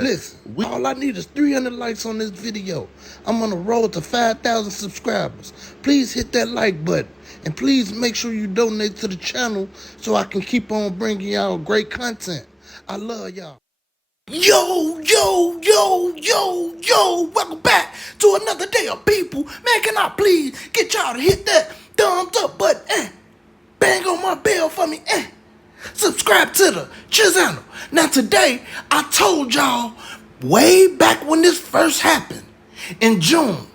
Listen, all I need is 300 likes on this video. I'm on the road to 5,000 subscribers. Please hit that like button. And please make sure you donate to the channel so I can keep on bringing y'all great content. I love y'all. Yo, welcome back to another day of people. Man, can I please get y'all to hit that thumbs up button? Bang on my bell for me. Subscribe to the channel. Now today, I told y'all way back when this first happened, in June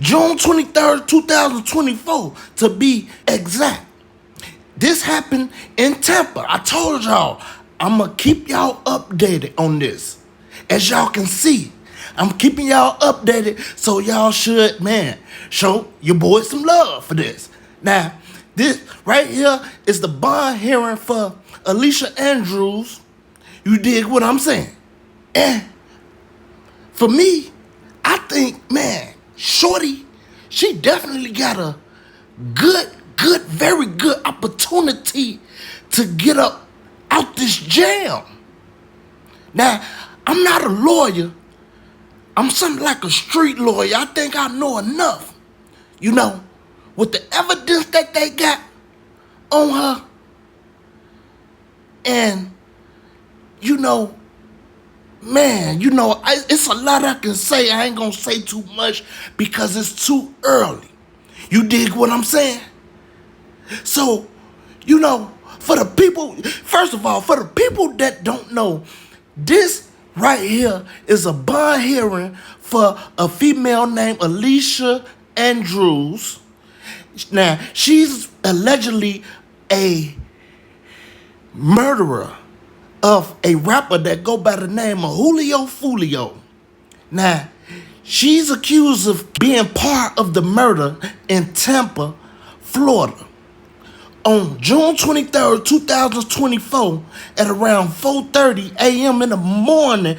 23rd, 2024 to be exact. This happened in Tampa. I told y'all I'm going to keep y'all updated on this. As y'all can see, I'm keeping y'all updated, so y'all should, show your boys some love for this. Now, this right here is the bond hearing for Alicia Andrews. You dig what I'm saying? And for me, I think, Shorty, she definitely got a very good opportunity to get up out this jam. Now, I'm not a lawyer. I'm something like a street lawyer. I think I know enough, with the evidence that they got on her. And, it's a lot I can say. I ain't gonna say too much because it's too early. You dig what I'm saying? So, for the people, first of all, for the people that don't know, this right here is a bond hearing for a female named Alicia Andrews. Now, she's allegedly a murderer of a rapper that go by the name of Julio Foolio. Now, she's accused of being part of the murder in Tampa, Florida, on June 23rd, 2024 at around 4:30 a.m. in the morning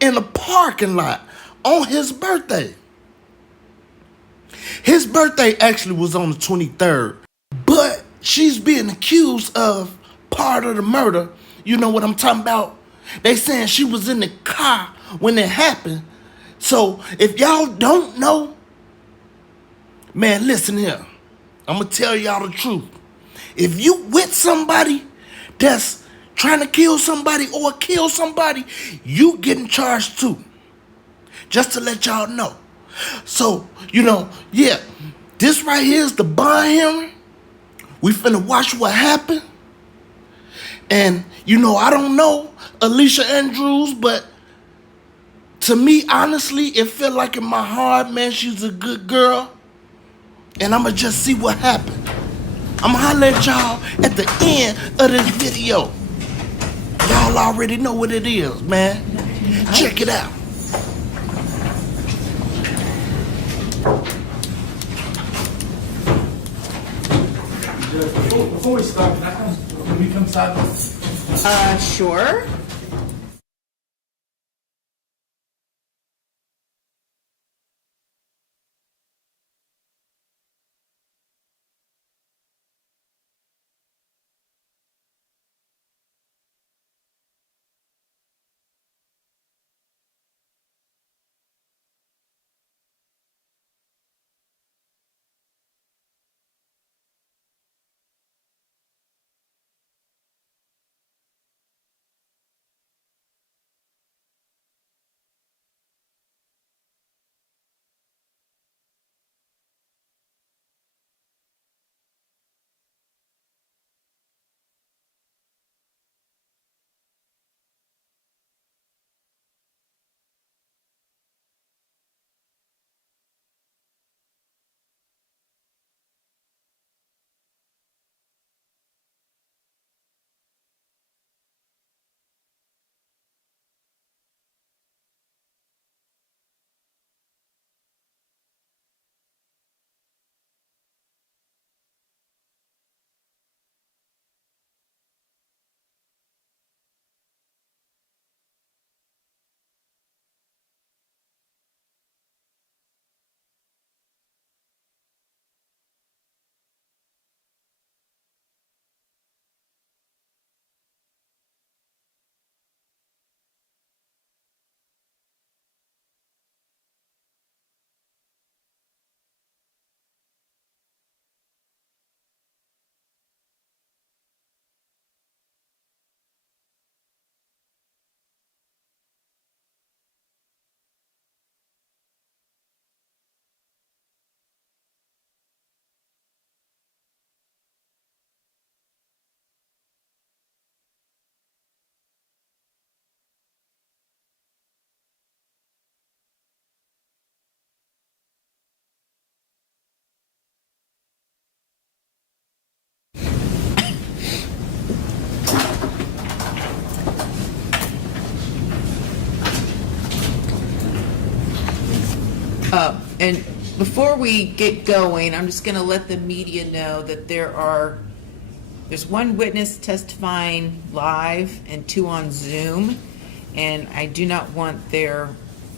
in a parking lot on his birthday. His birthday actually was on the 23rd, but she's being accused of part of the murder. You know what I'm talking about? They saying she was in the car when it happened. So if y'all don't know, listen here. I'm going to tell y'all the truth. If you with somebody that's trying to kill somebody or kill somebody, you getting charged too. Just to let y'all know. So, this right here is the bond hearing. We finna watch what happened. And, I don't know Alicia Andrews, but to me, honestly, it felt like in my heart, she's a good girl. And I'ma just see what happened. I'ma holler at y'all at the end of this video. Y'all already know what it is, man. Check it out. Before we start, can we come inside? Sure. And before we get going, I'm just going to let the media know that there's one witness testifying live and 2 on Zoom, and I do not want their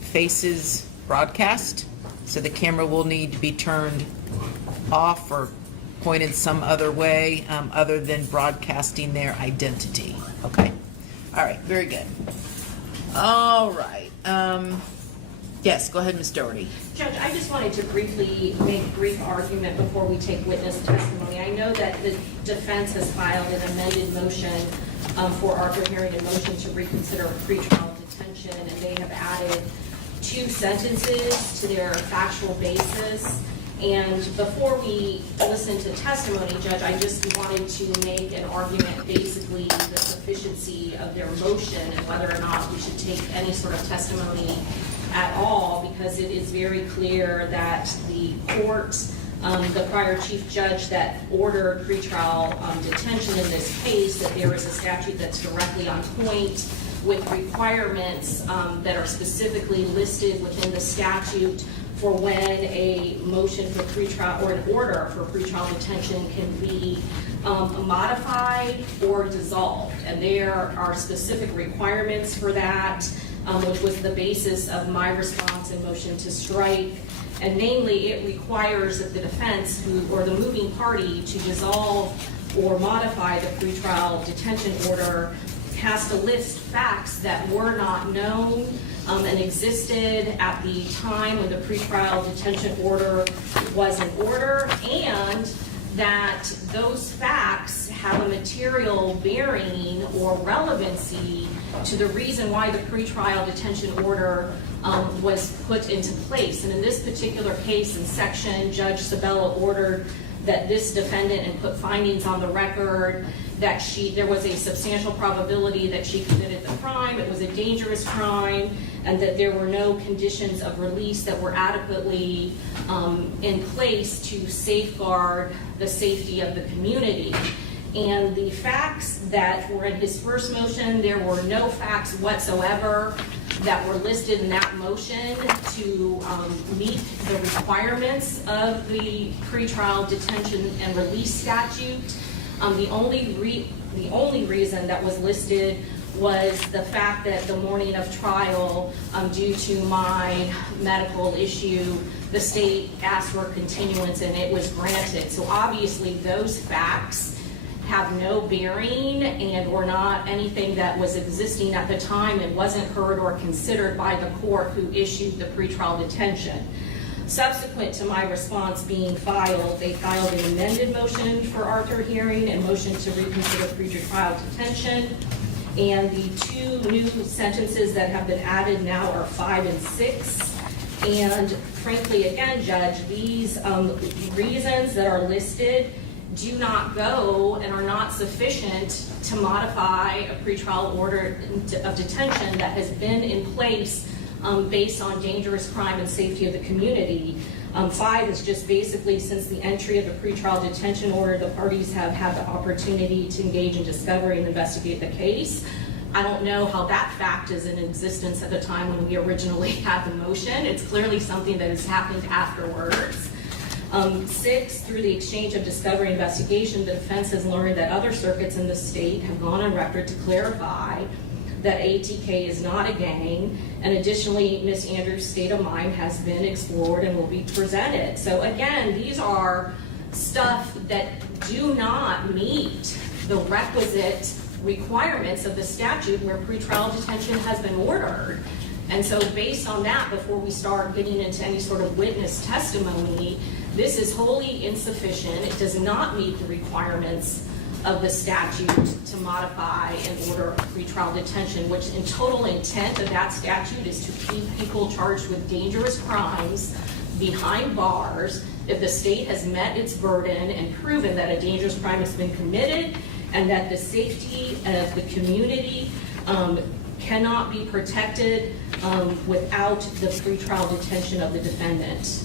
faces broadcast, so the camera will need to be turned off or pointed some other way other than broadcasting their identity. Okay? All right, very good. All right. Yes, go ahead, Ms. Doherty. Judge, I just wanted to briefly make a brief argument before we take witness testimony. I know that the defense has filed an amended motion for Arthur hearing a motion to reconsider pretrial detention, and they have added 2 sentences to their factual basis. And before we listen to testimony, Judge, I just wanted to make an argument, basically the sufficiency of their motion and whether or not we should take any sort of testimony at all, because it is very clear that the court, the prior chief judge that ordered pretrial detention in this case, that there is a statute that's directly on point with requirements that are specifically listed within the statute for when a motion for pretrial or an order for pretrial detention can be modified or dissolved. And there are specific requirements for that, which was the basis of my response and motion to strike. And namely, it requires that the defense or the moving party to dissolve or modify the pretrial detention order has to list facts that were not known and existed at the time when the pretrial detention order was in order, and that those facts have a material bearing or relevancy to the reason why the pretrial detention order was put into place. And in this particular case, in section, Judge Sabella ordered that this defendant and put findings on the record that there was a substantial probability that she committed the crime, it was a dangerous crime, and that there were no conditions of release that were adequately in place to safeguard the safety of the community. And the facts that were in his first motion, there were no facts whatsoever that were listed in that motion to meet the requirements of the pretrial detention and release statute. The only reason that was listed was the fact that the morning of trial, due to my medical issue, the state asked for a continuance and it was granted. So obviously those facts have no bearing and or not anything that was existing at the time and wasn't heard or considered by the court who issued the pretrial detention. Subsequent to my response being filed, they filed an amended motion for Arthur hearing and motion to reconsider pretrial detention. And the 2 new sentences that have been added now are 5 and 6. And frankly, again, Judge, these reasons that are listed do not go and are not sufficient to modify a pretrial order of detention that has been in place based on dangerous crime and safety of the community. 5 is just basically since the entry of the pretrial detention order, the parties have had the opportunity to engage in discovery and investigate the case. I don't know how that fact is in existence at the time when we originally had the motion. It's clearly something that has happened afterwards. 6, through the exchange of discovery and investigation, the defense has learned that other circuits in the state have gone on record to clarify that ATK is not a gang, and additionally, Ms. Andrews' state of mind has been explored and will be presented. So again, these are stuff that do not meet the requisite requirements of the statute where pretrial detention has been ordered. And so based on that, before we start getting into any sort of witness testimony, this is wholly insufficient. It does not meet the requirements of the statute to modify and order pretrial detention, which in total intent of that statute is to keep people charged with dangerous crimes behind bars if the state has met its burden and proven that a dangerous crime has been committed and that the safety of the community cannot be protected without the pretrial detention of the defendant.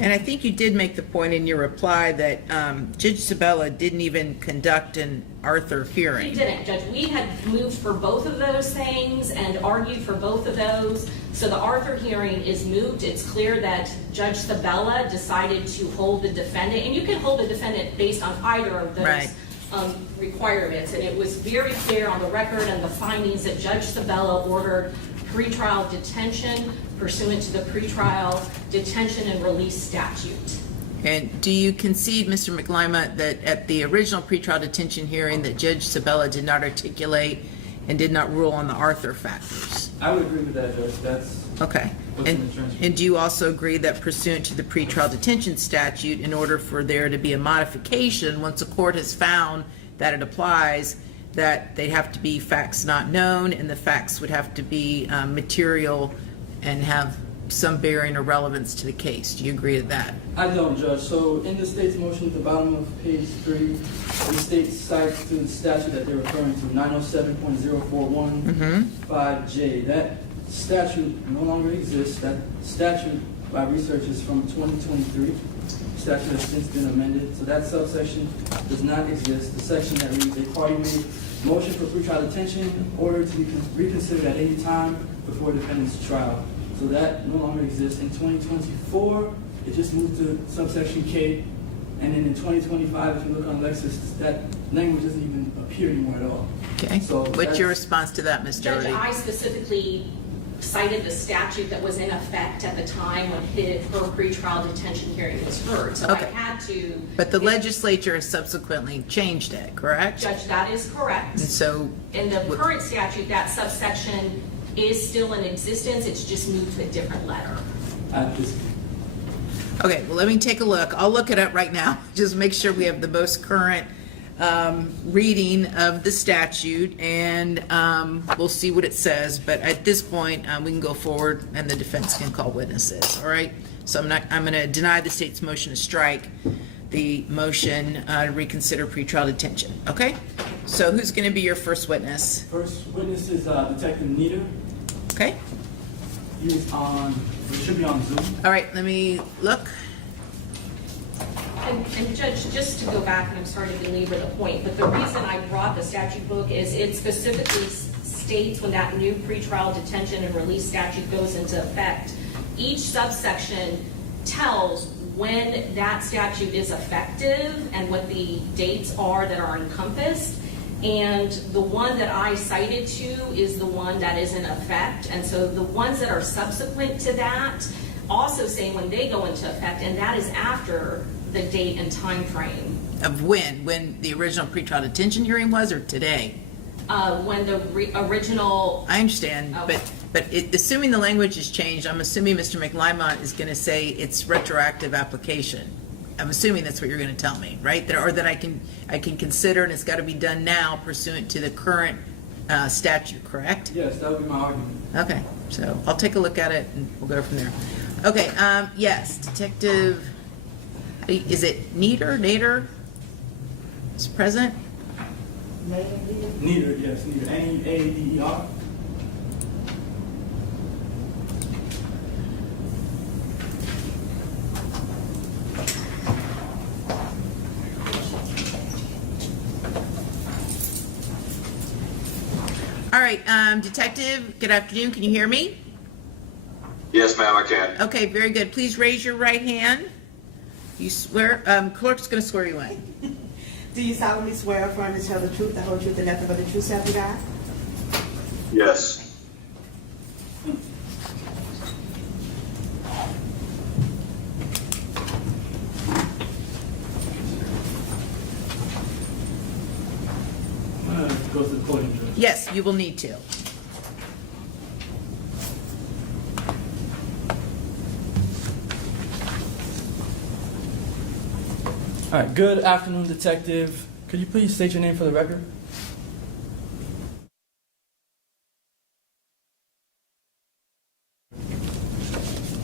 And I think you did make the point in your reply that Judge Sabella didn't even conduct an Arthur hearing. He didn't, Judge. We had moved for both of those things and argued for both of those. So the Arthur hearing is moved. It's clear that Judge Sabella decided to hold the defendant, and you can hold the defendant based on either of those Right. requirements. And it was very clear on the record and the findings that Judge Sabella ordered pretrial detention pursuant to the pretrial detention and release statute. And do you concede, Mr. McLima, that at the original pretrial detention hearing that Judge Sabella did not articulate and did not rule on the Arthur factors? I would agree with that, Judge. That's Okay. what's in the transcript. And do you also agree that pursuant to the pretrial detention statute, in order for there to be a modification, once a court has found that it applies, that they have to be facts not known, and the facts would have to be material and have some bearing or relevance to the case? Do you agree with that? I don't, Judge. So in the state's motion at the bottom of page 3, the state cites to the statute that they're referring to, 907.041 5J. That statute no longer exists. That statute, by research, is from 2023. The statute has since been amended. So that subsection does not exist. The section that reads, a party made motion for pretrial detention order to be reconsidered at any time before defendant's trial. So that no longer exists. In 2024, it just moved to subsection K. And then in 2025, if you look on Lexis, that language doesn't even appear anymore at all. Okay. So What's your response to that, Ms. Judge, Doherty? I specifically cited the statute that was in effect at the time when her pretrial detention hearing was heard. So Okay. I had to. But the legislature has subsequently changed it, correct? Judge, that is correct. And so, In the current statute, that subsection is still in existence. It's just moved to a different letter. okay, well, let me take a look. I'll look it up right now. Just make sure we have the most current reading of the statute, and we'll see what it says. But at this point, we can go forward, and the defense can call witnesses. All right. So I'm going to deny the state's motion to strike the motion to reconsider pretrial detention. Okay. So who's going to be your first witness? First witness is Detective Nieder. Okay. He is on, it should be on Zoom. All right. Let me look. And Judge, just to go back, and I'm sorry to belabor the point, but the reason I brought the statute book is it specifically states when that new pretrial detention and release statute goes into effect, each subsection tells when that statute is effective and what the dates are that are encompassed. And the one that I cited to is the one that is in effect. And so the ones that are subsequent to that also say when they go into effect, and that is after the date and time frame. Of when the original pretrial detention hearing was, or today? When the original. I understand, Okay. but assuming the language has changed, I'm assuming Mr. McLymont is going to say it's retroactive application. I'm assuming that's what you're going to tell me, right? Or that I can consider, and it's got to be done now pursuant to the current statute, correct? Yes, that would be my argument. Okay, so I'll take a look at it and we'll go from there. Okay, yes, Detective, is it Nader? Is present? Nieder, yes, Nieder. N-E-A-D-E-R. All right, Detective, good afternoon. Can you hear me? Yes, ma'am, I can. Okay, very good. Please raise your right hand. You swear, clerk's going to swear you in. Do you solemnly swear or affirm to tell the truth, the whole truth, and nothing but the truth, so help you God? Yes. I'm going to go to the podium, Judge. Yes, you will need to. All right, good afternoon, Detective. Could you please state your name for the record?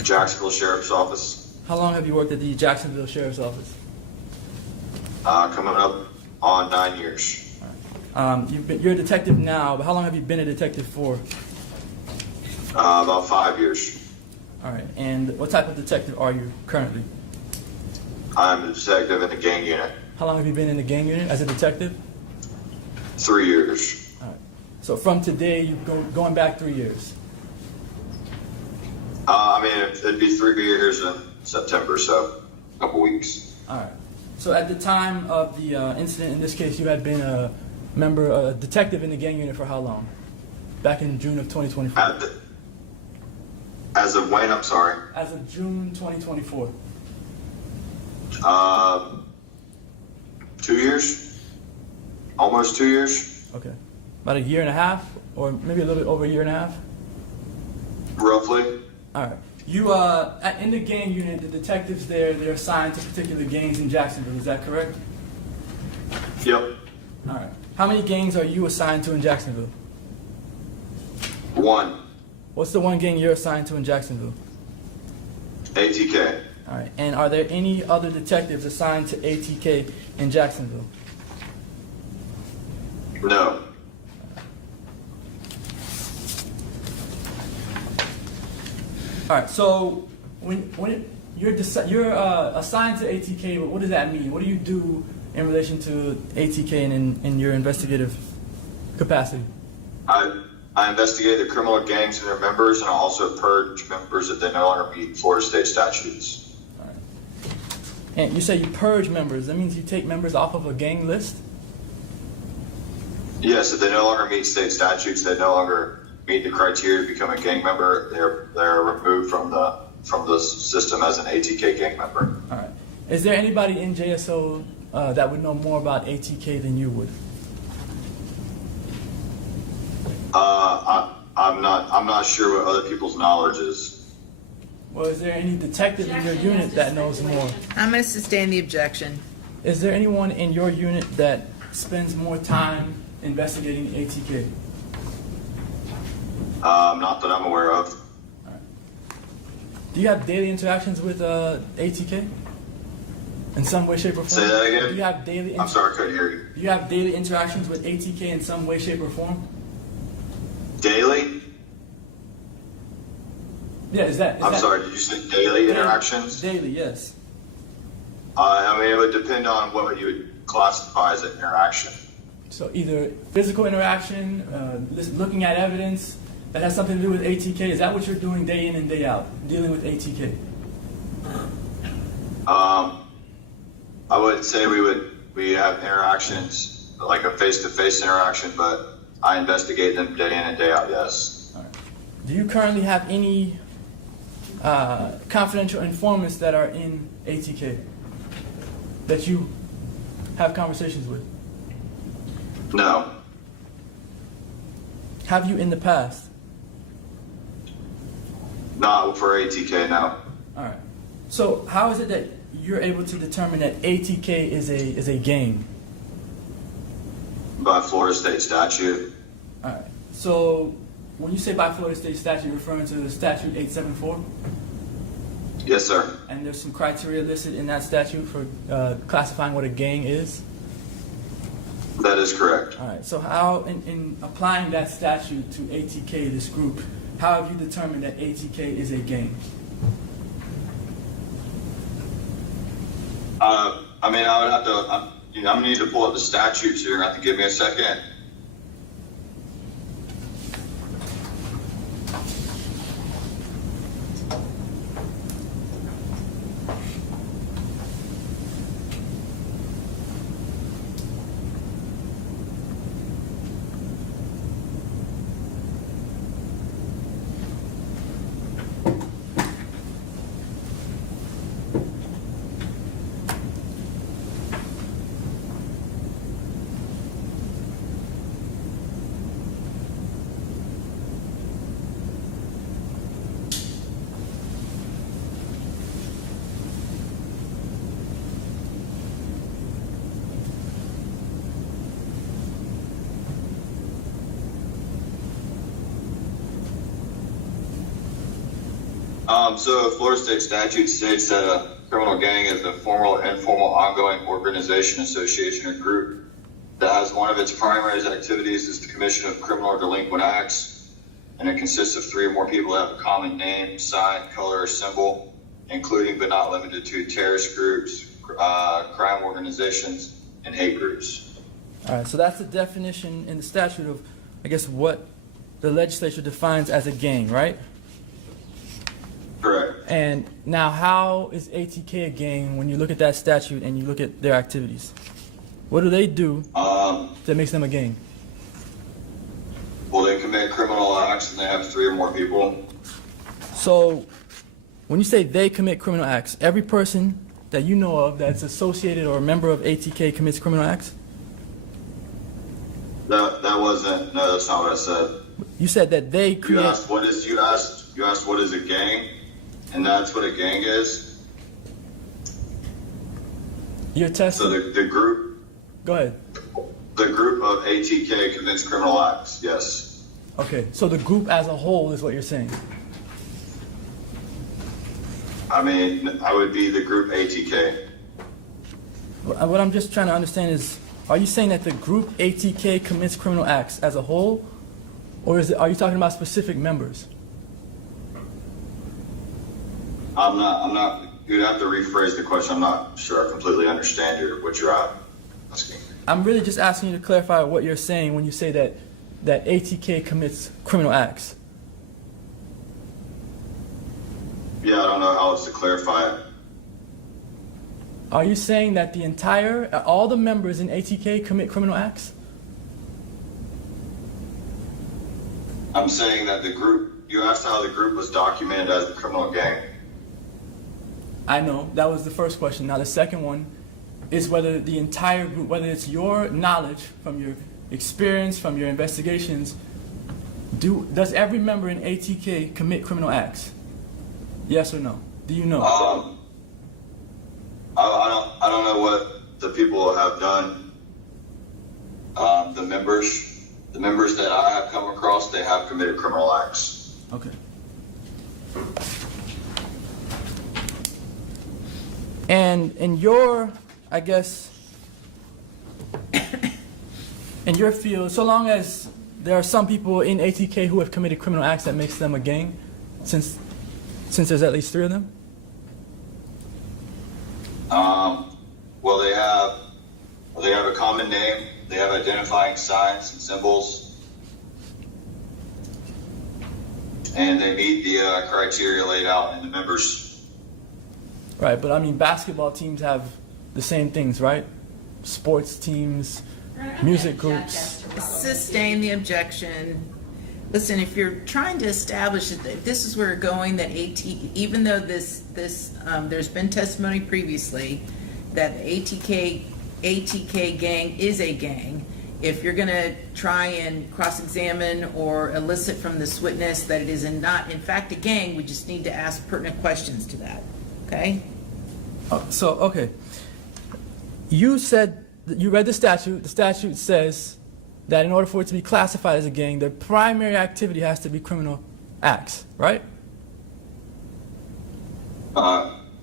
Jacksonville Sheriff's Office. How long have you worked at the Jacksonville Sheriff's Office? Coming up on 9 years. You're a detective now, but how long have you been a detective for? About 5 years. All right, and what type of detective are you currently? I'm a detective in the gang unit. How long have you been in the gang unit as a detective? 3 years. All right. So from today, you're going back 3 years. I mean, it'd be 3 years in September, so a couple weeks. All right. So at the time of the incident, in this case, you had been a detective in the gang unit for how long? Back in June of 2024. As of when? I'm sorry. As of June 2024. 2 years? Almost 2 years? Okay. About a year and a half, or maybe a little bit over a year and a half? Roughly. All right. You, in the gang unit, the detectives there, they're assigned to particular gangs in Jacksonville. Is that correct? Yep. All right. How many gangs are you assigned to in Jacksonville? 1. What's the one gang you're assigned to in Jacksonville? ATK. All right. And are there any other detectives assigned to ATK in Jacksonville? No. All right. So when you're assigned to ATK, but what does that mean? What do you do in relation to ATK and in your investigative capacity? I investigate the criminal gangs and their members, and I also purge members that they no longer meet Florida state statutes. All right. And you say you purge members. That means you take members off of a gang list? Yes, if they no longer meet state statutes, they no longer meet the criteria to become a gang member, they're removed from the system as an ATK gang member. All right. Is there anybody in JSO that would know more about ATK than you would? I'm not sure what other people's knowledge is. Well, is there any detective in your unit that knows more? I'm going to sustain the objection. Is there anyone in your unit that spends more time investigating ATK? Not that I'm aware of. All right. Do you have daily interactions with ATK? In some way, shape, or form? Say that again? Do you have daily? I'm sorry, I couldn't hear you. Do you have daily interactions with ATK in some way, shape, or form? Daily? Yeah, is that? I'm sorry, did you say daily interactions? Daily, yes. I mean, it would depend on what you would classify as an interaction. So either physical interaction, looking at evidence that has something to do with ATK. Is that what you're doing day in and day out, dealing with ATK? I would say we have interactions, like a face-to-face interaction, but I investigate them day in and day out, yes. All right. Do you currently have any confidential informants that are in ATK that you have conversations with? No. Have you in the past? Not for ATK, no. All right. So how is it that you're able to determine that ATK is a gang? By Florida state statute. All right. So when you say by Florida state statute, you're referring to the statute 874? Yes, sir. And there's some criteria listed in that statute for classifying what a gang is? That is correct. All right. So how, in applying that statute to ATK, this group, how have you determined that ATK is a gang? I mean, I would have to, I'm going to need to pull up the statutes here. You're going to have to give me a second. So Florida state statute states that a criminal gang is a formal, informal, ongoing organization, association, or group that has one of its primary activities is the commission of criminal or delinquent acts, and it consists of 3 or more people that have a common name, sign, color, or symbol, including but not limited to terrorist groups, crime organizations, and hate groups. All right, so that's the definition in the statute of, I guess, what the legislature defines as a gang, right? Correct. And now, how is ATK a gang when you look at that statute and you look at their activities? What do they do that makes them a gang? Well, they commit criminal acts and they have 3 or more people. So, when you say they commit criminal acts, every person that you know of that's associated or a member of ATK commits criminal acts? That wasn't. No, that's not what I said. You said that they You create. asked what is. You asked what is a gang, and that's what a gang is. Your test. So the group. Go ahead. The group of ATK commits criminal acts. Yes. Okay, so the group as a whole is what you're saying. I mean, I would be the group ATK. What I'm just trying to understand is, are you saying that the group ATK commits criminal acts as a whole, or are you talking about specific members? I'm not. You'd have to rephrase the question. I'm not sure I completely understand what you're asking. I'm really just asking you to clarify what you're saying when you say that ATK commits criminal acts. Yeah, I don't know how else to clarify it. Are you saying that all the members in ATK commit criminal acts? I'm saying that the group. You asked how the group was documented as a criminal gang. I know, that was the first question. Now the second one is whether the entire group, whether it's your knowledge from your experience, from your investigations, does every member in ATK commit criminal acts? Yes or no? Do you know? I don't know what the people have done. The members that I have come across, they have committed criminal acts. Okay. And in your, I guess, in your field, so long as there are some people in ATK who have committed criminal acts that makes them a gang, since there's at least 3 of them? Well, they have a common name. They have identifying signs and symbols, and they meet the criteria laid out in the members. Right, but I mean, basketball teams have the same things, right? Sports teams, music groups. Sustain the objection. Listen, if you're trying to establish that if this is where we're going, that even though there's been testimony previously that the ATK gang is a gang, if you're going to try and cross-examine or elicit from this witness that it is not in fact a gang, we just need to ask pertinent questions to that. Okay? Okay. You said that you read the statute. The statute says that in order for it to be classified as a gang, the primary activity has to be criminal acts, right?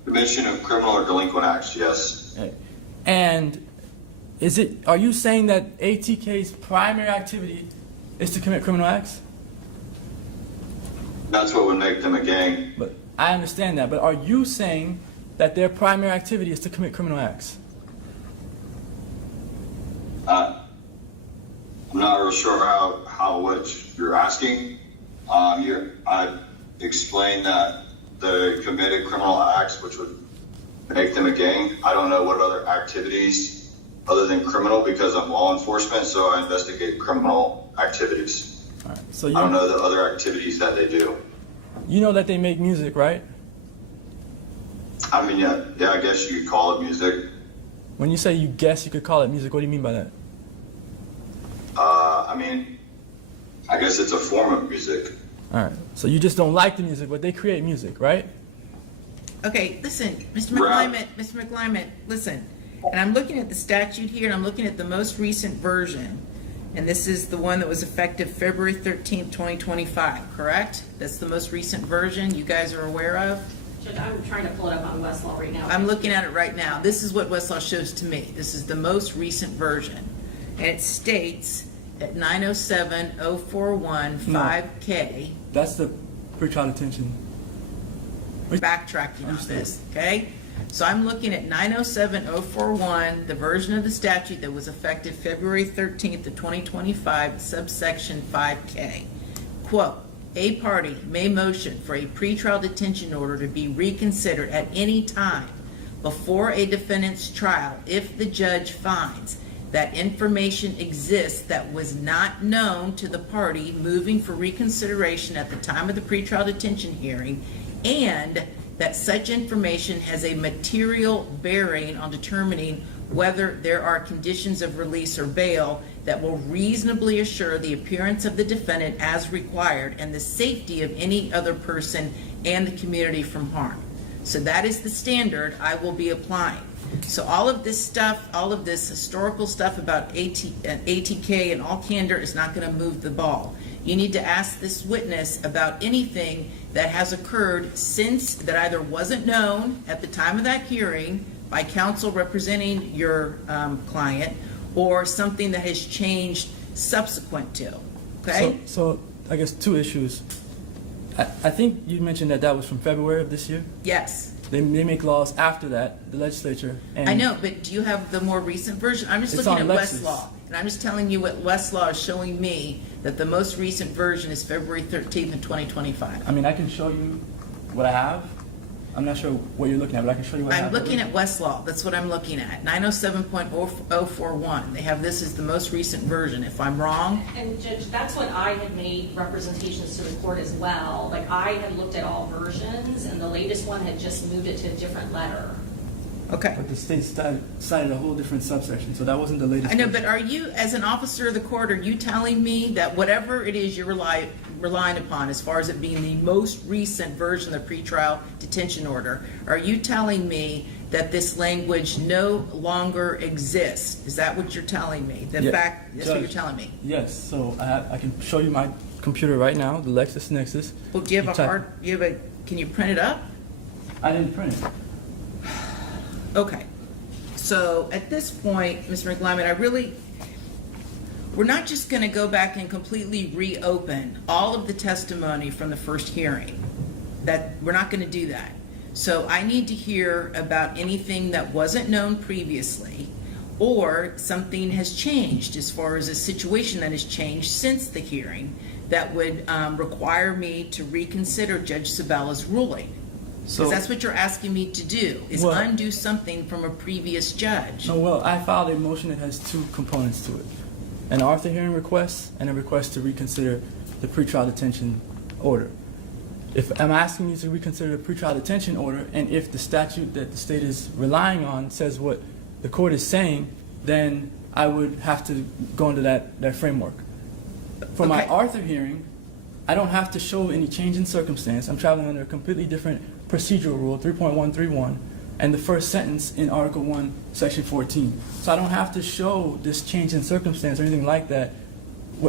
Commission of criminal or delinquent acts, yes. And are you saying that ATK's primary activity is to commit criminal acts? That's what would make them a gang. But I understand that, but are you saying that their primary activity is to commit criminal acts? I'm not real sure how what you're asking. I explained that they committed criminal acts, which would make them a gang. I don't know what other activities other than criminal, because I'm law enforcement, so I investigate criminal activities. All right, so I don't know the other activities that they do. You know that they make music, right? I mean, yeah, I guess you could call it music. When you say you guess you could call it music, what do you mean by that? I mean, I guess it's a form of music. All right, so you just don't like the music, but they create music, right? Okay, listen, Mr. Right. McClymont, listen. And I'm looking at the statute here, and I'm looking at the most recent version. And this is the one that was effective February 13th, 2025, correct? That's the most recent version you guys are aware of? I'm trying to pull it up on Westlaw right now. I'm looking at it right now. This is what Westlaw shows to me. This is the most recent version. And it states at 907-041-5K. That's the pretrial detention. Backtracking on this, okay? So I'm looking at 907041, the version of the statute that was effective February 13th of 2025, subsection 5K. Quote, a party may motion for a pretrial detention order to be reconsidered at any time before a defendant's trial if the judge finds that information exists that was not known to the party moving for reconsideration at the time of the pretrial detention hearing, and that such information has a material bearing on determining whether there are conditions of release or bail that will reasonably assure the appearance of the defendant as required and the safety of any other person and the community from harm. So that is the standard I will be applying. So all of this stuff, all of this historical stuff about ATK and all candor is not going to move the ball. You need to ask this witness about anything that has occurred since that either wasn't known at the time of that hearing by counsel representing your client, or something that has changed subsequent to. Okay? So I guess two issues. I think you mentioned that was from February of this year. Yes. They make laws after that, the legislature. And I know, but do you have the more recent version? I'm just It's looking at on Lexis. Westlaw, and I'm just telling you what Westlaw is showing me, that the most recent version is February 13th of 2025. I mean, I can show you what I have. I'm not sure what you're looking at, but I can show you what I have. I'm looking at Westlaw. That's what I'm looking at. 907.041. They have this as the most recent version. If I'm wrong, And Judge, that's what I had made representations to the court as well. Like, I had looked at all versions, and the latest one had just moved it to a different letter. okay. But the state cited a whole different subsection, so that wasn't the latest. I know, version. but are you, as an officer of the court, are you telling me that whatever it is you're relying upon as far as it being the most recent version of the pretrial detention order, are you telling me that this language no longer exists? Is that what you're telling me? The Yeah, fact, that's what you're Judge, telling me? Yes, so I can show you my computer right now, the LexisNexis. Well, do you have can you print it up? I didn't print it. Okay. So at this point, Mr. McLyman, we're not just going to go back and completely reopen all of the testimony from the first hearing. We're not going to do that. So I need to hear about anything that wasn't known previously, or something has changed as far as a situation that has changed since the hearing that would require me to reconsider Judge Sabella's ruling. So Because that's what you're asking me to do, is Well- undo something from a previous judge. No, well, I filed a motion that has two components to it. An Arthur hearing request and a request to reconsider the pretrial detention order. If I'm asking you to reconsider the pretrial detention order, and if the statute that the state is relying on says what the court is saying, then I would have to go into that framework. For my Okay. Arthur hearing, I don't have to show any change in circumstance. I'm traveling under a completely different procedural rule, 3.131, and the first sentence in Article 1, Section 14. So I don't have to show this change in circumstance or anything like that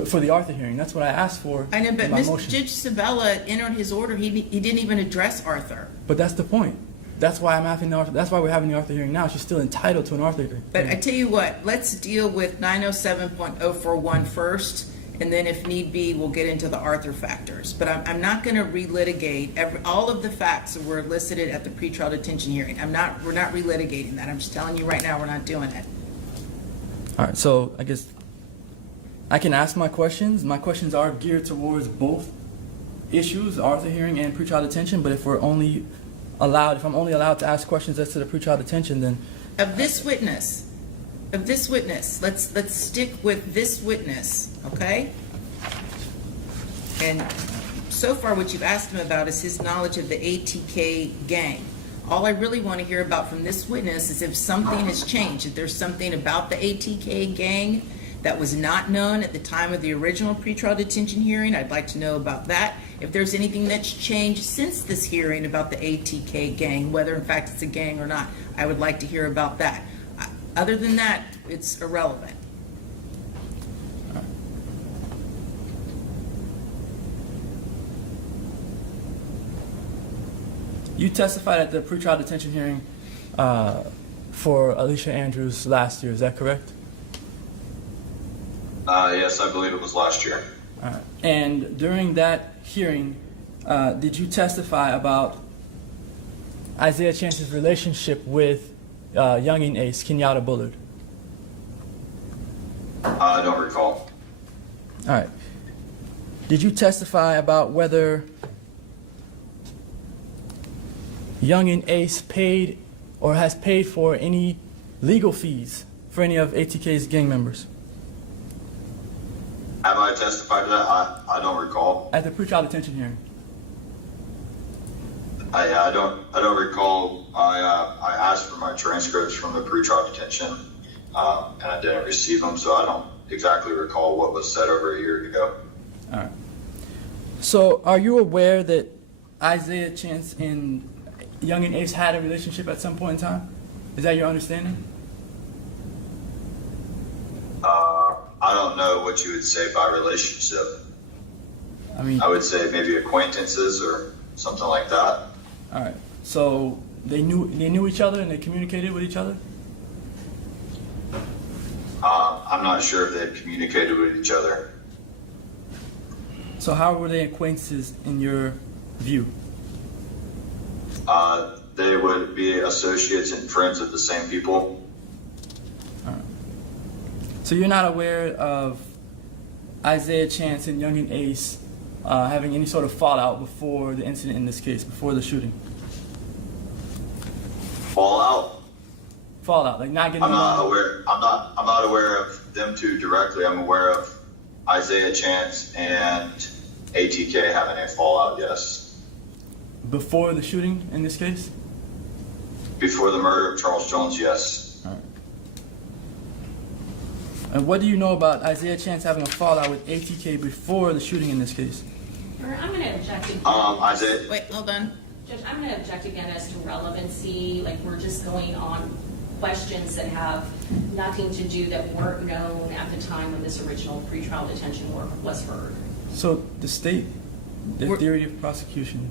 for the Arthur hearing. That's what I asked for I know, but in my motion. Judge Sabella entered his order, he didn't even address Arthur. But that's the point. That's why I'm having the Arthur. That's why we're having the Arthur hearing now. She's still entitled to an Arthur hearing. But I tell you what, let's deal with 907.041 first, and then if need be, we'll get into the Arthur factors. But I'm not going to relitigate all of the facts that were elicited at the pretrial detention hearing. We're not relitigating that. I'm just telling you right now, we're not doing it. All right. So I guess I can ask my questions. My questions are geared towards both issues, Arthur hearing and pretrial detention. But if I'm only allowed to ask questions as to the pretrial detention, then Of this witness, let's stick with this witness, okay? And so far what you've asked him about is his knowledge of the ATK gang. All I really want to hear about from this witness is if something has changed, if there's something about the ATK gang that was not known at the time of the original pretrial detention hearing, I'd like to know about that. If there's anything that's changed since this hearing about the ATK gang, whether in fact it's a gang or not, I would like to hear about that. Other than that, it's irrelevant. you testified at the pretrial detention hearing for Alicia Andrews last year. Is that correct? Yes, I believe it was last year. All right. And during that hearing, did you testify about Isaiah Chance's relationship with youngin' ace Kenyatta Bullard? I don't recall. All right. Did you testify about whether youngin' ace paid or has paid for any legal fees for any of ATK's gang members? Have I testified to that? I don't recall. At the pretrial detention hearing. I don't recall. I asked for my transcripts from the pretrial detention, and I didn't receive them, so I don't exactly recall what was said over a year ago. All right. So, are you aware that Isaiah Chance and youngin' ace had a relationship at some point in time? Is that your understanding? I don't know what you would say by relationship. I mean, I would say maybe acquaintances or something like that. all right. So they knew each other and they communicated with each other? I'm not sure if they had communicated with each other. So how were they acquaintances in your view? They would be associates and friends of the same people. So you're not aware of Isaiah Chance and youngin' ace having any sort of fallout before the incident in this case, before the shooting? Fallout? Fallout, like not getting I'm not along? aware. I'm not aware of them two directly. I'm aware of Isaiah Chance and ATK having a fallout. Yes. Before the shooting in this case? Before the murder of Charles Jones. Yes. And what do you know about Isaiah Chance having a fallout with ATK before the shooting in this case? I'm going to object again. Isaiah. Wait, hold on. Judge, I'm going to object again as to relevancy. Like, we're just going on questions that have nothing to do, that weren't known at the time when this original pretrial detention work was heard. So the state, the We're- theory of prosecution.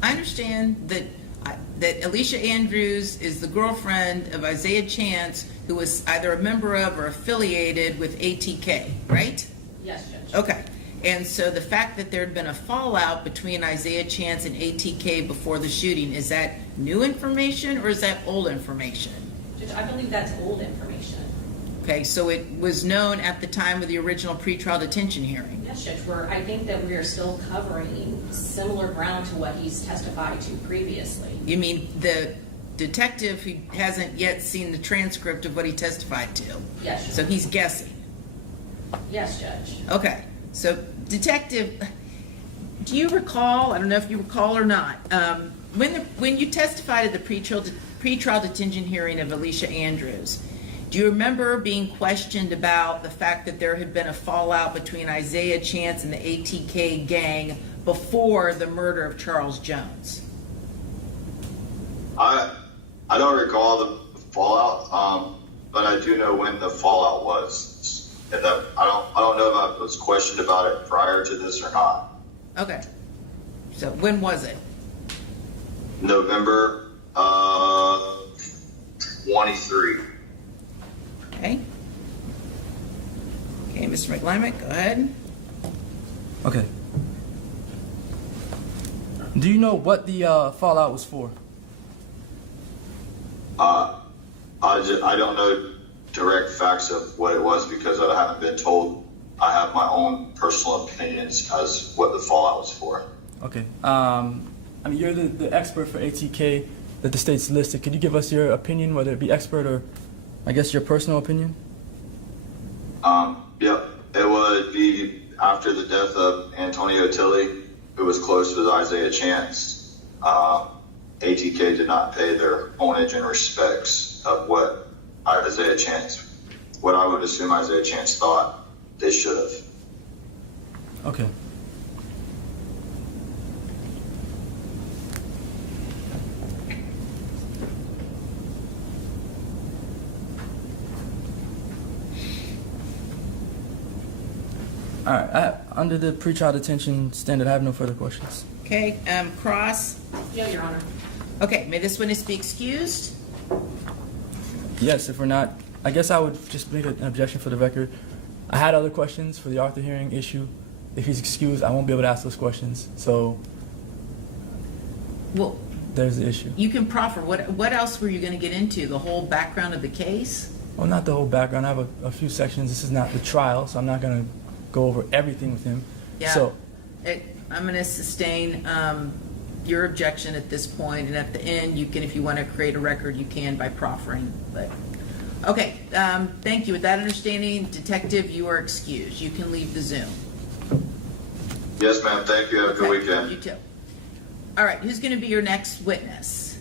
I understand that Alicia Andrews is the girlfriend of Isaiah Chance, who was either a member of or affiliated with ATK, right? Yes, Judge. Okay. And so the fact that there had been a fallout between Isaiah Chance and ATK before the shooting, is that new information or is that old information? Judge, I believe that's old information. Okay, so it was known at the time of the original pretrial detention hearing. Yes, Judge, I think that we are still covering similar ground to what he's testified to previously. You mean the detective who hasn't yet seen the transcript of what he testified to? Yes, Judge. So he's guessing. Yes, Judge. Okay, so detective, do you recall, I don't know if you recall or not, when you testified at the pretrial detention hearing of Alicia Andrews, do you remember being questioned about the fact that there had been a fallout between Isaiah Chance and the ATK gang before the murder of Charles Jones? I don't recall the fallout, but I do know when the fallout was. And I don't know if I was questioned about it prior to this or not. Okay, so when was it? November 23. Okay. Okay, Mr. McLymick, go ahead. Okay. Do you know what the fallout was for? I don't know direct facts of what it was because I haven't been told. I have my own personal opinions as what the fallout was for. Okay. I mean, you're the expert for ATK that the state's listed. Could you give us your opinion, whether it be expert or, I guess, your personal opinion? Yep. It would be after the death of Antonio Tilley, who was close with Isaiah Chance. ATK did not pay their homage and respects of what I would assume Isaiah Chance thought they should have. Okay. All right. Under the pretrial detention standard, I have no further questions. Okay, Cross. Yeah, Your Honor. Okay, may this witness be excused? Yes, if we're not, I guess I would just make an objection for the record. I had other questions for the Arthur hearing issue. If he's excused, I won't be able to ask those questions. So, Well, there's the issue. You can proffer. What else were you going to get into? The whole background of the case? Well, not the whole background. I have a few sections. This is not the trial, so I'm not going to go over everything with him. Yeah. So, I'm going to sustain your objection at this point, and at the end, you can, if you want to create a record, you can by proffering. But okay, thank you. With that understanding, Detective, you are excused. You can leave the Zoom. Yes, ma'am. Thank you. Have a good weekend. You too. All right, who's going to be your next witness?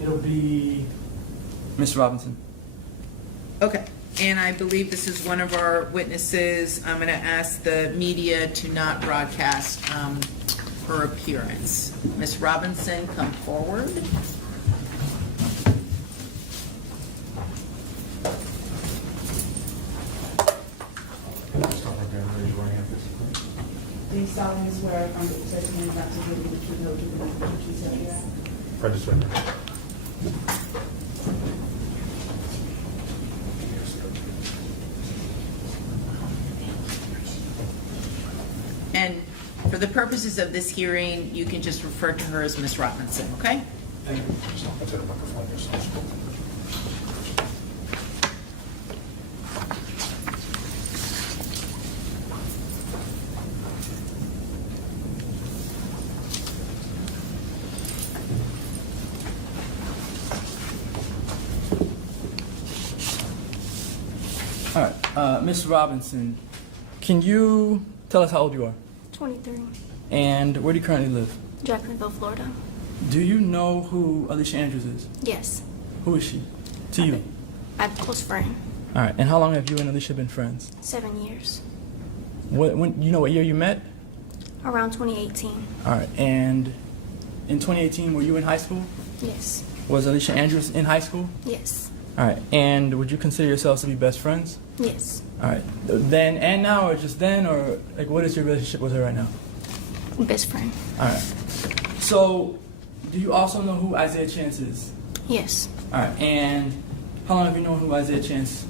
it'll be Mr. Robinson. Okay, and I believe this is one of our witnesses. I'm going to ask the media to not broadcast her appearance. Ms. Robinson, come forward. Do you solemnly swear from the testimony not to give you the truth, no truth, and nothing but the truth, so help you God? I just went. And for the purposes of this hearing, you can just refer to her as Ms. Robinson, okay? Thank you. I'll take a microphone yourself. All right, Ms. Robinson, can you tell us how old you are? 23, And where do you currently live? Jacksonville, Florida. Do you know who Alicia Andrews is? Yes, Who is she? To you? I'm a close friend. All right, and how long have you and Alicia been friends? 7 years. When you know what year you met? Around 2018. All right, and in 2018, were you in high school? Yes, Was Alicia Andrews in high school? yes, All right, and would you consider yourselves to be best friends? yes. All right, then and now, or just then, or like what is your relationship with her right now? Best friend. All right, so do you also know who Isaiah Chance is? Yes. All right, and how long have you known who Isaiah Chance?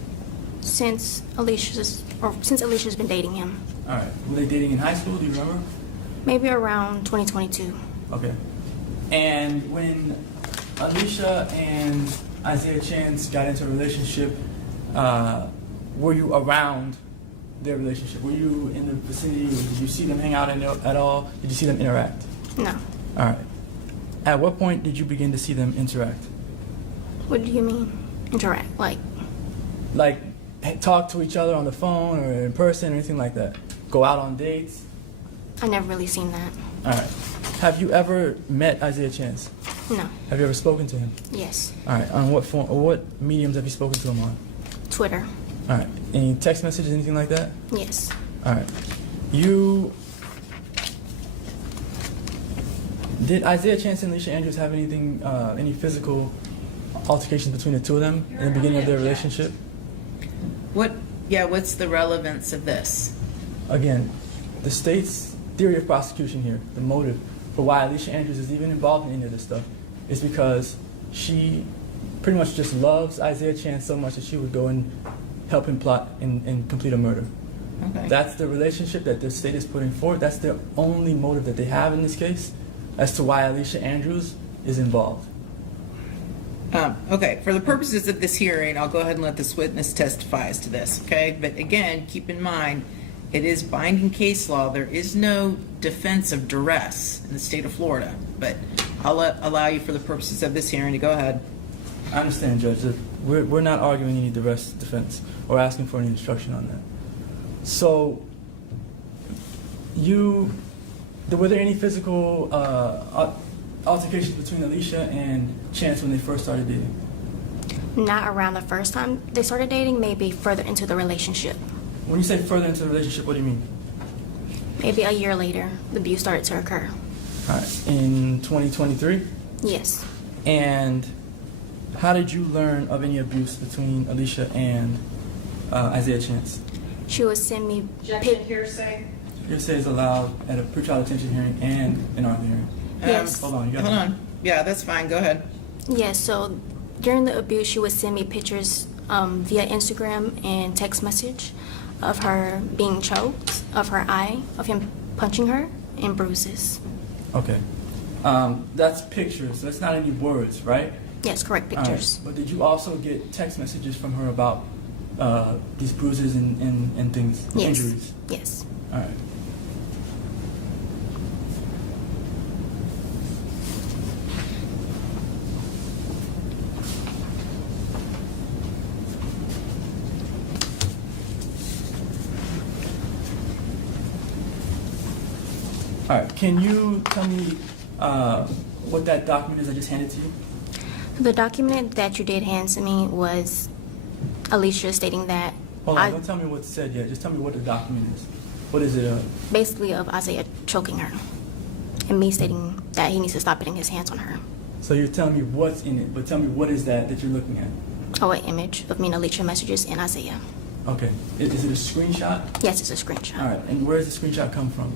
Since Alicia's been dating him. All right, were they dating in high school? Do you remember? Maybe around 2022. Okay, and when Alicia and Isaiah Chance got into a relationship, were you around their relationship? Were you in the vicinity, or did you see them hang out at all? Did you see them interact? No. All right. At what point did you begin to see them interact? What do you mean? Interact? Like talk to each other on the phone or in person or anything like that? Go out on dates? I never really seen that. All right. Have you ever met Isaiah Chance? No. Have you ever spoken to him? Yes. All right. On what form or what mediums have you spoken to him on? Twitter. All right. Any text messages, anything like that? Yes. All right. Did Isaiah Chance and Alicia Andrews have anything, any physical altercations between the two of them in the beginning of their relationship? What's the relevance of this? Again, the state's theory of prosecution here, the motive for why Alicia Andrews is even involved in any of this stuff, is because she pretty much just loves Isaiah Chance so much that she would go and help him plot and complete a murder. Okay. That's the relationship that the state is putting forward. That's the only motive that they have in this case as to why Alicia Andrews is involved. Okay, for the purposes of this hearing, I'll go ahead and let this witness testify as to this, okay? But again, keep in mind, it is binding case law. There is no defense of duress in the state of Florida, but I'll allow you for the purposes of this hearing to go ahead. I understand, Judge, that we're not arguing any duress defense or asking for any instruction on that. So, were there any physical altercations between Alicia and Chance when they first started dating? Not around the first time they started dating, maybe further into the relationship. When you say further into the relationship, what do you mean? Maybe a year later, the abuse started to occur. All right, in 2023? Yes. And how did you learn of any abuse between Alicia and Isaiah Chance? She would send me Objection, hearsay. Hearsay is allowed at a pretrial detention hearing and an armed hearing. Yes. Hold on, you got Hold on. Yeah, that's fine. Go ahead. Yes, so during the abuse, she would send me pictures via Instagram and text message of her being choked, of her eye, of him punching her, and bruises. Okay. That's pictures. That's not any words, right? Yes, correct All right. pictures. But did you also get text messages from her about these bruises and things, Yes. injuries? Yes. All right. All right. Can you tell me what that document is I just handed to you? The document that you did hand to me was Alicia stating that Hold on. Don't tell me what's said yet. Just tell me what the document is. What is it? basically of Isaiah choking her and me stating that he needs to stop putting his hands on her. So you're telling me what's in it, but tell me what is that you're looking at? Oh, an image of me and Alicia messages in Isaiah. Okay. Is it a screenshot? Yes, it's a screenshot. All right. And where does the screenshot come from?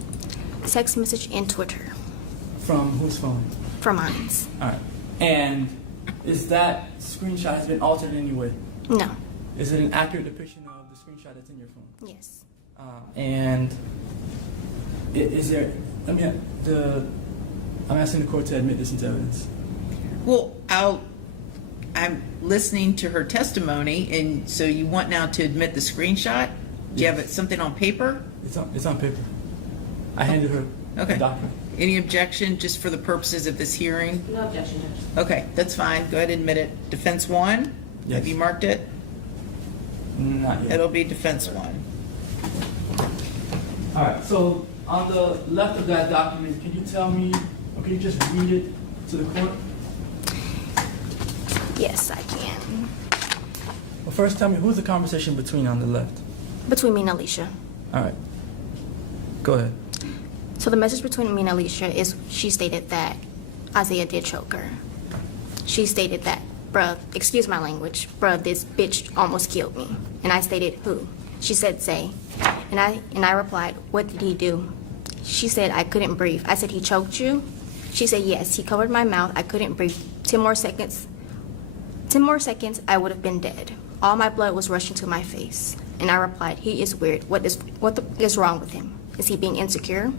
Text message and Twitter From whose phone? from mine. All right. And is that screenshot has been altered in any way? No. Is it an accurate depiction of the screenshot that's in your phone? Yes. And is there? I'm asking the court to admit this into evidence. Well, I'm listening to her testimony, and so you want now to admit the screenshot? Do you have something on paper? It's on paper. I handed her Okay. the document. Any objection just for the purposes of this hearing? No objection, Judge. Okay, that's fine. Go ahead and admit it. Defense 1? Yes. Have you marked it? Not yet. It'll be defense 1. All right. So on the left of that document, can you tell me, or can you just read it to the court? Yes, I can. Well, first tell me who's the conversation between on the left. Between me and Alicia. All right. Go ahead. So the message between me and Alicia is she stated that Isaiah did choke her. She stated that, bruh, excuse my language, bruh, this bitch almost killed me. And I stated, who? She said, Zay. And I replied, what did he do? She said, I couldn't breathe. I said, he choked you? She said, yes, he covered my mouth. I couldn't breathe. 10 more seconds, I would have been dead. All my blood was rushing to my face. And I replied, he is weird. What is wrong with him? Is he being insecure?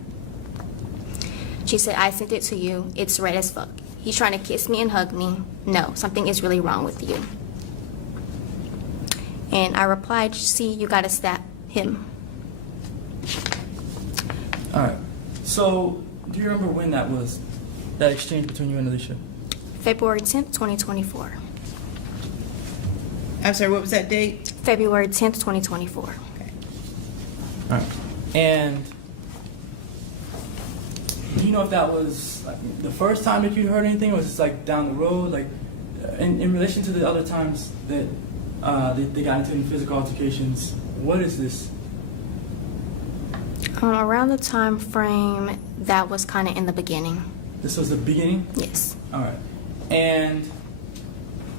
She said, I sent it to you. It's red as fuck. He's trying to kiss me and hug me. No, something is really wrong with you. And I replied, see, you gotta stab him. All right. So do you remember when that was, that exchange between you and Alicia? February 10th, 2024. I'm sorry, what was that date? February 10th, 2024. Okay. All right. And do you know if that was like the first time that you heard anything, or was this like down the road? Like in relation to the other times that they got into physical altercations, what is this? Around the time frame that was kind of in the beginning. This was the beginning? Yes. All right. And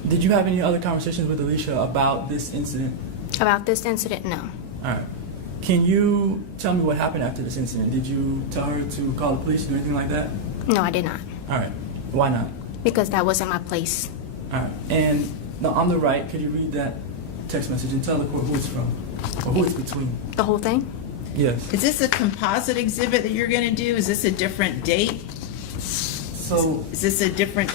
did you have any other conversations with Alicia about this incident? About this incident, no. All right. Can you tell me what happened after this incident? Did you tell her to call the police or anything like that? No, I did not. All right. Why not? Because that wasn't my place. All right. And now on the right, could you read that text message and tell the court who it's from or who it's between? The whole thing? Yes. Is this a composite exhibit that you're going to do? Is this a different date? So Is this a different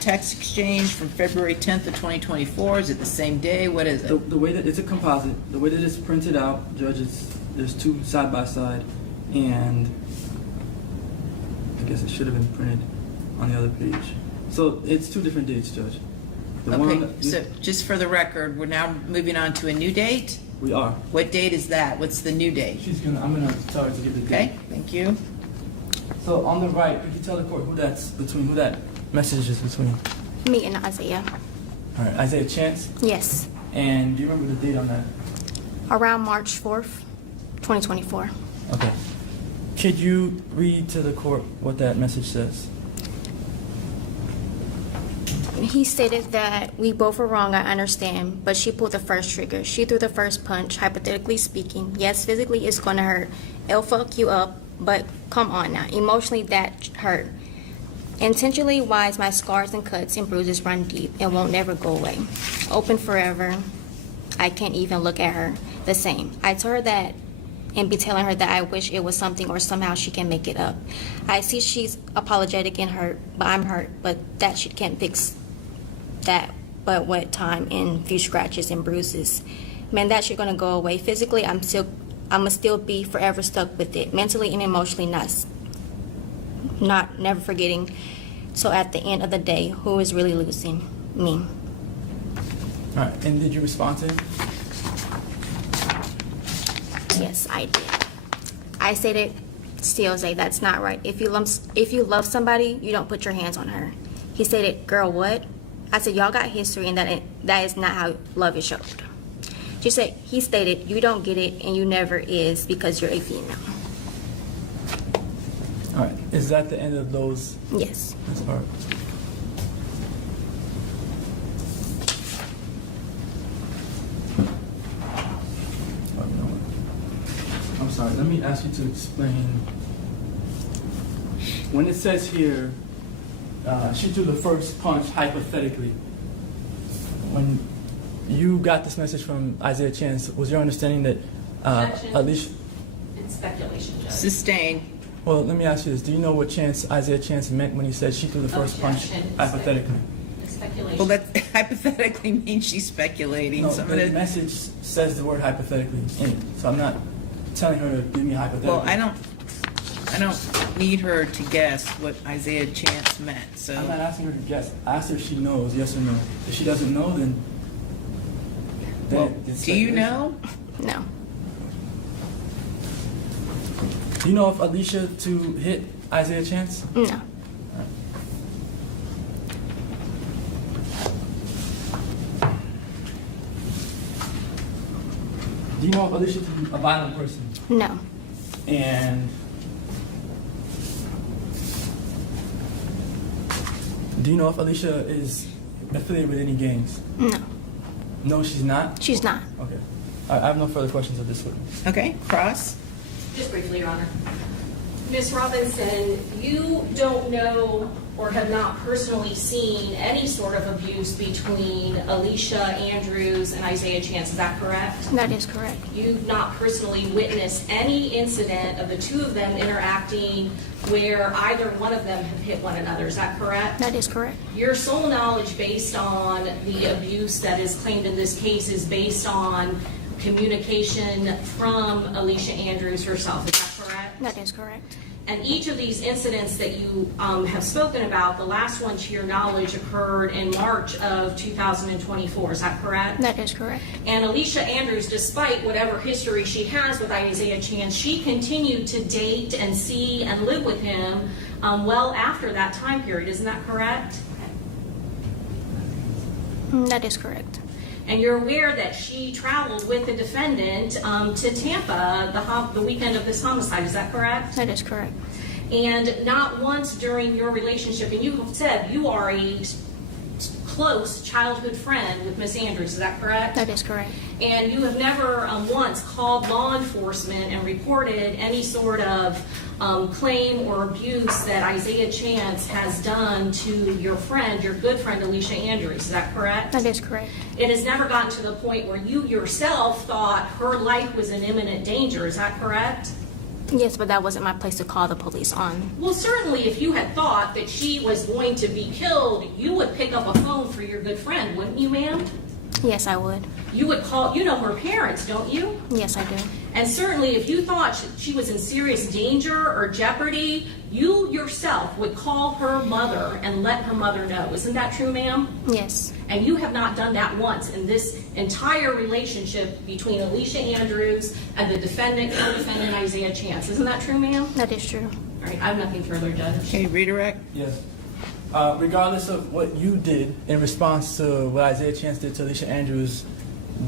text exchange from February 10th of 2024? Is it the same day? What is it? the way that it's a composite, the way that it's printed out, Judge, there's two side by side, and I guess it should have been printed on the other page. So it's two different dates, Judge. Okay, so just for the record, we're now moving on to a new date? We are. What date is that? What's the new date? I'm gonna tell her to give the date. Okay, thank you. So on the right, could you tell the court who that message is between? Me and Isaiah. All right, Isaiah Chance. Yes. And do you remember the date on that? Around March 4th, 2024. Okay. Could you read to the court what that message says? He stated that we both were wrong, I understand, but she pulled the first trigger. She threw the first punch, hypothetically speaking. Yes, physically it's going to hurt. It'll fuck you up, but come on now. Emotionally, that hurt. Intentionally wise, my scars and cuts and bruises run deep and won't never go away. Open forever. I can't even look at her the same. I told her that and be telling her that I wish it was something or somehow she can make it up. I see she's apologetic and hurt, but I'm hurt, but that she can't fix that but what time and few scratches and bruises. Man, that shit gonna go away. Physically, I'ma still be forever stuck with it. Mentally and emotionally, never forgetting. So at the end of the day, who is really losing? Me. All right, and did you respond to him? Yes, I did. I said it, still say that's not right. If you love somebody, you don't put your hands on her. He stated, girl, what? I said, y'all got history and that is not how love is showed. He stated, you don't get it and you never is because you're a female. All right, is that the end of those? Yes. That's all right. I'm sorry, let me ask you to explain. When it says here, she threw the first punch hypothetically. When you got this message from Isaiah Chance, was your understanding that Objection. Alicia? It's speculation, Judge. Sustained. Well, let me ask you this. Do you know what Isaiah Chance meant when he said she threw the first punch Objection. hypothetically? It's speculation. Well, that hypothetically means she's speculating. No, So I'm the gonna- message says the word hypothetically in it. So I'm not telling her to give me a hypothetical. Well, I don't need her to guess what Isaiah Chance meant, so. I'm not asking her to guess. I asked her if she knows, yes or no. If she doesn't know, then Well, it's do you speculation. know? No. Do you know if Alicia to hit Isaiah Chance? No. Do you know if Alicia to be a violent person? No. And do you know if Alicia is affiliated with any gangs? No. No, she's not? She's not. Okay. I have no further questions of this witness. Okay, Cross? Just briefly, Your Honor. Ms. Robinson, you don't know or have not personally seen any sort of abuse between Alicia Andrews and Isaiah Chance, is that correct? That is correct. You've not personally witnessed any incident of the two of them interacting where either one of them have hit one another, is that correct? That is correct. Your sole knowledge based on the abuse that is claimed in this case is based on communication from Alicia Andrews herself, is that correct? That is correct. And each of these incidents that you have spoken about, the last one to your knowledge occurred in March of 2024, is that correct? That is correct. And Alicia Andrews, despite whatever history she has with Isaiah Chance, she continued to date and see and live with him well after that time period, isn't that correct? That is correct. And you're aware that she traveled with the defendant to Tampa the weekend of this homicide, is that correct? That is correct. And not once during your relationship, and you have said you are a close childhood friend with Miss Andrews, is that correct? That is correct. And you have never once called law enforcement and reported any sort of claim or abuse that Isaiah Chance has done to your friend, your good friend Alicia Andrews, is that correct? That is correct. It has never gotten to the point where you yourself thought her life was in imminent danger, is that correct? Yes, but that wasn't my place to call the police on. Well, certainly if you had thought that she was going to be killed, you would pick up a phone for your good friend, wouldn't you, ma'am? Yes, I would. You would call, you know her parents, don't you? Yes, I do. And certainly if you thought she was in serious danger or jeopardy, you yourself would call her mother and let her mother know. Isn't that true, ma'am? Yes. And you have not done that once in this entire relationship between Alicia Andrews and the defendant, co-defendant Isaiah Chance. Isn't that true, ma'am? That is true. All right, I have nothing further, Judge. Okay, redirect? Yes. Regardless of what you did in response to what Isaiah Chance did to Alicia Andrews,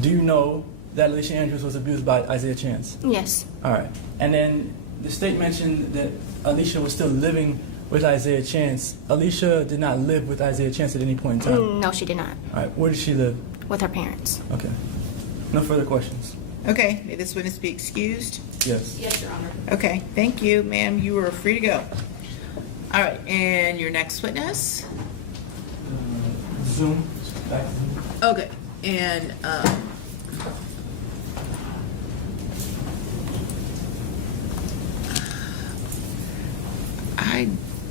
do you know that Alicia Andrews was abused by Isaiah Chance? Yes. All right. And then the state mentioned that Alicia was still living with Isaiah Chance. Alicia did not live with Isaiah Chance at any point in time. No, she did not. All right. Where did she live? With her parents. Okay. No further questions. Okay, may this witness be excused? Yes. Yes, Your Honor. Okay, thank you, ma'am. You are free to go. All right, and your next witness? Zoom. Back to Zoom. Okay, and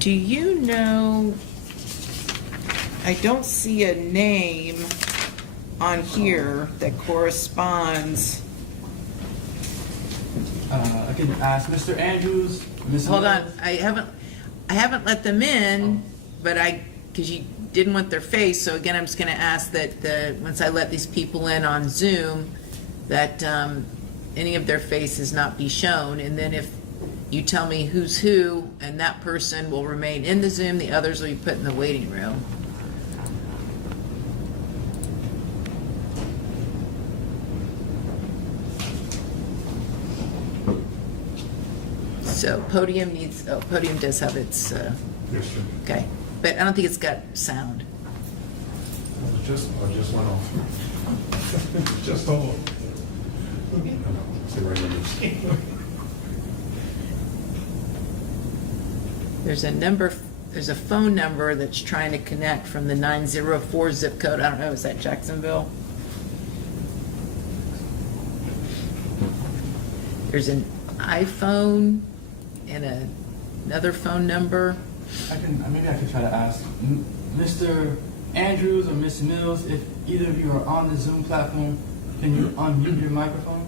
Do you know, I don't see a name on here that corresponds. I can ask Mr. Andrews, Ms. Hold on, Mills. I haven't let them in, but because you didn't want their face, so again, I'm just gonna ask that once I let these people in on Zoom, that any of their faces not be shown, and then if you tell me who's who, and that person will remain in the Zoom, the others will be put in the waiting room. So Podium Podium does have its, Yes, sir. okay, but I don't think it's got sound. I just went off. Just hold on. See right here. There's a phone number that's trying to connect from the 904 zip code. I don't know, is that Jacksonville? There's an iPhone and another phone number. Maybe I could try to ask Mr. Andrews or Ms. Mills, if either of you are on the Zoom platform, can you unmute your microphone?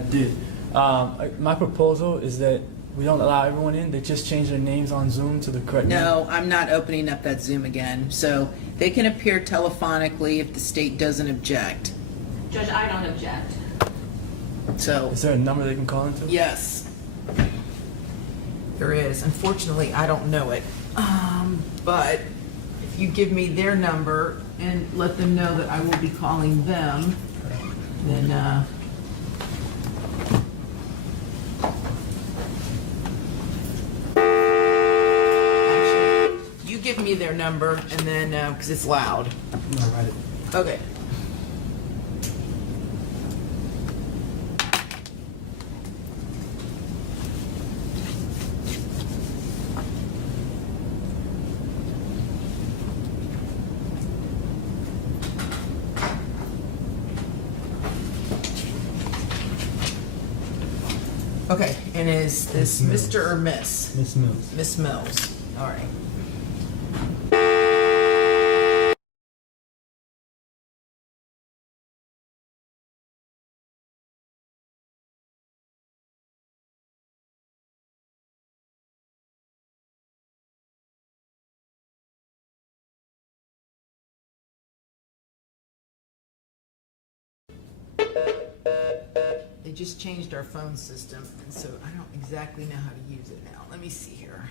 I did. My proposal is that we don't allow everyone in. They just change their names on Zoom to the correct name. No, I'm not opening up that Zoom again. So they can appear telephonically if the state doesn't object. Judge, I don't object. So, Is there a number they can call into? yes. There is. Unfortunately, I don't know it. But if you give me their number and let them know that I will be calling them, then, actually, you give me their number and then, because it's loud. No, write it. Okay. Okay, and is this Miss Mills. Mr. or Miss? Miss Mills. Miss Mills, all right. They just changed our phone system, and so I don't exactly know how to use it now. Let me see here.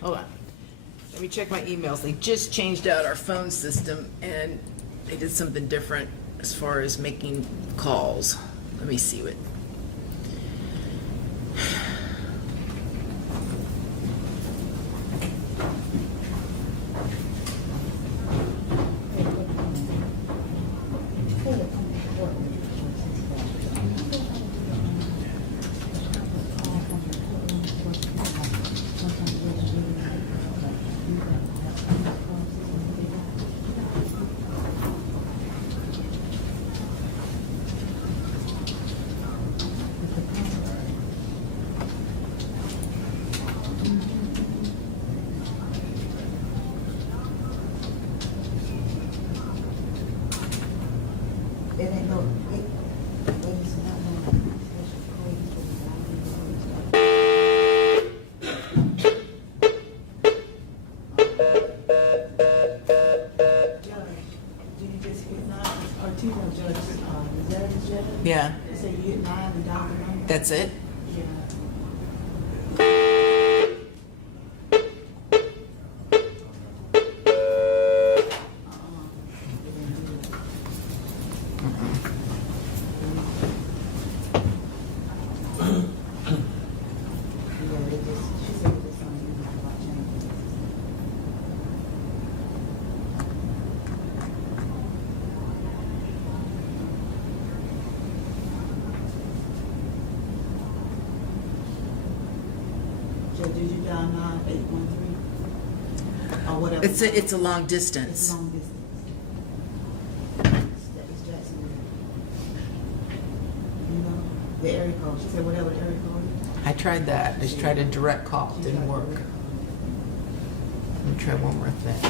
Hold on. Let me check my emails. They just changed out our phone system and they did something different as far as making calls. Let me see what. It ain't no, it's not no Judge, did you just hit nine, or two more judges, is that the judge? Yeah, They say you hit nine, the dollar number? that's it. Yeah. Did you dial 9813? Or whatever? It's a long It's distance. long distance. It's Jacksonville. You know, the area code. She said whatever the area code is. I tried that. I just tried a direct call. She Didn't tried work. direct call. Let me try one more thing.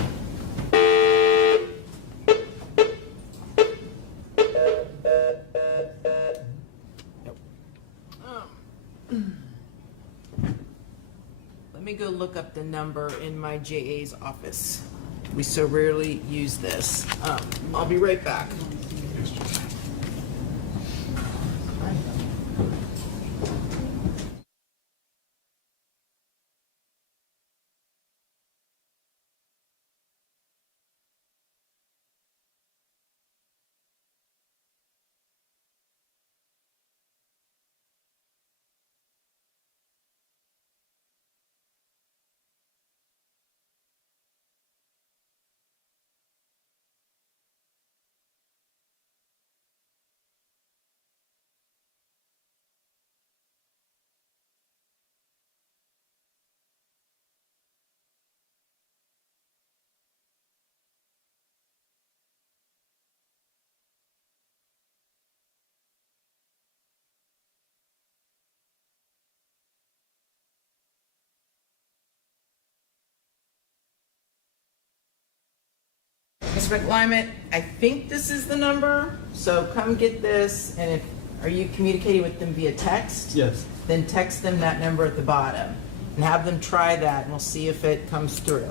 Let me go look up the number in my JA's office. We so rarely use this. I'll be right back. Mr. McLyman, I think this is the number, so come get this, and if, are you communicating with them via text? Yes. Then text them that number at the bottom, and have them try that, and we'll see if it comes through.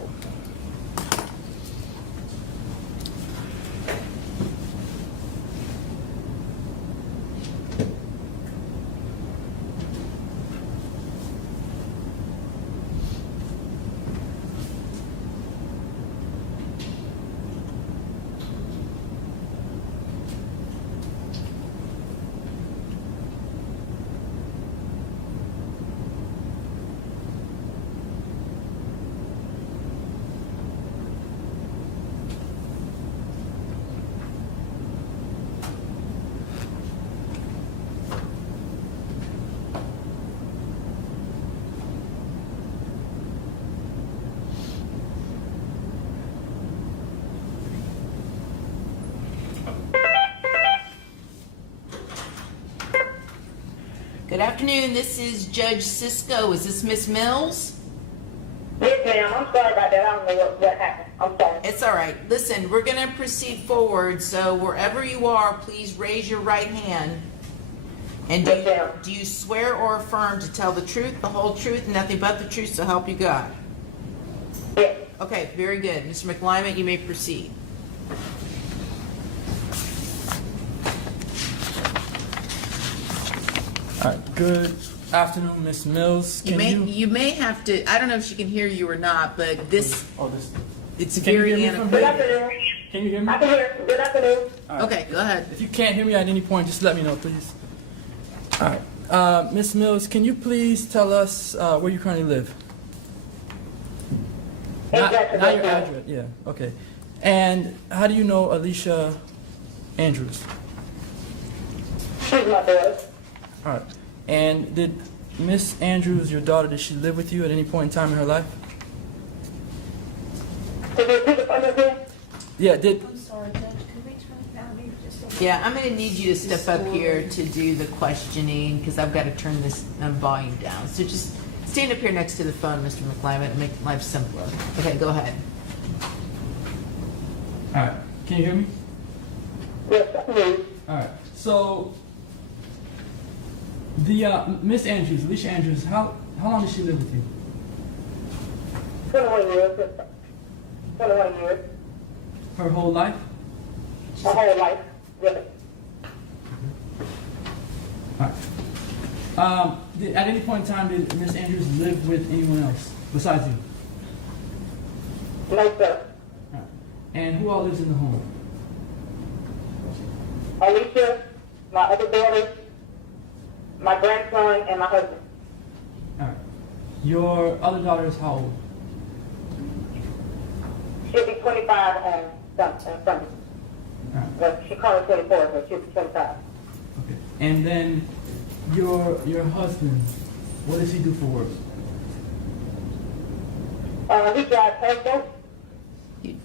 Good afternoon, this is Judge Cisco. Is this Miss Mills? Yes, ma'am. I'm sorry about that. I don't know what happened. I'm sorry. It's all right. Listen, we're going to proceed forward, so wherever you are, please raise your right hand. And Yes, ma'am. do you swear or affirm to tell the truth, the whole truth, and nothing but the truth, so help you God? Yes. Okay, very good. Mr. McLyman, you may proceed. All right. Good afternoon, Miss Mills. You may have to, I don't know if she can hear you or not, but this, Oh, this. it's Can you very hear me from Good animated. afternoon. Can you hear me? I can hear. Good afternoon. All right. Okay, go ahead. If you can't hear me at any point, just let me know, please. All right. Miss Mills, can you please tell us where you currently live? Not Jacksonville, your sir. address. Yeah. Okay. And how do you know Alicia Andrews? She's my daughter. All right. And did Miss Andrews, your daughter, did she live with you at any point in time in her life? Can you repeat the question again? Yeah. Did I'm sorry, Judge, could we turn it down maybe just a little? Yeah, I'm going to need you to step up here to do the questioning because I've got to turn this volume down. So just stand up here next to the phone, Mr. McClimate, and make life simpler. Okay, go ahead. All right. Can you hear me? Yes, I can hear you. All right. So the Miss Andrews, Alicia Andrews, how long did she live with you? 21 years. 21 years. Her whole life? My whole life. Yes. All right. At any point in time, did Miss Andrews live with anyone else besides you? No, sir. All right. And who all lives in the home? Alicia, my other daughter, my grandson, and my husband. All right. Your other daughter is how old? She'll be 25 on Sunday. All right. But she called her 24, but she'll be 25. Okay. And then your husband, what does he do for work? He drives tugboat.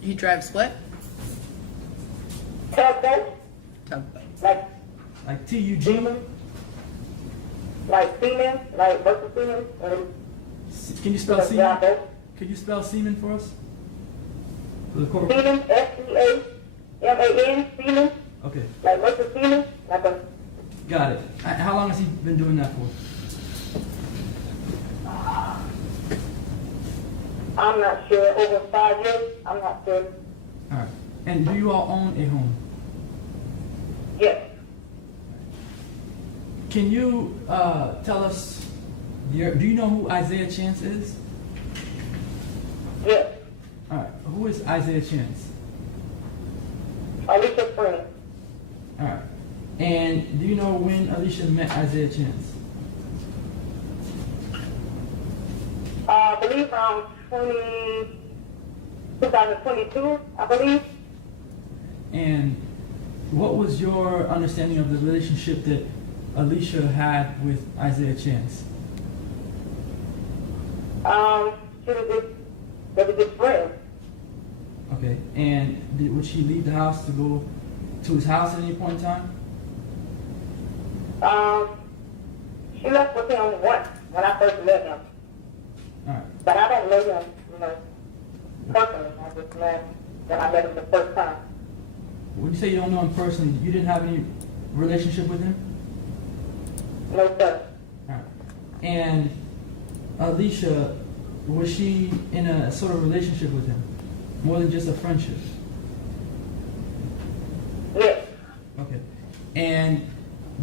He drives what? Tugboat. Tugboat. Like TUG? Seaman. Like seaman. Like working seaman. Can you spell semen? Could you spell semen for us? For the court? Seaman, S-E-A-M-A-N, seaman. Okay. Like working seaman. Like a, Got it. How long has he been doing that for? I'm not sure, over 5 years. I'm not sure. All right. And do you all own a home? Yes. Can you tell us, do you know who Isaiah Chance is? Yes. All right. Who is Isaiah Chance? Alicia's friend. All right. And do you know when Alicia met Isaiah Chance? I believe around 2022, I believe. And what was your understanding of the relationship that Alicia had with Isaiah Chance? They were just friends. Okay. And would she leave the house to go to his house at any point in time? She left with him once when I first met him. All right. But I don't know him, personally. I just know when I met him the first time. When you say you don't know him personally, you didn't have any relationship with him? No, sir. All right. And Alicia, was she in a sort of relationship with him? More than just a friendship? Yes. Okay. And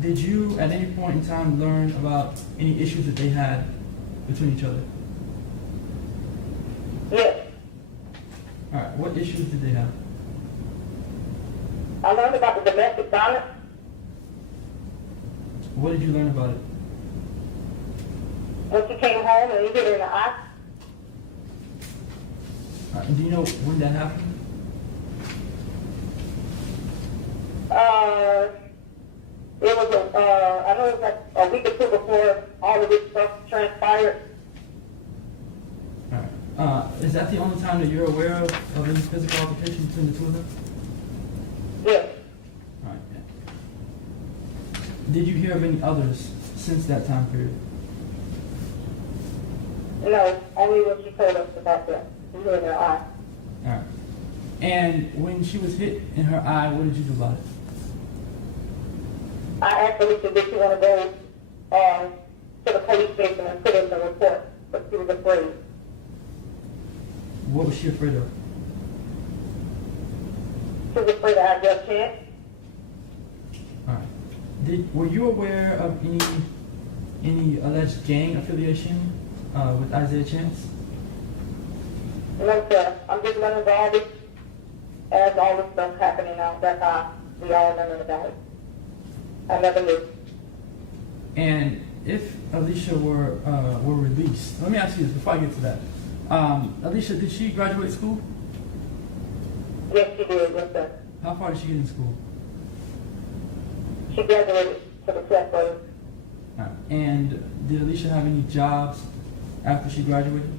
did you at any point in time learn about any issues that they had between each other? Yes. All right. What issues did they have? I learned about the domestic violence. What did you learn about it? When she came home and he hit her in the eye. All right. Do you know when that happened? It was I know it was like a week or two before all of this stuff transpired. All right. Is that the only time that you're aware of any physical altercation between the two of them? Yes. All right. Yeah. Did you hear of any others since that time period? No, only when she told us about that. He hit her in the eye. All right. And when she was hit in her eye, what did you do about it? I asked Alicia, did she want to go to the police station and put in the report, but she was afraid. What was she afraid of? She was afraid I had just chance. All right. Were you aware of any alleged gang affiliation with Isaiah Chance? No, sir. I'm just learning about it as all this stuff happening now. That's how we all learning about it. I never knew. And if Alicia were released, let me ask you this before I get to that. Alicia, did she graduate school? Yes, she did. Yes, sir. How far did she get in school? She graduated to the 12th grade. All right. And did Alicia have any jobs after she graduated?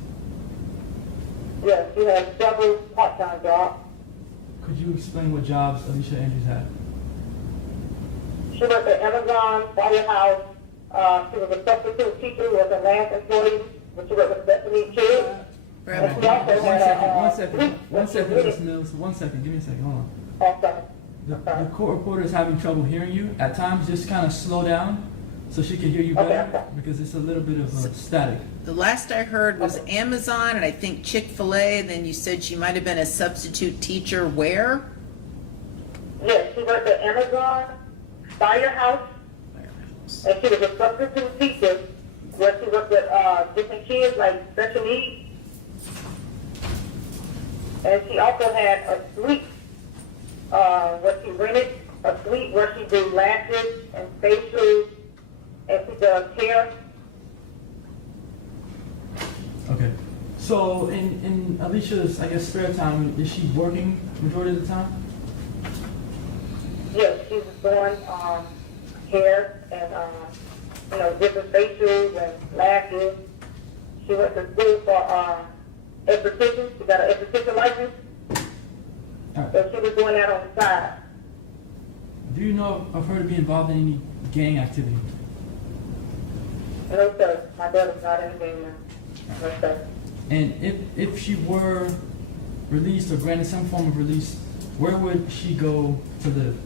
Yes, she had several part-time jobs. Could you explain what jobs Alicia Andrews had? She worked at Amazon, Firehouse. She was a substitute teacher, who was a math employee, but she worked with special needs kids. And she also had One second, Ms. Mills. 1 second. Give me a second. Hold on. Oh, sorry. The court reporter is having trouble hearing you. At times, just kind of slow down so she can hear you better Okay. because it's a little bit of static. The last I heard was Amazon and I think Chick-fil-A, then you said she might have been a substitute teacher where? Yes, she worked at Amazon, Firehouse, and she was a substitute teacher where she worked with different kids like special needs. And she also had a suite where she rented a suite where she did lashes and facials and she does hair. Okay. So in Alicia's, I guess, spare time, is she working majority of the time? Yes, she was doing hair and different facials and lashes. She went to school for esthetician. She got an esthetician license. All right. So she was doing that on the side. Do you know of her to be involved in any gang activity? No, sir. My daughter's not in the game now. No, sir. And if she were released or granted some form of release, where would she go to live?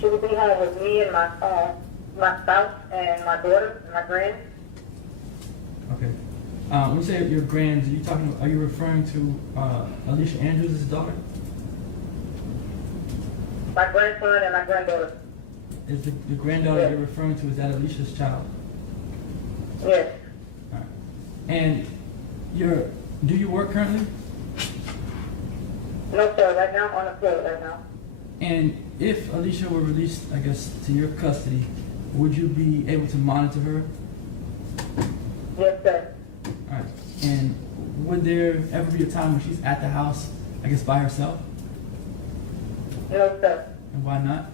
She would be home with me and my spouse and my daughter and my grand. Okay. When you say your grands, are you referring to Alicia Andrews' daughter? My grandson and my granddaughter. Is the granddaughter Yeah. you're referring to, is that Alicia's child? Yes. All right. And do you work currently? No, sir. Right now, I'm unemployed right now. And if Alicia were released, I guess, to your custody, would you be able to monitor her? Yes, sir. All right. And would there ever be a time when she's at the house, I guess, by herself? No, sir. And why not?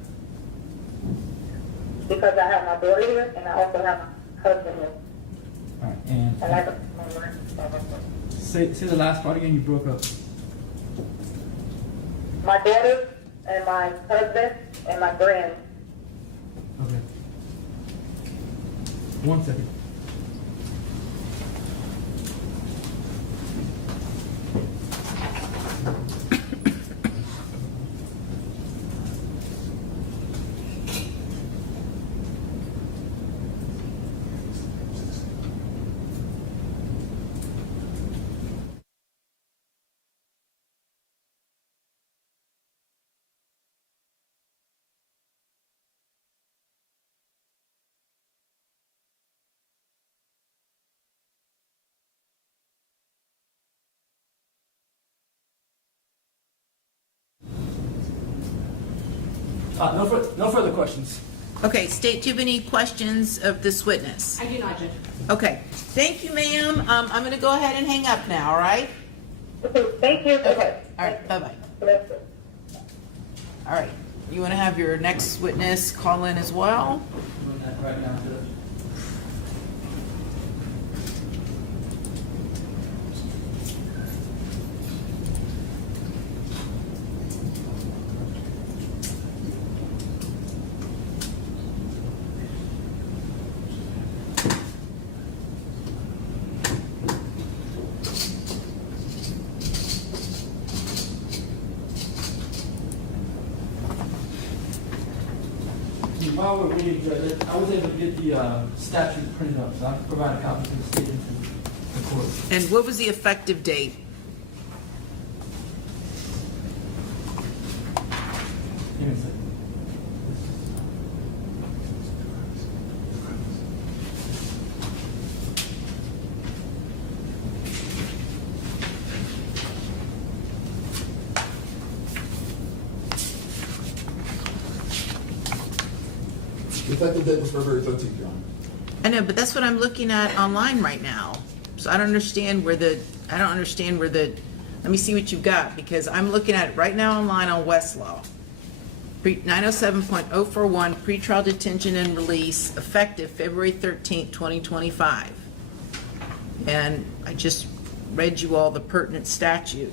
Because I have my daughter here and I also have my husband here. All right. And And I can, say the last part again. You broke up. my daughter and my husband and my grand. Okay. 1 second. No further questions. Okay, State, do you have any questions of this witness? I do not, Judge. Okay, thank you, ma'am. I'm gonna go ahead and hang up now, all right? Thank you. Okay, all right, bye-bye. All right, you wanna have your next witness call in as well? Doing that right now, Judge. While we're waiting, Judge, I was able to get the statute printed up, so I can provide a copy to the state and to the court. And what was the effective date? Give me a second. The effective date was February 13th, Your Honor. I know, but that's what I'm looking at online right now. So I don't understand where the, let me see what you've got, because I'm looking at it right now online on Westlaw. 907.041, pretrial detention and release, effective February 13th, 2025. And I just read you all the pertinent statute.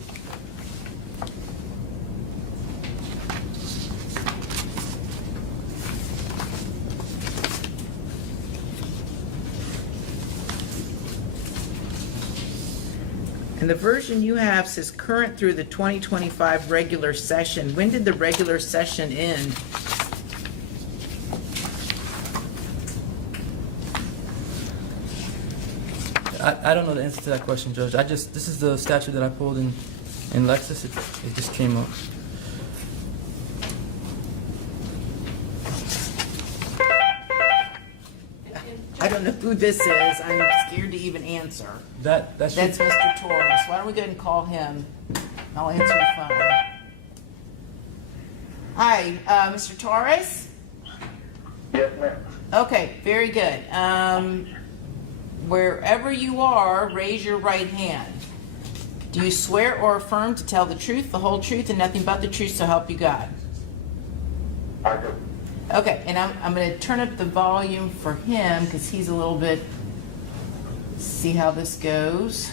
And the version you have says current through the 2025 regular session. When did the regular session end? I don't know the answer to that question, Judge. This is the statute that I pulled in Lexis. It just came up. I don't know who this is. I'm scared to even answer. That's That's Mr. Torres. Why don't we go ahead and call him? I'll answer the phone. Hi, Mr. Torres? Yes, ma'am. Okay, very good. Wherever you are, raise your right hand. Do you swear or affirm to tell the truth, the whole truth, and nothing but the truth, so help you God? I do. Okay, and I'm going to turn up the volume for him because he's a little bit, see how this goes.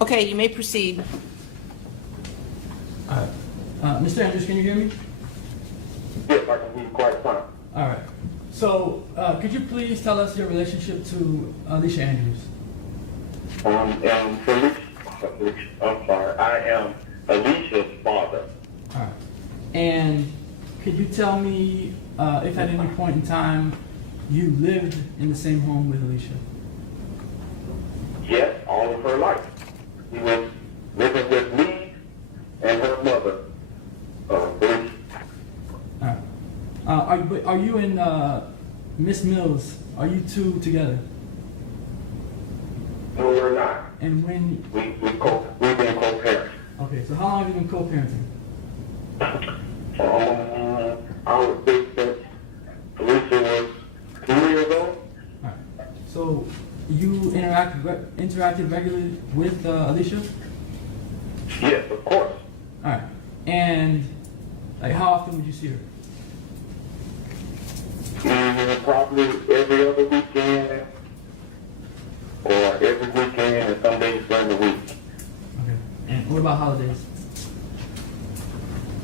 Okay, you may proceed. All right. Mr. Andrews, can you hear me? Yes, I can hear you quite fine. All right. So, could you please tell us your relationship to Alicia Andrews? I am Alicia's father. All right. And could you tell me if at any point in time you lived in the same home with Alicia? Yes, all of her life. She was living with me and her mother. Alicia. All right. Are you and Miss Mills, are you two together? No, we're not. And when, We've been co-parents. okay, so how long have you been co-parenting? I would think that Alicia was 2 years old. All right. So you interacted regularly with Alicia? Yes, of course. All right. And like, how often would you see her? Probably every other weekend, or every weekend and some days during the week. Okay. And what about holidays?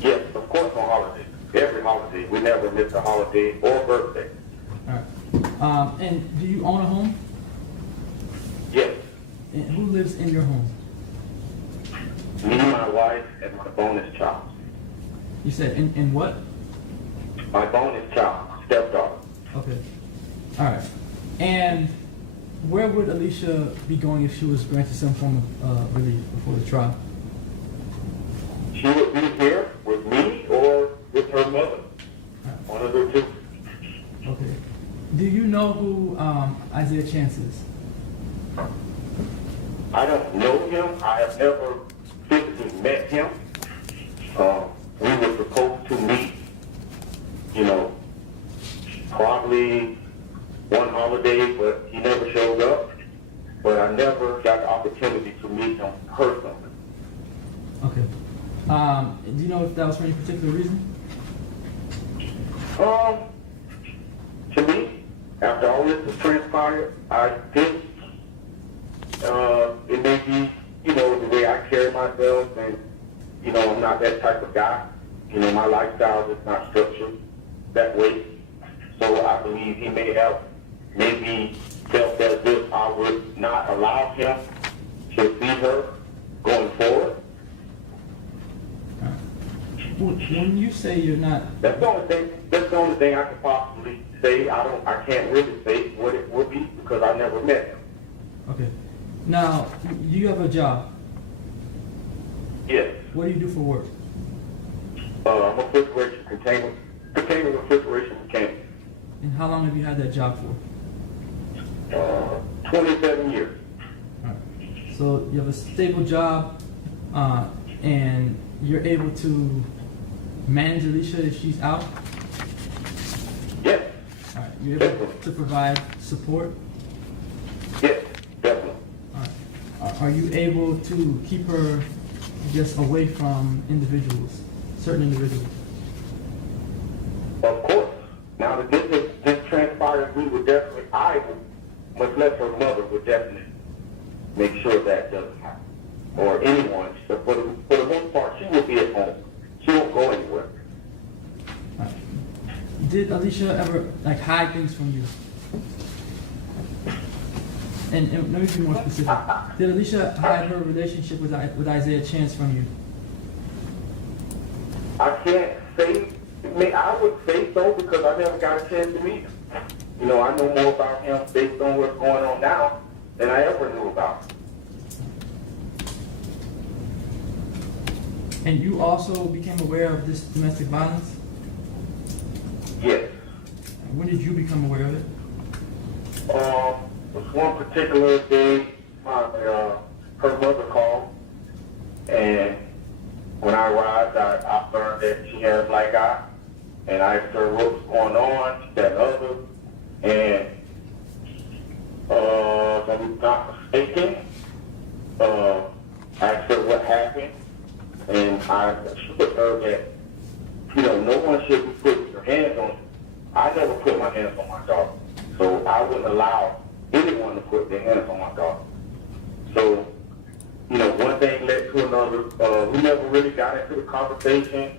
Yes, of course on holidays. Every holiday. We never miss a holiday or birthday. All right. And do you own a home? Yes. And who lives in your home? Me, my wife, and my bonus child. You said in what? My bonus child, stepdaughter. Okay. All right. And where would Alicia be going if she was granted some form of relief before the trial? She would be here with me or with her mother. One of the two. Okay. Do you know who Isaiah Chance is? I don't know him. I have never physically met him. We were supposed opportunity to meet him personally. Okay. Do you know if that was for any particular reason? To me, after all this has transpired, I think it may be, the way I carry myself, and, I'm not that type of guy. My lifestyle is not structured that way. So I believe he may have maybe felt as if I would not allow him to see her going forward. When you say you're not, That's the only thing I could possibly say. I can't really say what it would be because I never met him. okay. Now, you have a job. Yes. What do you do for work? I'm a refrigeration container refrigeration mechanic. And how long have you had that job for? 27 years. All right. So you have a stable job, and you're able to manage Alicia if she's out? Yes. All right. You're able to provide support? Yes, definitely. All right. Are you able to keep her, I guess, away from individuals, certain individuals? Of course. Now that this transpired, we would definitely, much less her mother, would definitely make sure that doesn't happen. Or anyone. So for the most part, she will be at home. She won't go anywhere. All right. Did Alicia ever hide things from you? And let me be more specific. Did Alicia hide her relationship with Isaiah Chance from you? I can't say, I would say so because I never got a chance to meet him. I know more about him based on what's going on now than I ever knew about. And you also became aware of this domestic violence? Yes. When did you become aware of it? This one particular day, her mother called, and when I arrived, I learned that she had a black eye, and I asked her what was going on, she said other, and if I'm not mistaken, I asked her what happened, and I assured her that, no one should be putting their hands on. I never put my hands on my daughter, so I wouldn't allow anyone to put their hands on my daughter. So, one thing led to another. We never really got into the conversation.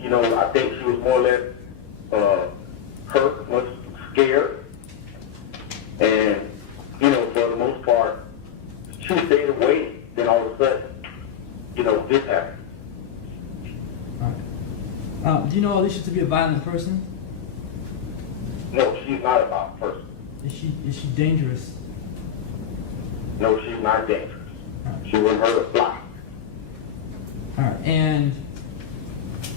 I think she was more or less hurt, was scared, and for the most part, she stayed away. Then all of a sudden, this happened. All right. Do you know Alicia to be a violent person? No, she's not a violent person. Is she dangerous? No, she's not dangerous. She wouldn't hurt a fly. All right. And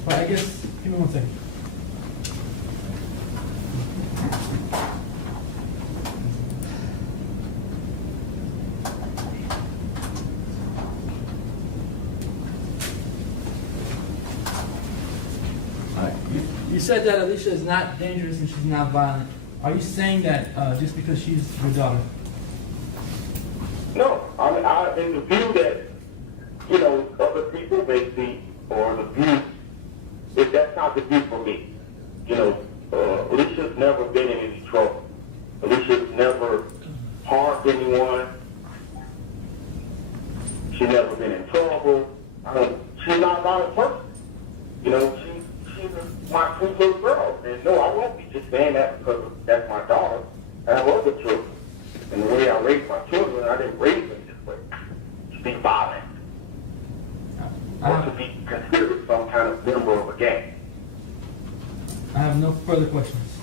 well, I guess give me one second. All right. You said that Alicia is not dangerous and she's not violent. Are you saying that just because she's your daughter? No, in the view that, other people may see, or the view, if that's not the view for me. Alicia's never been in any trouble. Alicia's never harmed anyone. She's never been in trouble. She's not a violent person. She's my sweet little girl. And no, I won't be just saying that because that's my daughter. I have other children. And the way I raised my children, I didn't raise them this way. To be violent. Or to be considered some kind of member of a gang. I have no further questions.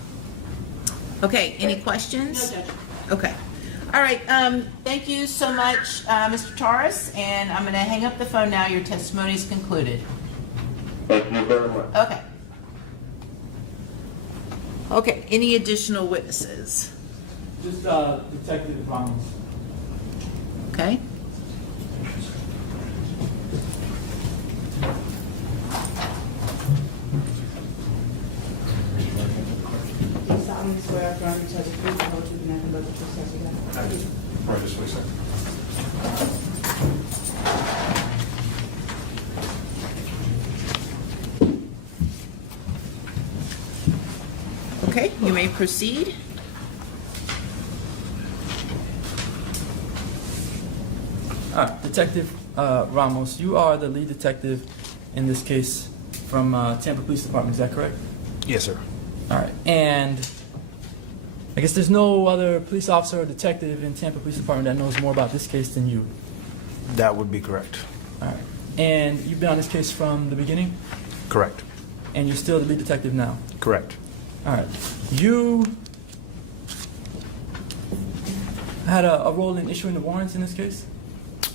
Okay, any questions? No, Judge. Okay. All right, thank you so much, Mr. Torres, and I'm gonna hang up the phone now. Your testimony is concluded. Thank you very much. Okay. Okay, any additional witnesses? Just Detective Ramos. Okay. You solemnly swear affirm to tell the truth, the whole truth, and nothing but the truth, so help you God. Right, just wait a second. You may proceed. All right, Detective Ramos, you are the lead detective in this case from Tampa Police Department, is that correct? Yes, sir. All right, and I guess there's no other police officer or detective in Tampa Police Department that knows more about this case than you. That would be correct. All right, and you've been on this case from the beginning, Correct. and you're still the lead detective now. Correct. All right, you had a role in issuing the warrants in this case.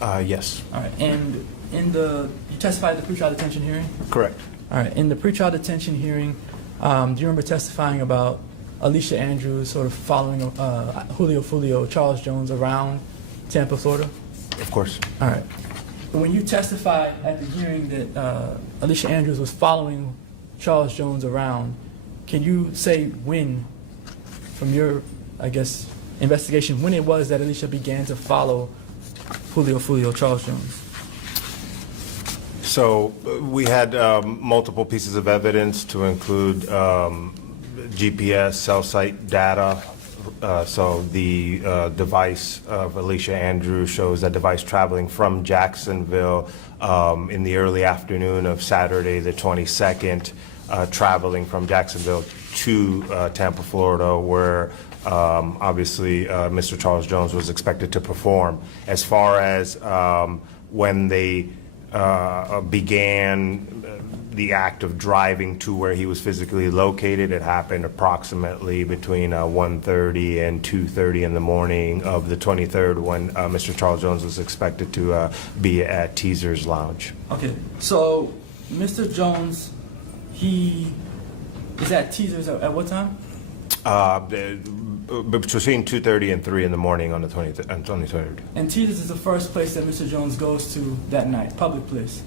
Yes. All right, and you testified at the pretrial detention hearing. Correct. All right, in the pretrial detention hearing, do you remember testifying about Alicia Andrews sort of following Julio, Foolio, Charles Jones around Tampa, Florida? Of course. All right. When you testified at the hearing that Alicia Andrews was following Charles Jones around, can you say when, from your, I guess, investigation, when it was that Alicia began to follow Julio, Foolio, Charles Jones? So we had multiple pieces of evidence to include GPS, cell site data. So the device of Alicia Andrews shows that device traveling from Jacksonville in the early afternoon of Saturday the 22nd, traveling from Jacksonville to Tampa, Florida, where obviously Mr. Charles Jones was expected to perform. As far as when they began the act of driving to where he was physically located, it happened approximately between 1:30 and 2:30 in the morning of the 23rd, when Mr. Charles Jones was expected to be at Teaser's Lounge. Okay, so Mr. Jones, he is at Teaser's at what time? Between 2:30 and 3 in the morning on the 23rd. And Teaser's is the first place that Mr. Jones goes to that night, public place.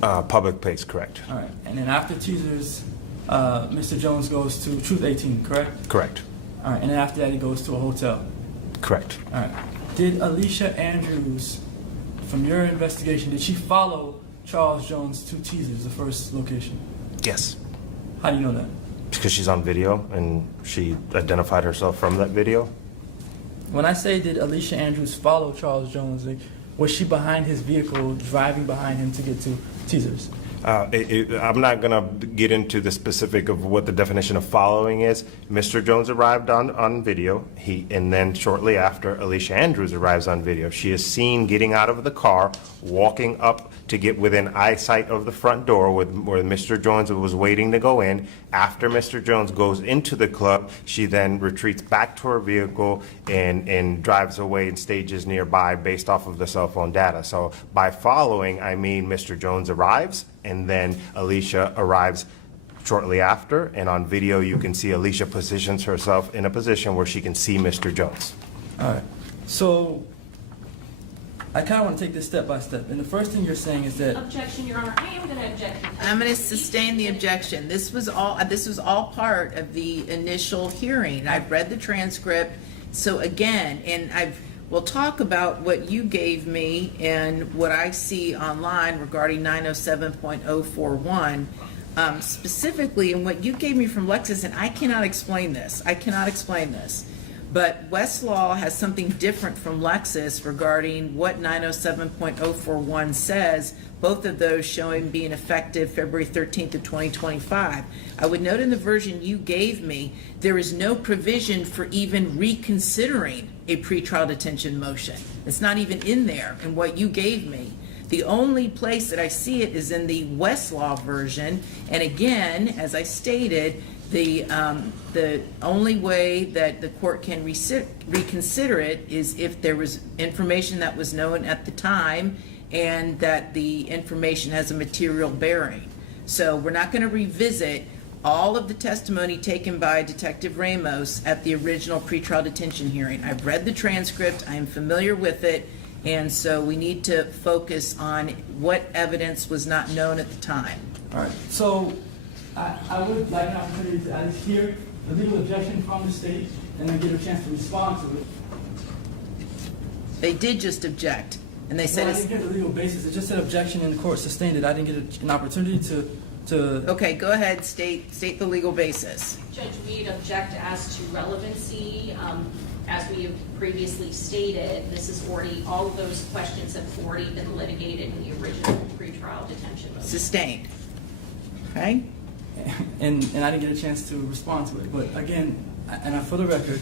Public place, correct. All right, and then after Teaser's, Mr. Jones goes to Truth 18, correct? Correct. All right, and then after that he goes to a hotel. Correct. All right. Did Alicia Andrews, from your investigation, did she follow Charles Jones to Teaser's, the first location? Yes. How do you know that? Because she's on video and she identified herself from that video. When I say did Alicia Andrews follow Charles Jones, like, was she behind his vehicle, driving behind him to get to Teaser's? I'm not going to get into the specific of what the definition of following is. Mr. Jones arrived on video, and then shortly after, Alicia Andrews arrives on video. She is seen getting out of the car, walking up to get within eyesight of the front door where Mr. Jones was waiting to go in. After Mr. Jones goes into the club, she then retreats back to her vehicle and drives away in stages nearby based off of the cell phone data. So by following, I mean Mr. Jones arrives, and then Alicia arrives shortly after, and on video you can see Alicia positions herself in a position where she can see Mr. Jones. All right. So I kind of want to take this step by step. And the first thing you're saying is that... Objection, Your Honor. I am going to object. I'm going to sustain the objection. This was all part of the initial hearing. I've read the transcript. So again, and we'll talk about what you gave me and what I see online regarding 907.041, specifically, and what you gave me from Lexis, and I cannot explain this. But Westlaw has something different from Lexis regarding what 907.041 says, both of those showing being effective February 13th of 2025. I would note in the version you gave me, there is no provision for even reconsidering a pretrial detention motion. It's not even in there in what you gave me. The only place that I see it is in the Westlaw version, and again, as I stated, the only way that the court can reconsider it is if there was information that was known at the time and that the information has a material bearing. So we're not going to revisit all of the testimony taken by Detective Ramos at the original pretrial detention hearing. I've read the transcript, I am familiar with it, and so we need to focus on what evidence was not known at the time. All right. So I would like an opportunity to at least hear the legal objection from the state and then get a chance to respond to it. They did just object, and they said I it's... didn't get the legal basis. It just said objection and the court sustained it. I didn't get an opportunity to to. Okay, go ahead, state the legal basis. Judge, we'd object as to relevancy. As we have previously stated, this is already, all of those questions have already been litigated in the original pretrial detention motion. Sustained. Okay? And I didn't get a chance to respond to it. But again, for the record,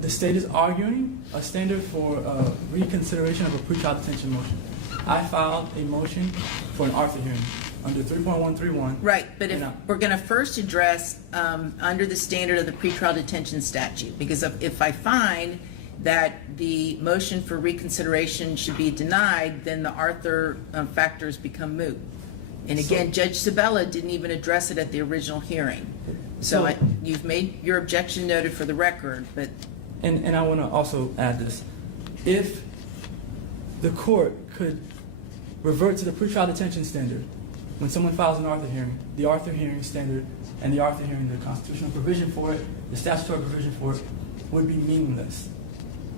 the state is arguing a standard for reconsideration of a pretrial detention motion. I filed a motion for an Arthur hearing under 3.131. Right, but if we're going to first address under the standard of the pretrial detention statute, because if I find that the motion for reconsideration should be denied, then the Arthur factors become moot. And again, Judge Sabella didn't even address it at the original hearing. So you've made your objection noted for the record, but. And I want to also add this. If the court could revert to the pretrial detention standard when someone files an Arthur hearing, the Arthur hearing standard and the Arthur hearing, the constitutional provision for it, the statutory provision for it, would be meaningless.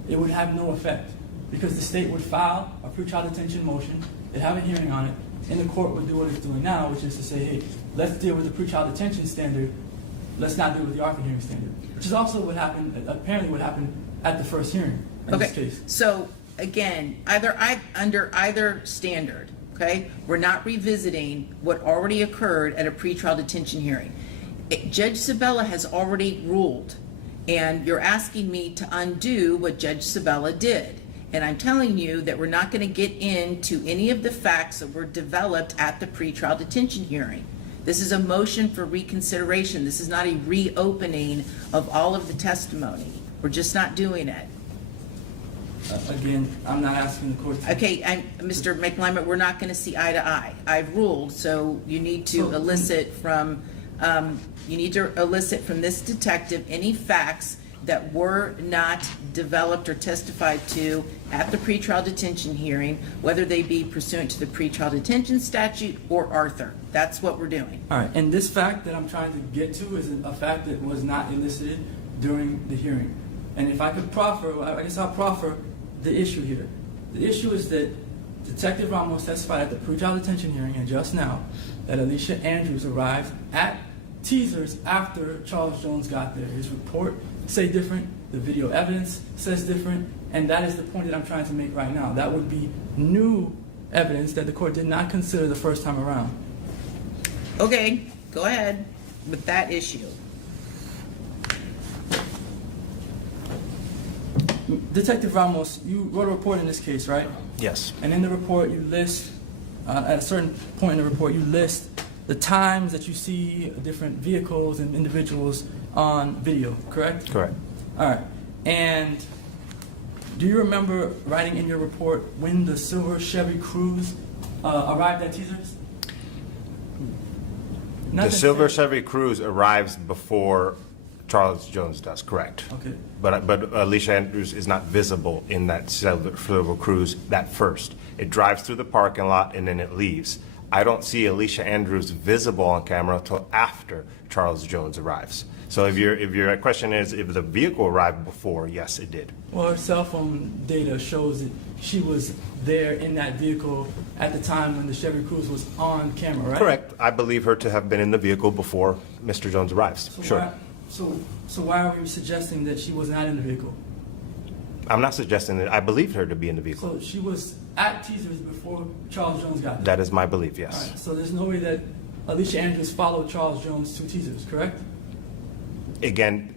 It would have no effect because the state would file a pretrial detention motion, it'd have a hearing on it, and the court would do what it's doing now, which is to say, hey, let's deal with the pretrial detention standard, let's not deal with the Arthur hearing standard, which is also what happened, apparently what happened at the first hearing in this case. So again, under either standard, okay, we're not revisiting what already occurred at a pretrial detention hearing. Judge Sabella has already ruled, and you're asking me to undo what Judge Sabella did. And I'm telling you that we're not going to get into any of the facts that were developed at the pretrial detention hearing. This is a motion for reconsideration. This is not a reopening of all of the testimony. We're just not doing it. Again, I'm not asking the court to. Okay, Mr. McLymont, we're not going to see eye to eye. I've ruled, so you need to elicit from this detective any facts that were not developed or testified to at the pretrial detention hearing, whether they be pursuant to the pretrial detention statute or Arthur. That's what we're doing. All right, and this fact that I'm trying to get to is a fact that was not elicited during the hearing. And if I could proffer, I guess I'll proffer the issue here. The issue is that Detective Ramos testified at the pretrial detention hearing, and just now, that Alicia Andrews arrived at Teasers after Charles Jones got there. His report say different, the video evidence says different, and that is the point that I'm trying to make right now. That would be new evidence that the court did not consider the first time around. Okay, go ahead with that issue. Detective Ramos, you wrote a report in this case, right? Yes. And in the report you list, at a certain point in the report, you list the times that you see different vehicles and individuals on video, correct? Correct. All right. And do you remember writing in your report when the silver Chevy Cruze arrived at Teasers? The silver Chevy Cruze arrives before Charles Jones does, correct. Okay. But Alicia Andrews is not visible in that silver Cruze that first. It drives through the parking lot and then it leaves. I don't see Alicia Andrews visible on camera until after Charles Jones arrives. So if your question is if the vehicle arrived before, yes, it did. Well, her cell phone data shows that she was there in that vehicle at the time when the Chevy Cruze was on camera, right? Correct. I believe her to have been in the vehicle before Mr. Jones arrives. So Sure. So why are we suggesting that she was not in the vehicle? I'm not suggesting that. I believed her to be in the vehicle. So she was at Teasers before Charles Jones got there? That is my belief, All yes. right, so there's no way that Alicia Andrews followed Charles Jones to Teasers, correct? Again,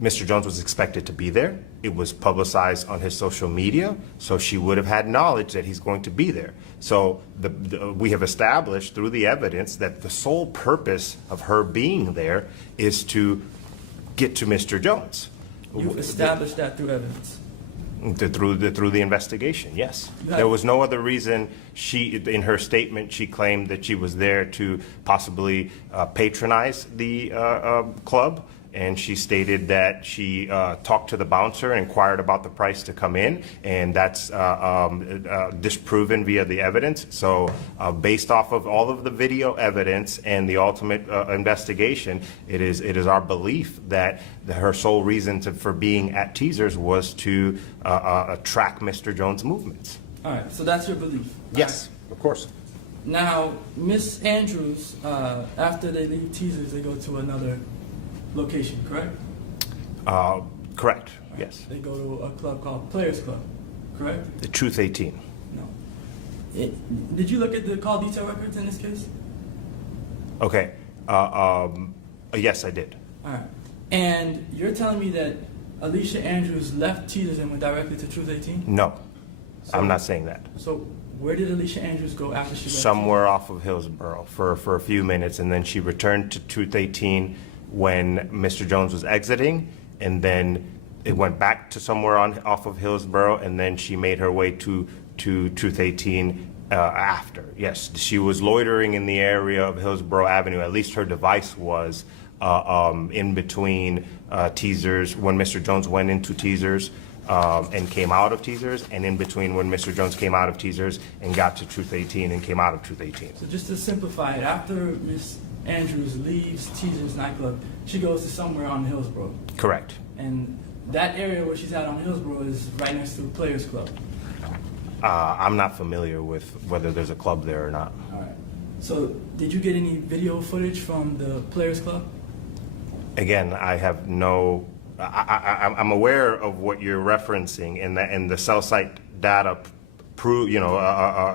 Mr. Jones was expected to be there. It was publicized on his social media, so she would have had knowledge that he's going to be there. So we have established through the evidence that the sole purpose of her being there is to get to Mr. Jones. You've established that through evidence. Through the investigation, yes. There was no other reason. In her statement, she claimed that she was there to possibly patronize the club, and she stated that she talked to the bouncer and inquired about the price to come in, and that's disproven via the evidence. So based off of all of the video evidence and the ultimate investigation, it is our belief that her sole reason for being at Teasers was to track Mr. Jones' movements. All right, so that's your belief? Yes, of course. Now, Miss Andrews, after they leave Teasers, they go to another location, correct? Correct, yes. They go to a club called Players Club, correct? The Truth 18. No. Did you look at the call detail records in this case? Okay. Yes, I did. All right. And you're telling me that Alicia Andrews left Teasers and went directly to Truth 18? No, So- I'm not saying that. So where did Alicia Andrews go after she left? Somewhere off of Hillsborough for a few minutes, and then she returned to Truth 18 when Mr. Jones was exiting, and then it went back to somewhere off of Hillsborough, and then she made her way to Truth 18 after. Yes, she was loitering in the area of Hillsborough Avenue. At least her device was in between Teasers when Mr. Jones went into Teasers. And came out of Teasers, and in between when Mr. Jones came out of Teasers and got to Truth 18 and came out of Truth 18. So just to simplify it, after Miss Andrews leaves Teasers nightclub, she goes to somewhere on Hillsborough. Correct. And that area where she's at on Hillsborough is right next to the Players Club. I'm not familiar with whether there's a club there or not. All right. So did you get any video footage from the Players Club? Again, I have no. I'm aware of what you're referencing, and the cell site data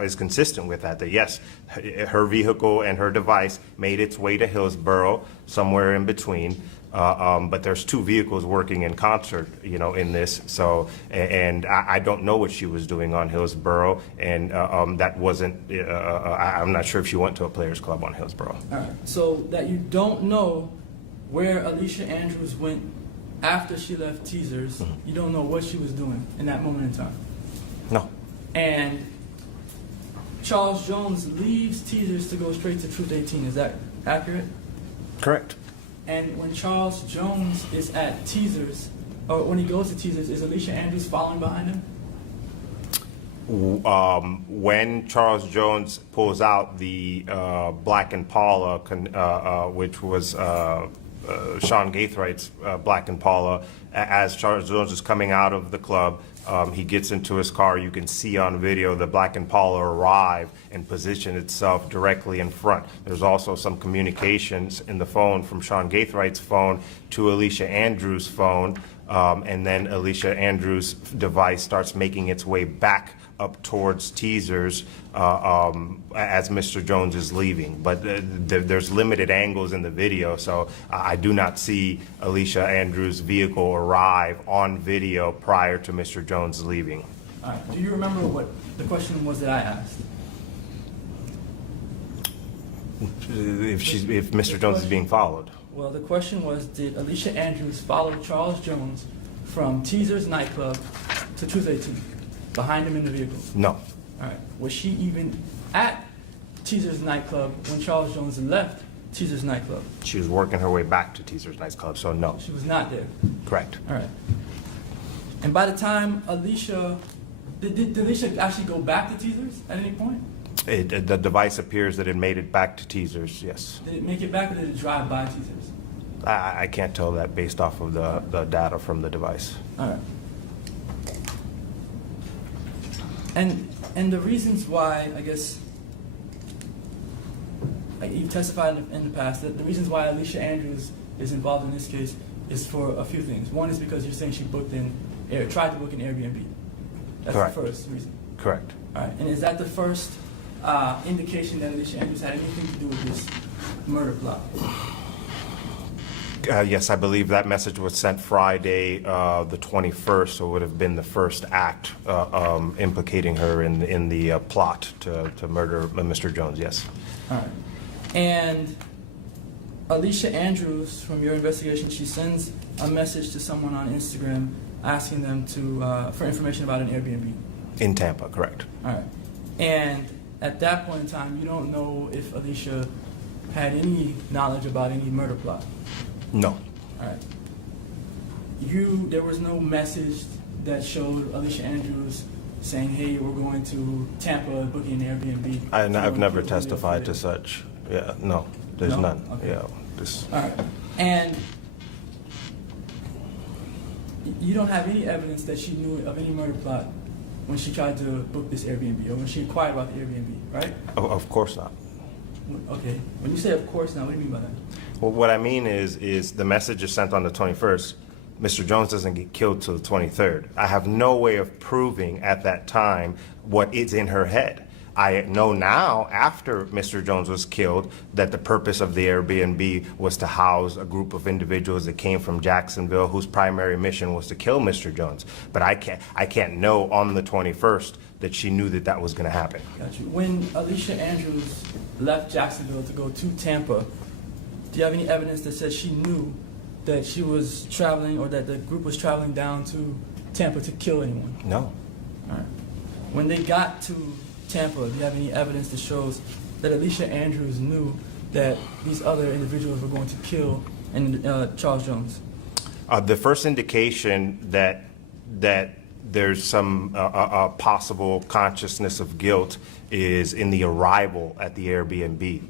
is consistent with that. That yes, her vehicle and her device made its way to Hillsborough, somewhere in between. But there's two vehicles working in concert, in this. So, and I don't know what she was doing on Hillsborough, and that wasn't. I'm not sure if she went to a Players Club on Hillsborough. All right. So that you don't know where Alicia Andrews went after she left Teasers, you don't know what she was doing in that moment in time. No. And Charles Jones leaves Teasers to go straight to Truth 18. Is that accurate? Correct. And when Charles Jones is at Teasers, or when he goes to Teasers, is Alicia Andrews following behind him? When Charles Jones pulls out the Black Impala, which was Sean Gaithwright's Black Impala, as Charles Jones is coming out of the club, he gets into his car. You can see on video the Black Impala arrive and position itself directly in front. There's also some communications in the phone from Sean Gaithwright's phone to Alicia Andrews' phone, and then Alicia Andrews' device starts making its way back up towards Teasers as Mr. Jones is leaving. But there's limited angles in the video, so I do not see Alicia Andrews' vehicle arrive on video prior to Mr. Jones leaving. All right. Do you remember what the question was that I asked? If Mr. Jones is being followed. Well, the question was, did Alicia Andrews follow Charles Jones from Teasers nightclub to Truth 18, behind him in the vehicle? No. All right. Was she even at Teasers nightclub when Charles Jones left Teasers nightclub? She was working her way back to Teasers nightclub, so no. She was not there. Correct. All right. And by the time Alicia, did Alicia actually go back to Teasers at any point? The device appears that it made it back to Teasers, yes. Did it make it back, or did it drive by Teasers? I can't tell that based off of the data from the device. All right. And the reasons why, I guess, like you've testified in the past, that the reasons why Alicia Andrews is involved in this case is for a few things. One is because you're saying she tried to book an Airbnb. That's Correct. the first reason. Correct. All right. And is that the first indication that Alicia Andrews had anything to do with this murder plot? Yes, I believe that message was sent Friday, the 21st, so it would have been the first act implicating her in the plot to murder Mr. Jones, yes. All right. And Alicia Andrews, from your investigation, she sends a message to someone on Instagram asking them for information about an Airbnb. In Tampa, correct. All right. And at that point in time, you don't know if Alicia had any knowledge about any murder plot. No. All right. There was no message that showed Alicia Andrews saying, "Hey, we're going to Tampa, booking an Airbnb." I've never testified to such. Yeah, no, there's No? none. Okay. Yeah. All right. And you don't have any evidence that she knew of any murder plot when she tried to book this Airbnb, or when she inquired about the Airbnb, right? Of course not. Okay. When you say of course now, what do you mean by that? Well, what I mean is the message is sent on the 21st. Mr. Jones doesn't get killed till the 23rd. I have no way of proving at that time what is in her head. I know now, after Mr. Jones was killed, that the purpose of the Airbnb was to house a group of individuals that came from Jacksonville whose primary mission was to kill Mr. Jones. But I can't know on the 21st that she knew that that was going to happen. Got you. When Alicia Andrews left Jacksonville to go to Tampa, do you have any evidence that says she knew that she was traveling, or that the group was traveling down to Tampa to kill anyone? No. All right. When they got to Tampa, do you have any evidence that shows that Alicia Andrews knew that these other individuals were going to kill Charles Jones? The first indication that there's some possible consciousness of guilt is in the arrival at the Airbnb.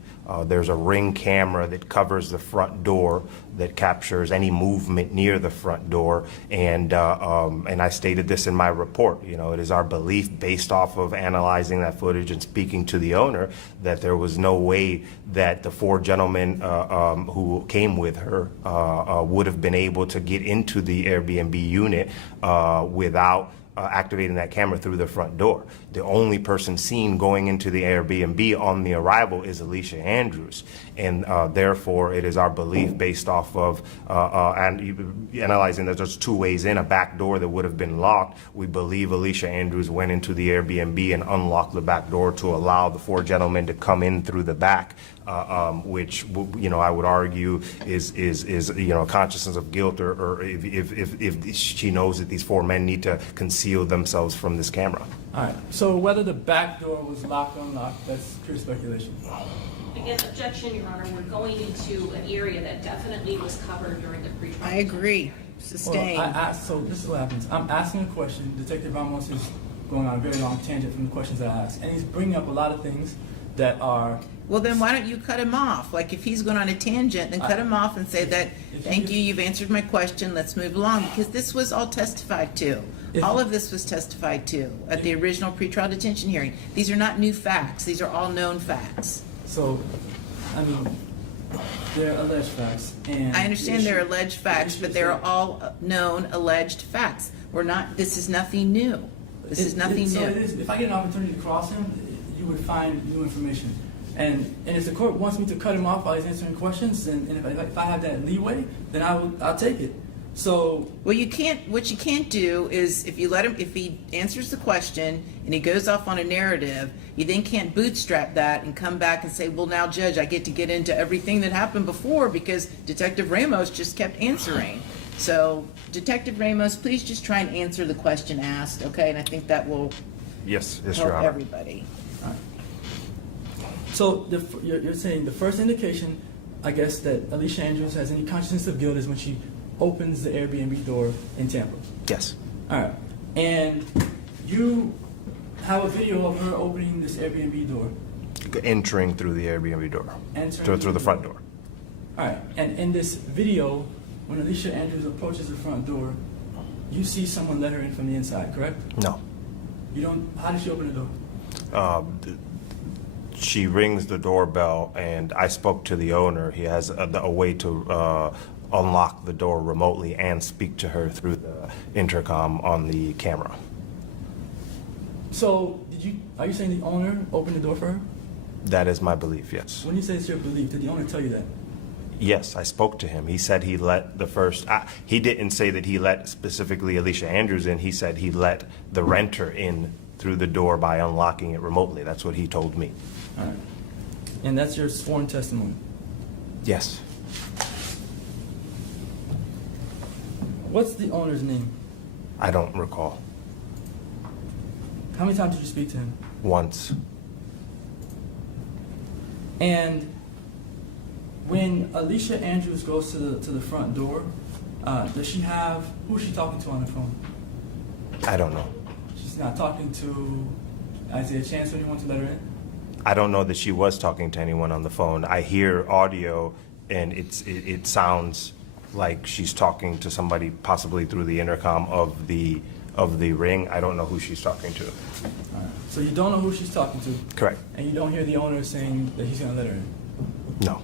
There's a Ring camera that covers the front door that captures any movement near the front door, and I stated this in my report. You know, it is our belief, based off of analyzing that footage and speaking to the owner, that there was no way that the four gentlemen who came with her would have been able to get into the Airbnb unit without activating that camera through the front door. The only person seen going into the Airbnb on the arrival is Alicia Andrews, and therefore it is our belief, based off of analyzing that there's two ways in, a back door that would have been locked. We believe Alicia Andrews went into the Airbnb and unlocked the back door to allow the four gentlemen to come in through the back, which, you know, I would argue is you know, a consciousness of guilt, or if she knows that these four men need to conceal themselves from this camera. All right. So whether the back door was locked or unlocked, that's pure speculation. Again, objection, Your Honor. We're going into an area that definitely was covered during the pretrial. I agree. Sustained. Well, so this is what happens. I'm asking a question. Detective Ramos is going on a very long tangent from the questions that I asked, and he's bringing up a lot of things that are... Well, then why don't you cut him off? Like, if he's going on a tangent, then cut him off and say that, thank you, you've answered my question, let's move along. Because this was all testified to. All of this was testified to at the original pretrial detention hearing. These are not new facts. These are all known facts. So, I mean, they're alleged facts. And I understand they're alleged facts, but they're all known alleged facts. This is nothing new. This is nothing new. If I get an opportunity to cross him, you would find new information. And if the court wants me to cut him off while he's answering questions, and if I have that leeway, then I'll take it. So, well, you can't. What you can't do is, if you let him, if he answers the question and he goes off on a narrative, you then can't bootstrap that and come back and say, well, now, Judge, I get to get into everything that happened before because Detective Ramos just kept answering. So, Detective Ramos, please just try and answer the question asked, okay? And I think that will Yes, help Your Honor. everybody. all right. So you're saying the first indication, I guess, that Alicia Andrews has any consciousness of guilt is when she opens the Airbnb door in Tampa. Yes. All right. And you have a video of her opening this Airbnb door. Entering through the Airbnb door. Through the front door. All right. And in this video, when Alicia Andrews approaches the front door, you see someone let her in from the inside, correct? No. You don't. How did she open the door? She rings the doorbell, and I spoke to the owner. He has a way to unlock the door remotely and speak to her through the intercom on the camera. So, are you saying the owner opened the door for her? That is my belief, yes. When you say it's your belief, did the owner tell you that? Yes, I spoke to him. He said he let the first, he didn't say that he let specifically Alicia Andrews in. He said he let the renter in through the door by unlocking it remotely. That's what he told me. All right. And that's your sworn testimony? Yes. What's the owner's name? I don't recall. How many times did you speak to him? Once. And when Alicia Andrews goes to the front door, does she have, who's she talking to on the phone? I don't know. She's not talking to Isaiah Chance or anyone to let her in? I don't know that she was talking to anyone on the phone. I hear audio, and it sounds like she's talking to somebody possibly through the intercom of the of the ring. I don't know who she's talking to. All right. So you don't know who she's talking to, Correct. and you don't hear the owner saying that he's going to let her in. No.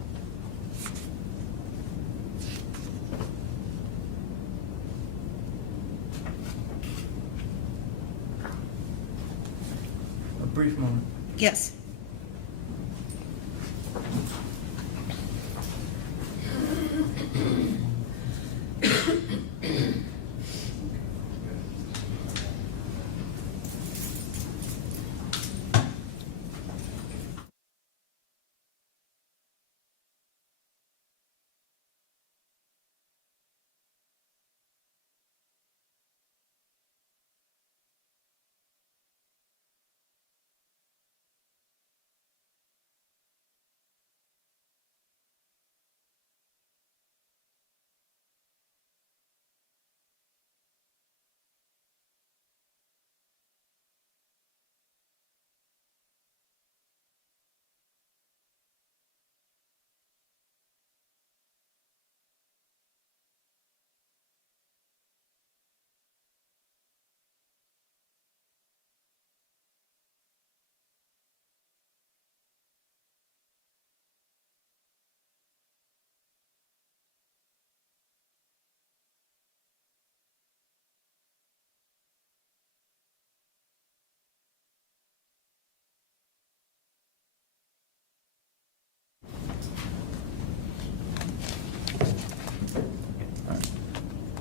A brief moment. Yes.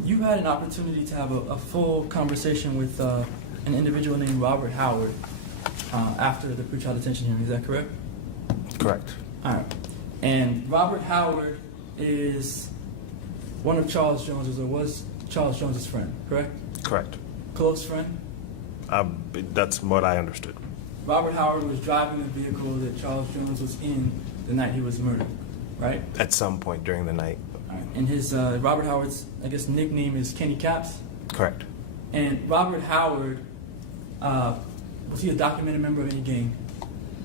You had an opportunity to have a full conversation with an individual named Robert Howard after the pretrial detention hearing. Is that correct? Correct. All right. And Robert Howard is one of Charles Jones's, or was Charles Jones's friend, correct? Correct. Close friend? That's what I understood. Robert Howard was driving the vehicle that Charles Jones was in the night he was murdered, right? At some point during the night. All right. And his Robert Howard's, I guess, nickname is Kenny Caps. Correct. And Robert Howard, was he a documented member of any gang?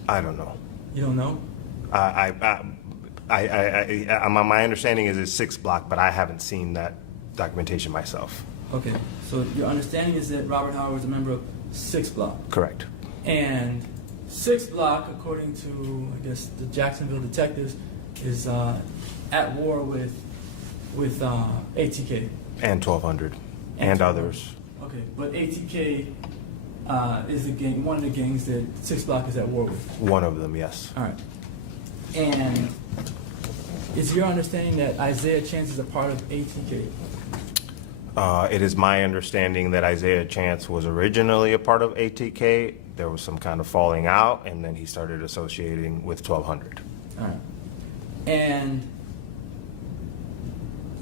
I don't know. You don't know? My understanding is it's 6 block, but I haven't seen that documentation myself. Okay. So your understanding is that Robert Howard was a member of 6 Block. Correct. And 6 Block, according to, I guess, the Jacksonville detectives, is at war with ATK. And 1200. And others. Okay, but ATK is the gang, one of the gangs that 6 Block is at war with. One of them, yes. All right. And is your understanding that Isaiah Chance is a part of ATK? It is my understanding that Isaiah Chance was originally a part of ATK. There was some kind of falling out, and then he started associating with 1200. All right. And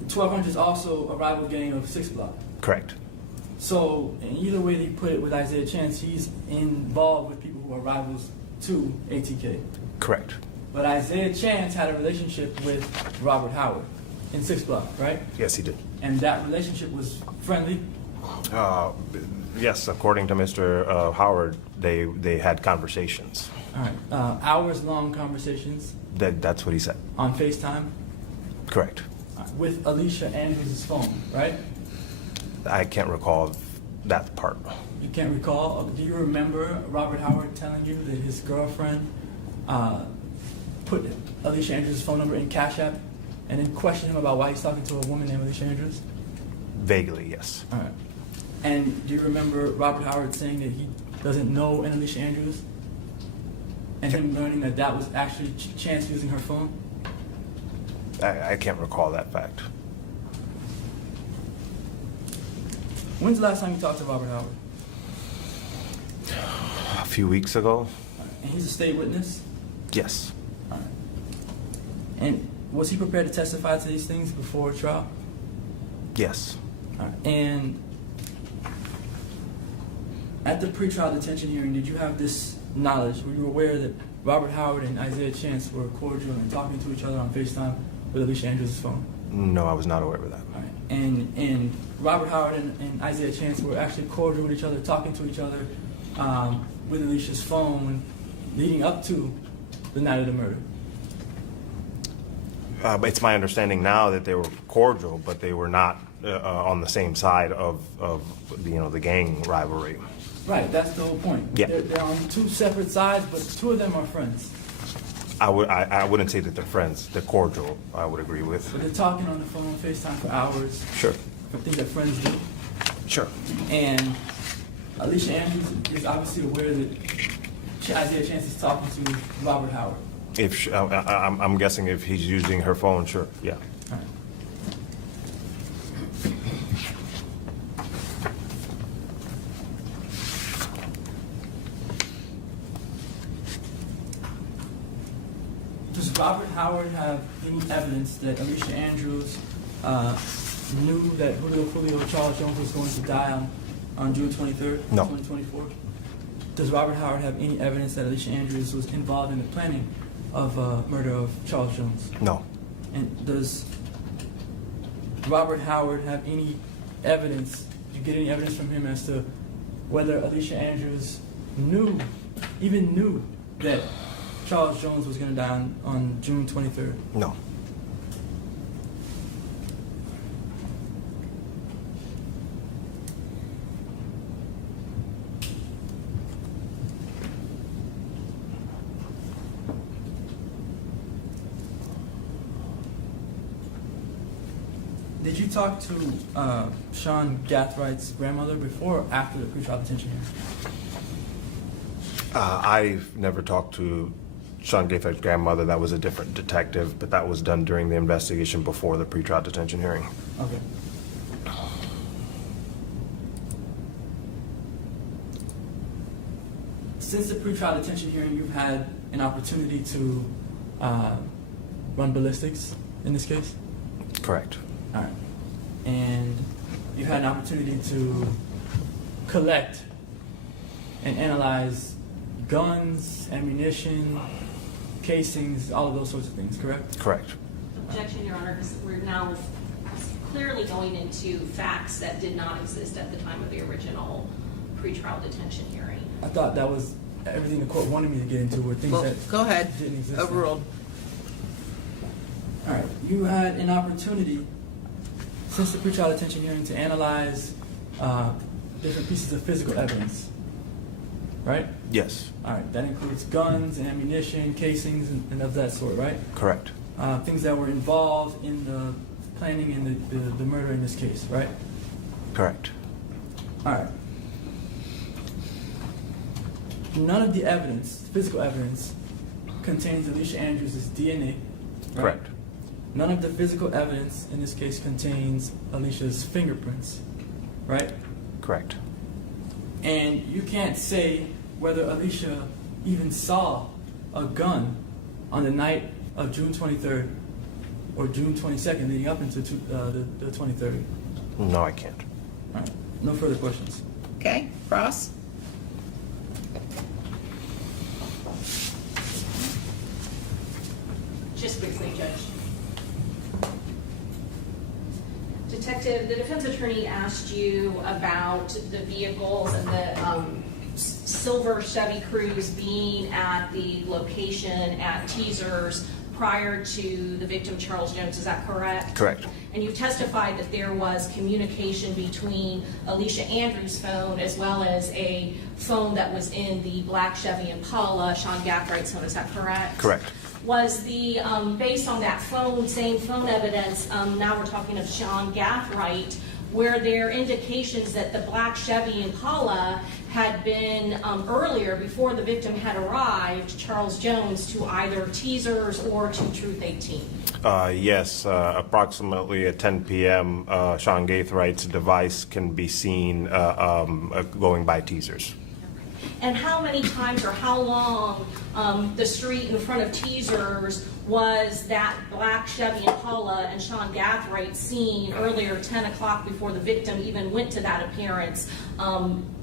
1200 is also a rival gang of 6 Block. Correct. So, in either way that you put it with Isaiah Chance, he's involved with people who are rivals to ATK. Correct. But Isaiah Chance had a relationship with Robert Howard in 6 Block, right? Yes, he did. And that relationship was friendly? Yes, according to Mr. Howard, they had conversations. All right. Hours-long conversations? That's what he said. On FaceTime? Correct. With Alicia Andrews' phone, right? I can't recall that part. You can't recall? Do you remember Robert Howard telling you that his girlfriend put Alicia Andrews' phone number in Cash App and then questioned him about why he's talking to a woman named Alicia Andrews? Vaguely, yes. All right. And do you remember Robert Howard saying that he doesn't know an Alicia Andrews? And him learning that that was actually Chance using her phone? I can't recall that fact. When's the last time you talked to Robert Howard? A few weeks ago. And he's a state witness? Yes. All right. And was he prepared to testify to these things before trial? Yes. All right. And at the pretrial detention hearing, did you have this knowledge? Were you aware that Robert Howard and Isaiah Chance were cordial and talking to each other on FaceTime with Alicia Andrews' phone? No, I was not aware of that. All right. And Robert Howard and Isaiah Chance were actually cordial with each other, talking to each other with Alicia's phone leading up to the night of the murder. It's my understanding now that they were cordial, but they were not on the same side of the gang rivalry. Right, that's the whole point. Yeah. They're on two separate sides, but two of them are friends. I wouldn't say that they're friends. They're cordial. I would agree with. But they're talking on the phone, FaceTime for hours. Sure. For things that friends do. Sure. And Alicia Andrews is obviously aware that Isaiah Chance is talking to Robert Howard. If I'm guessing if he's using her phone, sure. Yeah. All right. Does Robert Howard have any evidence that Alicia Andrews knew that Julio Charles Jones was going to die on June 23rd, No. 2024? Does Robert Howard have any evidence that Alicia Andrews was involved in the planning of murder of Charles Jones? No. And does Robert Howard have any evidence, did you get any evidence from him as to whether Alicia Andrews even knew that Charles Jones was going to die on June 23rd? No. Did you talk to Sean Gathwright's grandmother before or after the pretrial detention hearing? I've never talked to Sean Gaithridge's grandmother. That was a different detective, but that was done during the investigation before the pretrial detention hearing. Okay. Since the pretrial detention hearing, you've had an opportunity to run ballistics in this case? Correct. All right. And you've had an opportunity to collect and analyze guns, ammunition, casings, all of those sorts of things, correct? Correct. Objection, Your Honor, because we're now clearly going into facts that did not exist at the time of the original pretrial detention hearing. I thought that was everything the court wanted me to get into were things Well, that go ahead. didn't exist. Overruled. All right. You had an opportunity since the pretrial detention hearing to analyze different pieces of physical evidence, right? Yes. All right. That includes guns, ammunition, casings, and of that sort, right? Correct. Things that were involved in the planning and the murder in this case, right? Correct. All right. None of the evidence, physical evidence, contains Alicia Andrews' DNA. Right? Correct. None of the physical evidence in this case contains Alicia's fingerprints, right? Correct. And you can't say whether Alicia even saw a gun on the night of June 23rd or June 22nd leading up into the 23rd. No, I can't. All right. No further questions. Okay, Ross? Just briefly, Judge. Detective, the defense attorney asked you about the vehicles and the silver Chevy Cruze being at the location at Teasers prior to the victim, Charles Jones. Is that correct? Correct. And you testified that there was communication between Alicia Andrews' phone as well as a phone that was in the black Chevy Impala, Sean Gathwright's phone. Is that correct? Correct. Was the, based on that same phone evidence, now we're talking of Sean Gathwright, were there indications that the black Chevy Impala had been earlier, before the victim had arrived, Charles Jones, to either Teasers or to Truth 18? Yes, approximately at 10 p.m., Sean Gaithwright's device can be seen going by Teasers. And how many times or how long the street in front of Teasers was that black Chevy Impala and Sean Gathwright seen earlier, 10 o'clock, before the victim even went to that appearance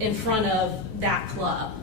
in front of that club?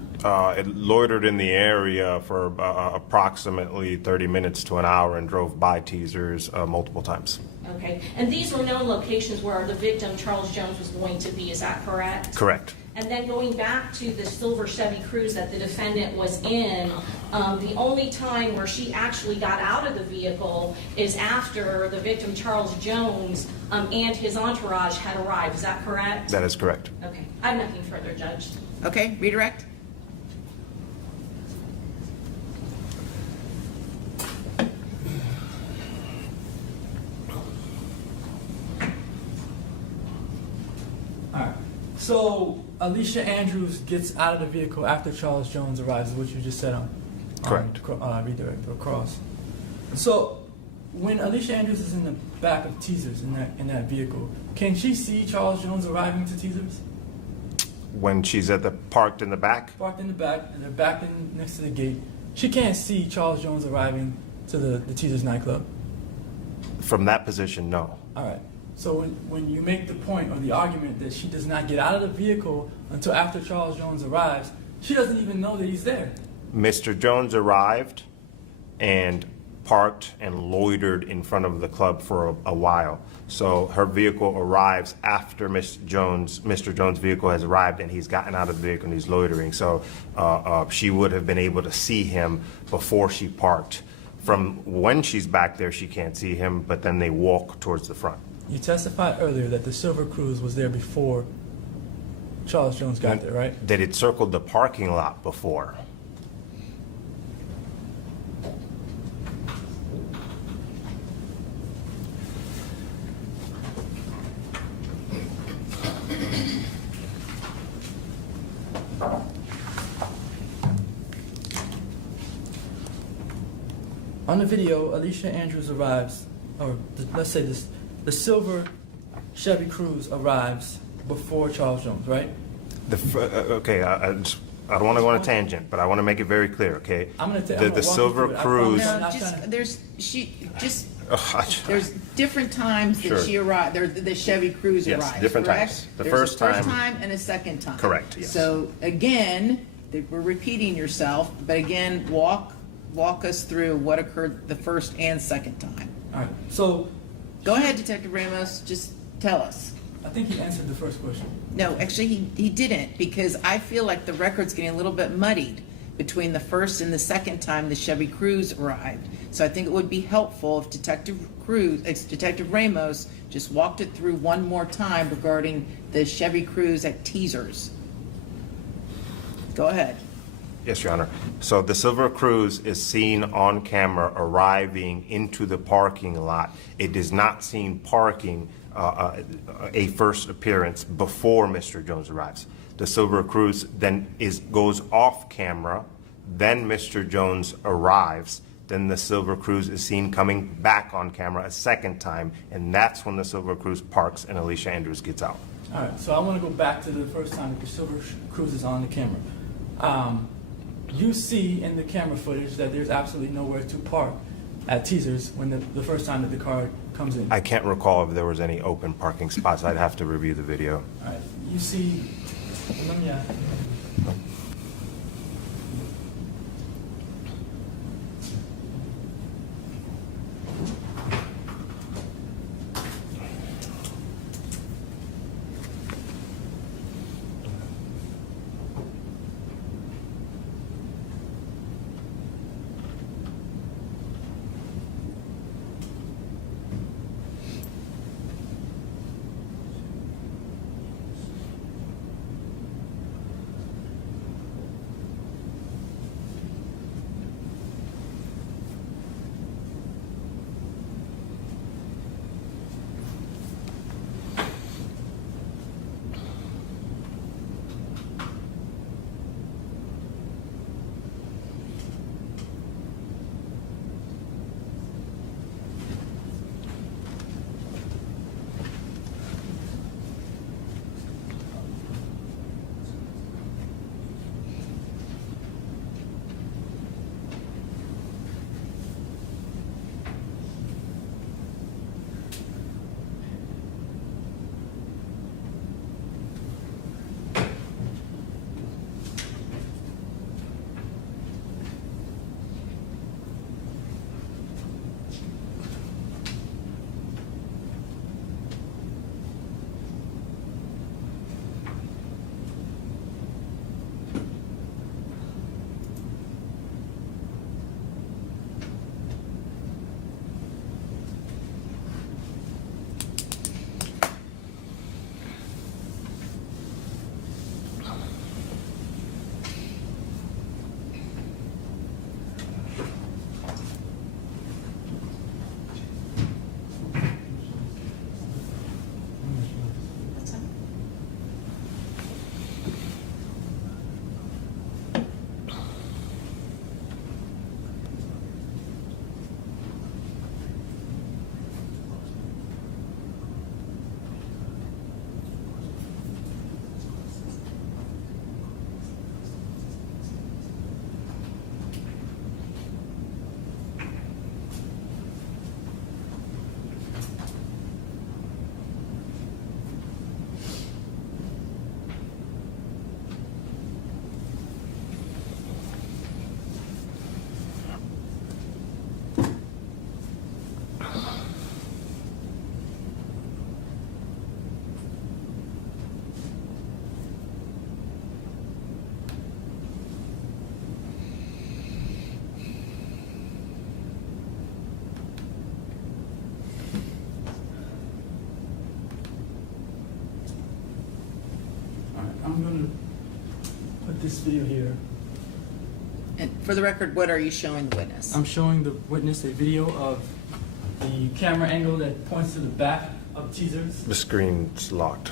It loitered in the area for approximately 30 minutes to an hour and drove by Teasers multiple times. Okay. And these were known locations where the victim, Charles Jones, was going to be. Is that correct? Correct. And then going back to the silver Chevy Cruze that the defendant was in, The only time where she actually got out of the vehicle is after the victim, Charles Jones, and his entourage had arrived. Is that correct? That is correct. Okay. I have nothing further, Judge. Okay, redirect. All right. So Alicia Andrews gets out of the vehicle after Charles Jones arrives, is what you just said on Correct. Redirect or cross. So when Alicia Andrews is in the back of Teasers in that vehicle, can she see Charles Jones arriving to Teasers? When she's at the parked in the back, Parked in the back, and they're back in next to the gate. She can't see Charles Jones arriving to the Teasers nightclub. from that position, no. All right. So when you make the point or the argument that she does not get out of the vehicle until after Charles Jones arrives, she doesn't even know that he's there. Mr. Jones arrived and parked and loitered in front of the club for a while. So her vehicle arrives after Mr. Jones' vehicle has arrived, and he's gotten out of the vehicle and he's loitering. So she would have been able to see him before she parked. From when she's back there, she can't see him, but then they walk towards the front. You testified earlier that the Silver Cruise was there before Charles Jones got there, right? That it circled the parking lot before. On the video, Alicia Andrews arrives, or let's say this, the silver Chevy Cruze arrives before Charles Jones, right? Okay, I don't want to go on a tangent, but I want to make it very clear, okay? I'm gonna The walk you Silver through it. I Cruise. promise. No, there's different times that Sure. she arrived, the Chevy Cruze Yes, arrives, different correct? times. The There's first a first time- time and a second time. Correct, yes. So again, we're repeating yourself, but again, walk us through what occurred the first and second time. All right. So Go ahead, Detective Ramos, just tell us. I think he answered the first question. No, actually, he didn't, because I feel like the record's getting a little bit muddied between the first and the second time the Chevy Cruze arrived. So I think it would be helpful if Detective Ramos just walked it through one more time regarding the Chevy Cruze at Teasers. Go ahead. Yes, Your Honor. So the Silver Cruise is seen on camera arriving into the parking lot. It is not seen parking a first appearance before Mr. Jones arrives. The Silver Cruise then goes off camera, then Mr. Jones arrives, then the Silver Cruise is seen coming back on camera a second time, and that's when the Silver Cruise parks and Alicia Andrews gets out. All right. So I want to go back to the first time that the Silver Cruise is on the camera. You see in the camera footage that there's absolutely nowhere to park at Teasers when the first time that the car comes in. I can't recall if there was any open parking spots. I'd have to review the video. All right. You see, this video here. And for the record, what are you showing the witness? I'm showing the witness a video of the camera angle that points to the back of teasers. The screen's locked.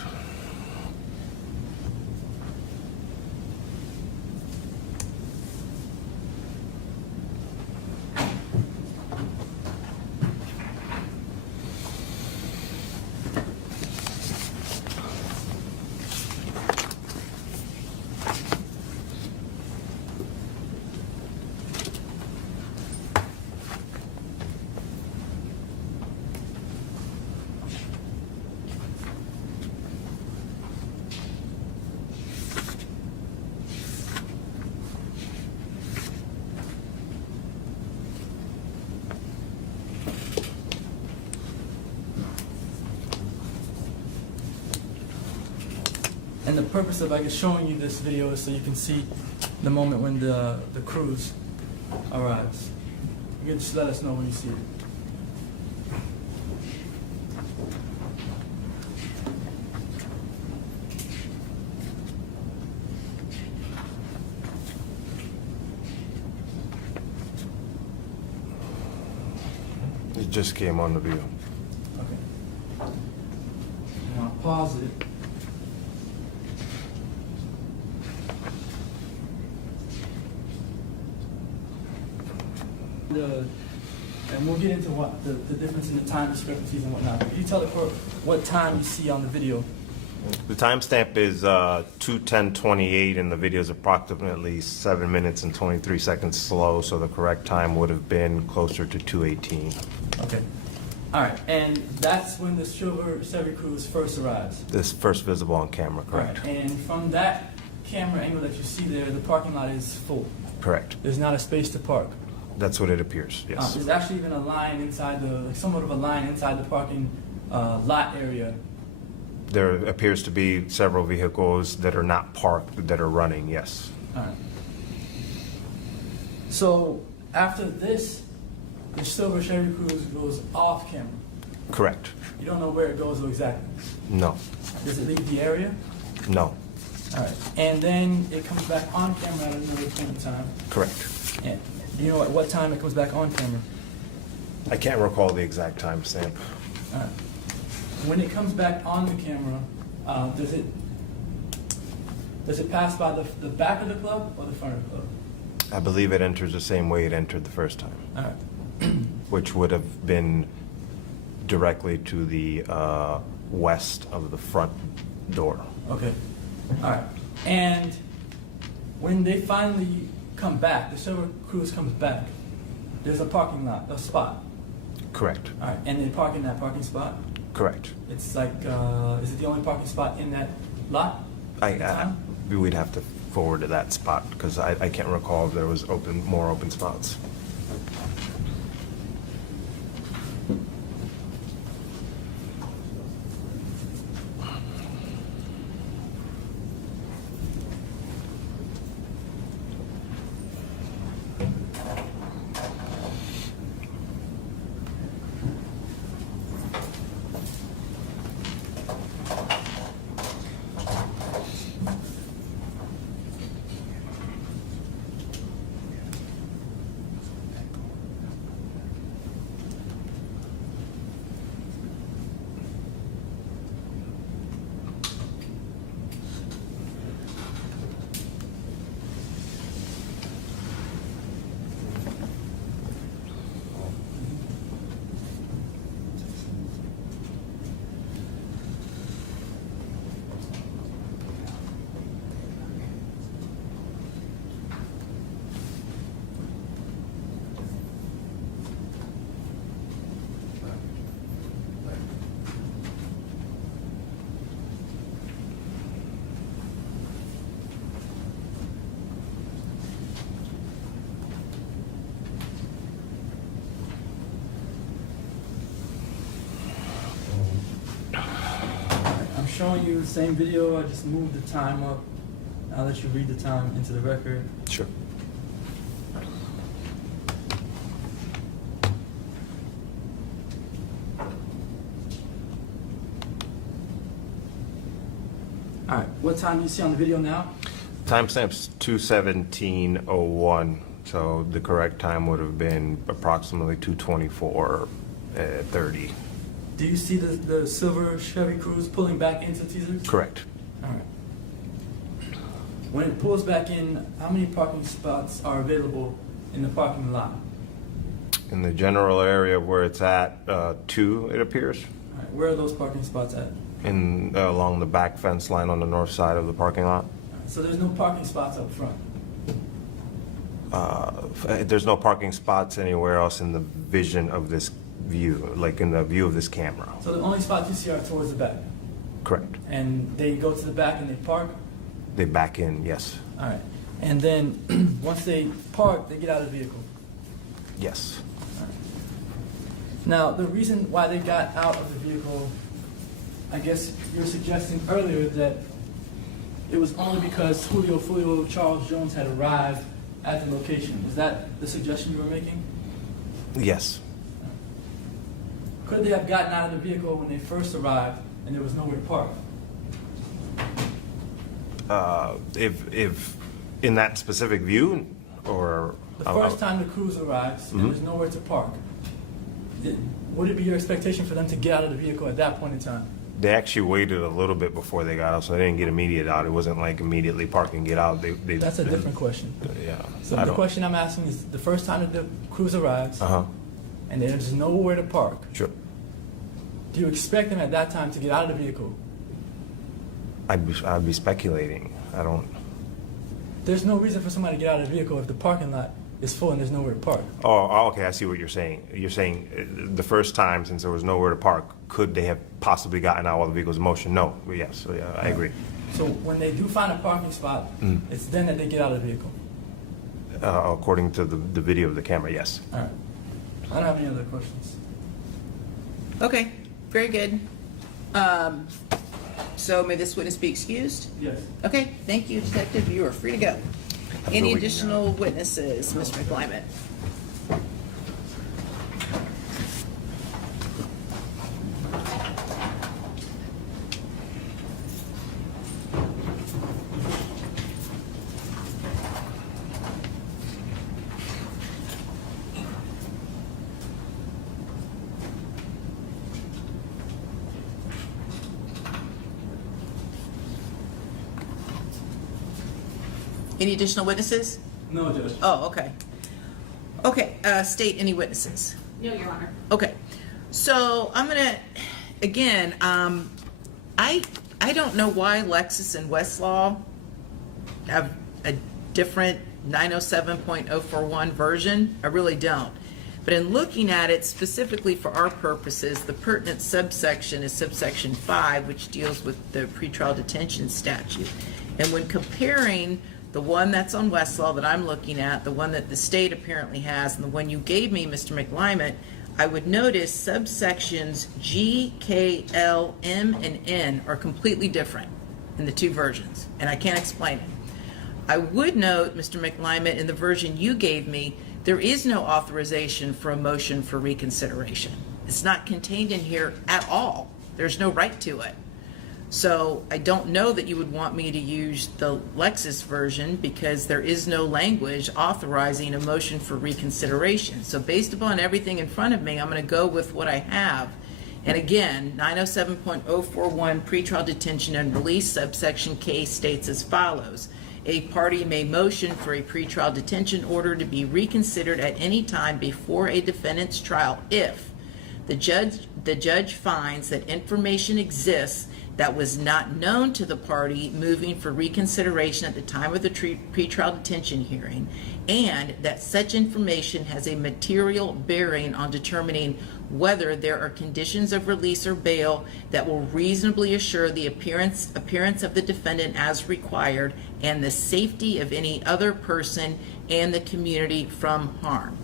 And the purpose of, I guess, showing you this video is so you can see the moment when the cruise arrives. You can just let us know when you see it. It just came on the view. Okay. Now I'll pause it. And we'll get into what the difference in the time discrepancies and whatnot. Can you tell the court what time you see on the video? The timestamp is 2:10:28, and the video is approximately 7 minutes and 23 seconds slow, so the correct time would have been closer to 2:18. Okay. All right. And that's when the Silver Chevy Cruise first arrives. This first visible on camera, correct? Right. And from that camera angle that you see there, the parking lot is full. Correct. There's not a space to park. That's what it appears, yes. There's actually even a line inside like somewhat of a line inside the parking lot area. There appears to be several vehicles that are not parked that are running, yes. All right. So after this, the Silver Chevy Cruise goes off camera. Correct. You don't know where it goes exactly. No. Does it leave the area? No. All right. And then it comes back on camera at another point in time. Correct. And you know at what time it comes back on camera? I can't recall the exact timestamp. All right. When it comes back on the camera, does it pass by the back of the club or the front of the club? I believe it enters the same way it entered the first time, All right. which would have been directly to the west of the front door. Okay. All right. And when they finally come back, the Silver Cruise comes back, there's a parking lot, a spot. Correct. All right. And they park in that parking spot? Correct. It's like, is it the only parking spot in that lot? We'd have to forward to that spot because I can't recall if there was more open spots. Showing you the same video, I just moved the time up. I'll let you read the time into the record. Sure. All right, what time do you see on the video now? Timestamp's 2:17:01, so the correct time would have been approximately 2:24:30. Do you see the silver Chevy Cruze pulling back into Teasers? Correct. All right. When it pulls back in, how many parking spots are available in the parking lot? In the general area where it's at, 2, it appears, All right. Where are those parking spots at? in along the back fence line on the north side of the parking lot. All right. So there's no parking spots up front. There's no parking spots anywhere else in the vision of this view, like in the view of this camera. So the only spots you see are towards the back. Correct. And they go to the back and they park? They back in, yes. All right. And then once they park, they get out of the vehicle. Yes. Now, the reason why they got out of the vehicle, I guess you were suggesting earlier that it was only because Julio Charles Jones had arrived at the location. Is that the suggestion you were making? Yes. Could they have gotten out of the vehicle when they first arrived and there was nowhere to park? If in that specific view, or The first time the cruise arrives and there's nowhere to park, would it be your expectation for them to get out of the vehicle at that point in time? they actually waited a little bit before they got out, so they didn't get immediate out. It wasn't like immediately park and get out. They That's a different question. Yeah. So I the don't- question I'm asking is, the first time that the cruise arrives Uh-huh. and there's nowhere to park, Sure. do you expect them at that time to get out of the vehicle? I'd be speculating. I don't. There's no reason for somebody to get out of the vehicle if the parking lot is full and there's nowhere to park. Oh, okay. I see what you're saying. You're saying the first time, since there was nowhere to park, could they have possibly gotten out while the vehicle was in motion? No. Yes. So, yeah, I agree. So when they do find a parking spot, it's then that they get out of the vehicle. According to the video of the camera, yes. All right. I don't have any other questions. Okay, very good. So may this witness be excused? Yes. Okay, thank you, Detective. You are free to go. Any additional witnesses, Mr. McClymonds? Any additional witnesses? No, Judge. Oh, okay. Okay, state any witnesses. No, Your Honor. Okay, so I'm gonna, again, I don't know why Lexis and Westlaw have a different 907.041 version. I really don't. But in looking at it specifically for our purposes, the pertinent subsection is subsection 5, which deals with the pretrial detention statute. And when comparing the one that's on Westlaw that I'm looking at, the one that the state apparently has, and the one you gave me, Mr. McClymonds, I would notice subsections G, K, L, M, and N are completely different in the two versions, and I can't explain it. I would note, Mr. McClymonds, in the version you gave me, there is no authorization for a motion for reconsideration. It's not contained in here at all. There's no right to it. So I don't know that you would want me to use the Lexis version because there is no language authorizing a motion for reconsideration. So based upon everything in front of me, I'm going to go with what I have. And again, 907.041 pretrial detention and release subsection K states as follows. A party may motion for a pretrial detention order to be reconsidered at any time before a defendant's trial if the judge finds that information exists that was not known to the party moving for reconsideration at the time of the pretrial detention hearing, and that such information has a material bearing on determining whether there are conditions of release or bail that will reasonably assure the appearance of the defendant as required and the safety of any other person and the community from harm.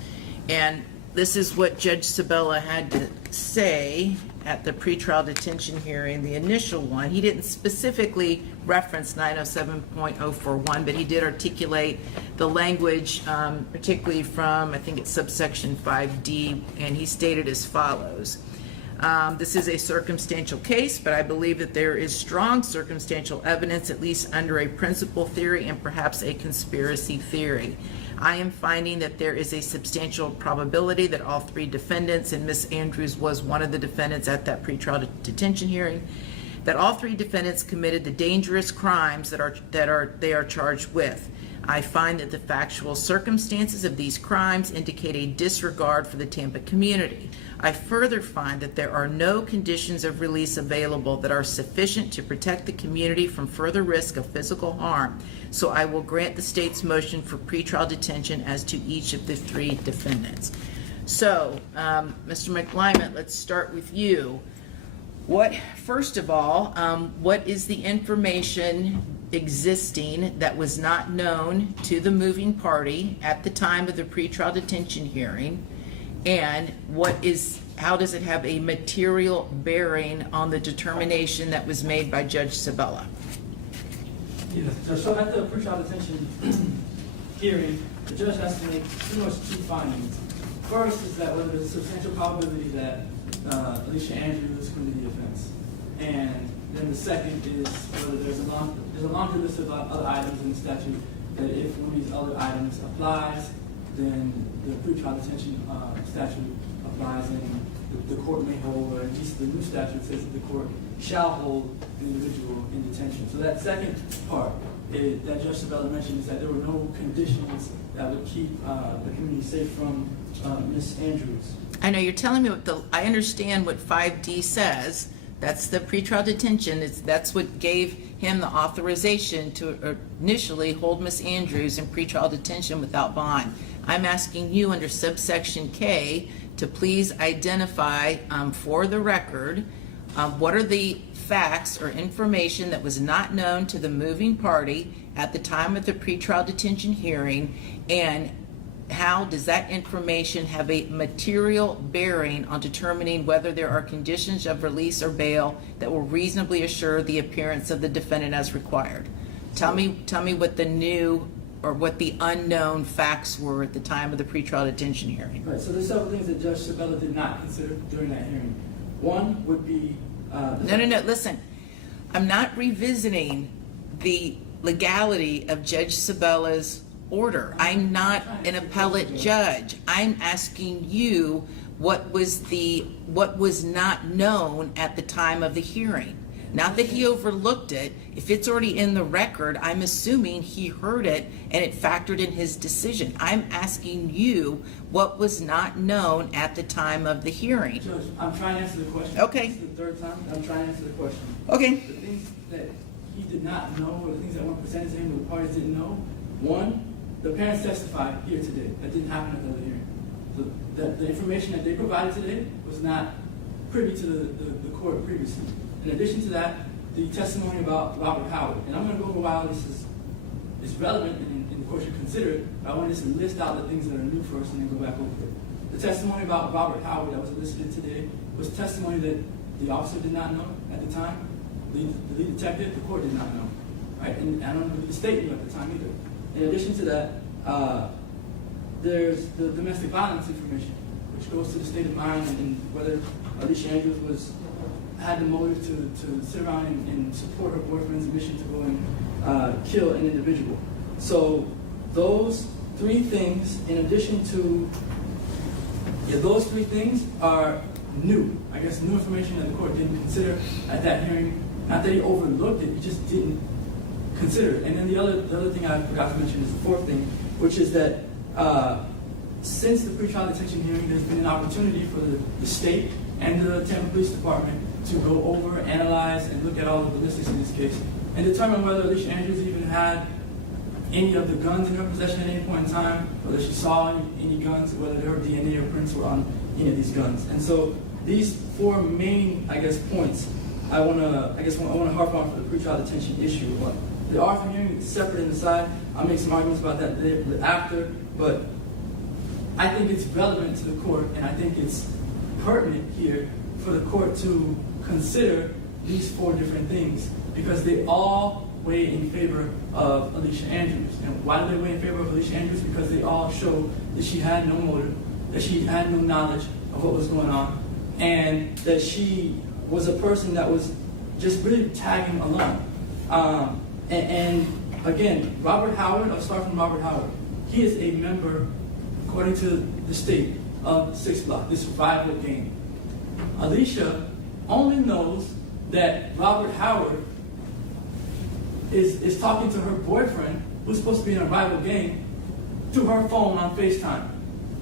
And this is what Judge Sabella had to say at the pretrial detention hearing, the initial one. He didn't specifically reference 907.041, but he did articulate the language, particularly from, I think it's subsection 5D, and he stated as follows. This is a circumstantial case, but I believe that there is strong circumstantial evidence, at least under a principal theory and perhaps a conspiracy theory. I am finding that there is a substantial probability that all three defendants, and Ms. Andrews was one of the defendants at that pretrial detention hearing, that all three defendants committed the dangerous crimes that they are charged with. I find that the factual circumstances of these crimes indicate a disregard for the Tampa community. I further find that there are no conditions of release available that are sufficient to protect the community from further risk of physical harm, so I will grant the state's motion for pretrial detention as to each of the three defendants. So, Mr. McLyman, let's start with you. First of all, what is the information existing that was not known to the moving party at the time of the pretrial detention hearing? And how does it have a material bearing on the determination that was made by Judge Sabella? Yes, so at the pretrial detention hearing, the judge has to make pretty much two findings. First is that whether there's a substantial probability that Alicia Andrews committed the offense. And then the second is whether there's a longer list of other items in the statute that if one of these other items applies, then the pretrial detention statute applies and the court may hold, or at least the new statute says that the court shall hold the individual in detention. So that second part that Judge Sabella mentioned is that there were no conditions that would keep the community safe from Ms. Andrews. I know you're telling me I understand what 5D says. That's the pretrial detention. That's what gave him the authorization to initially hold Ms. Andrews in pretrial detention without bond. I'm asking you under subsection K to please identify for the record what are the facts or information that was not known to the moving party at the time of the pretrial detention hearing, and how does that information have a material bearing on determining whether there are conditions of release or bail that will reasonably assure the appearance of the defendant as required? Tell me what the new or what the unknown facts were at the time of the pretrial detention hearing. Right, so there's several things that Judge Sabella did not consider during that hearing. One would be... No, listen. I'm not revisiting the legality of Judge Sabella's order. I'm not an appellate judge. I'm asking you what was not known at the time of the hearing. Not that he overlooked it. If it's already in the record, I'm assuming he heard it and it factored in his decision. I'm asking you what was not known at the time of the hearing. Judge, I'm trying to answer the question. Okay. This is the third time I'm trying to answer the question. Okay. The things that he did not know, or the things that weren't presented to him, the parties didn't know. One, the parents testified here today. That didn't happen at the other hearing. The information that they provided today was not privy to the court previously. In addition to that, the testimony about Robert Howard, and I'm going to go over why all this is relevant and the court should consider it, but I want to just list out the things that are new first and then go back over it. The testimony about Robert Howard that was elicited today was testimony that the officer did not know at the time, the lead detective, the court did not know. Right? And I don't know if the state knew at the time either. In addition to that, there's the domestic violence information, which goes to the state of mind and whether Alicia Andrews had the motive to sit around and support her boyfriend's mission to go and kill an individual. So those three things, in addition to, those three things are new. I guess new information that the court didn't consider at that hearing. Not that he overlooked it, he just didn't consider it. And then the other thing I forgot to mention is the fourth thing, which is that since the pretrial detention hearing, there's been an opportunity for the state and the Tampa Police Department to go over, analyze, and look at all the ballistics in this case, and determine whether Alicia Andrews even had any of the guns in her possession at any point in time, whether she saw any guns, whether her DNA or prints were on any of these guns. And so these four main, points I want to harp on for the pretrial detention issue. The Arthur hearing is separate and aside. I'll make some arguments about that after, but I think it's relevant to the court, and I think it's pertinent here for the court to consider these four different things because they all weigh in favor of Alicia Andrews. And why do they weigh in favor of Alicia Andrews? Because they all show that she had no motive, that she had no knowledge of what was going on, and that she was a person that was just really tagging along. And again, Robert Howard, I'll start from Robert Howard. He is a member, according to the state, of 6 Block, this rival gang. Alicia only knows that Robert Howard is talking to her boyfriend, who's supposed to be in a rival gang, through her phone on FaceTime,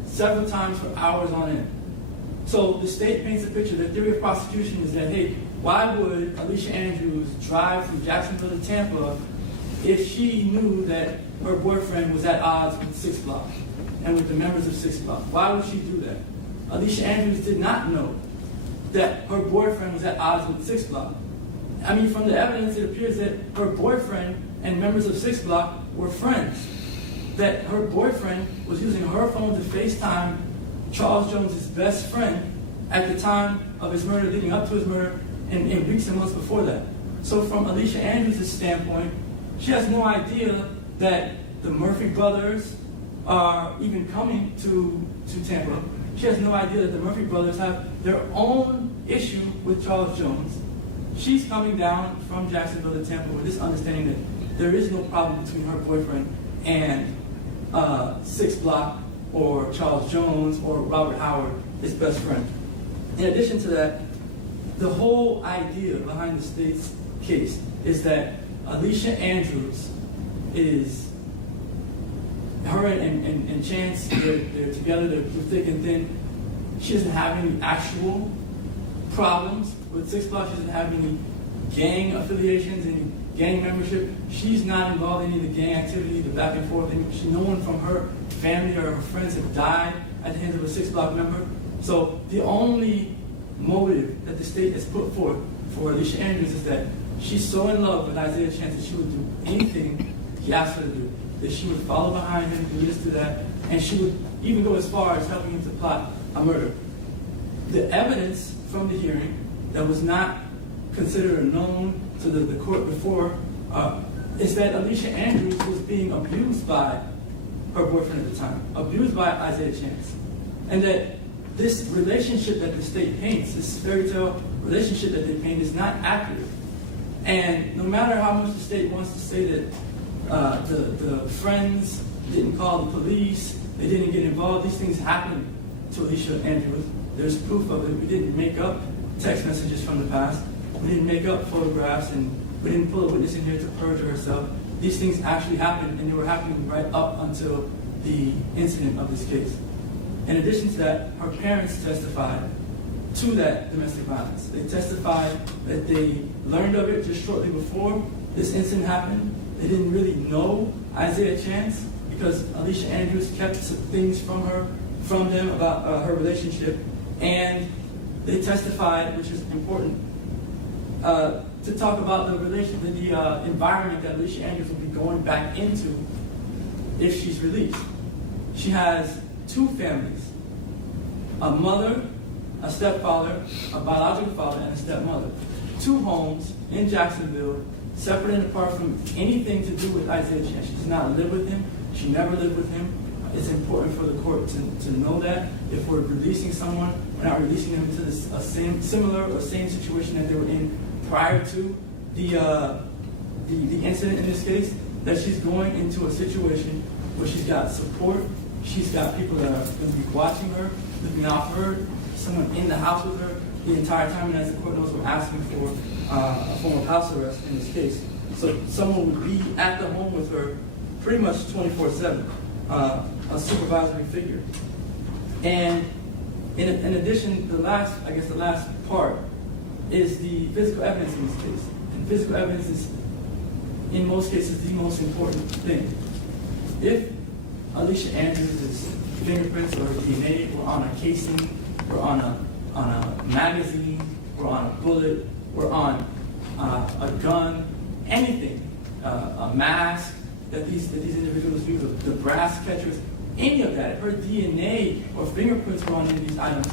several times for hours on end. So the state paints a picture. The theory of prosecution is that, hey, why would Alicia Andrews drive from Jacksonville to Tampa if she knew that her boyfriend was at odds with 6 Block and with the members of 6 Block? Why would she do that? Alicia Andrews did not know that her boyfriend was at odds with 6 Block. I mean, from the evidence, it appears that her boyfriend and members of 6 Block were friends. That her boyfriend was using her phone to FaceTime Charles Jones' best friend at the time of his murder, leading up to his murder, and weeks and months before that. So from Alicia Andrews' standpoint, she has no idea that the Murphy brothers are even coming to Tampa. She has no idea that the Murphy brothers have their own issue with Charles Jones. She's coming down from Jacksonville to Tampa with this understanding that there is no problem between her boyfriend and 6 Block or Charles Jones or Robert Howard, his best friend. In addition to that, the whole idea behind the state's case is that Alicia Andrews is, her and Chance, they're together, they're thick and thin. She doesn't have any actual problems with 6 Block. She doesn't have any gang affiliations, any gang membership. She's not involved in any of the gang activity, the back and forth. No one from her family or her friends have died at the hands of a 6 Block member. So the only motive that the state has put forth for Alicia Andrews is that she's so in love with Isaiah Chance that she would do anything he asked her to do. That she would follow behind him, do this, do that, and she would even go as far as helping him to plot a murder. The evidence from the hearing that was not considered or known to the court before is that Alicia Andrews was being abused by her boyfriend at the time, abused by Isaiah Chance. And that this relationship that the state paints, this fairy tale relationship that they paint, is not accurate. And no matter how much the state wants to say that the friends didn't call the police, they didn't get involved, these things happened to Alicia Andrews. There's proof of it. We didn't make up text messages from the past. We didn't make up photographs, and we didn't pull a witness in here to perjure herself. These things actually happened, and they were happening right up until the incident of this case. In addition to that, her parents testified to that domestic violence. They testified that they learned of it just shortly before this incident happened. They didn't really know Isaiah Chance because Alicia Andrews kept some things from them about her relationship. And they testified, which is important, to talk about the environment that Alicia Andrews will be going back into if she's released. She has 2 families, a mother, a stepfather, a biological father, and a stepmother. 2 homes in Jacksonville, separate and apart from anything to do with Isaiah Chance. She does not live with him. She never lived with him. It's important for the court to know that. If we're releasing someone, we're not releasing them into similar or same situation that they were in prior to the incident in this case, that she's going into a situation where she's got support, she's got people that are going to be watching her, looking out for her, someone in the house with her the entire time, and as the court knows, we're asking for a form of house arrest in this case. So someone would be at the home with her pretty much 24/7, a supervisory figure. And in addition, the last part is the physical evidence in this case. And physical evidence is, in most cases, the most important thing. If Alicia Andrews' fingerprints or DNA were on a casing, or on a magazine, or on a bullet, or on a gun, anything, a mask that these individuals use, the brass catchers, any of that, if her DNA or fingerprints were on any of these items,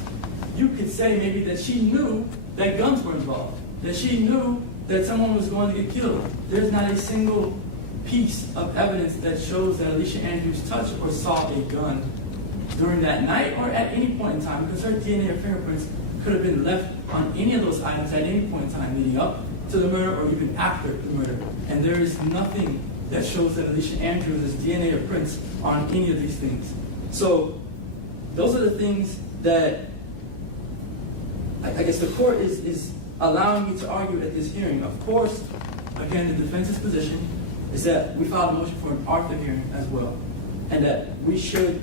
you could say maybe that she knew that guns were involved, that she knew that someone was going to get killed. There's not a single piece of evidence that shows that Alicia Andrews touched or saw a gun during that night or at any point in time, because her DNA or fingerprints could have been left on any of those items at any point in time leading up to the murder or even after the murder. And there is nothing that shows that Alicia Andrews' DNA or prints are on any of these things. So those are the things that I guess the court is allowing me to argue at this hearing. Of course, again, the defense's position is that we filed a motion for an Arthur hearing as well, and that we should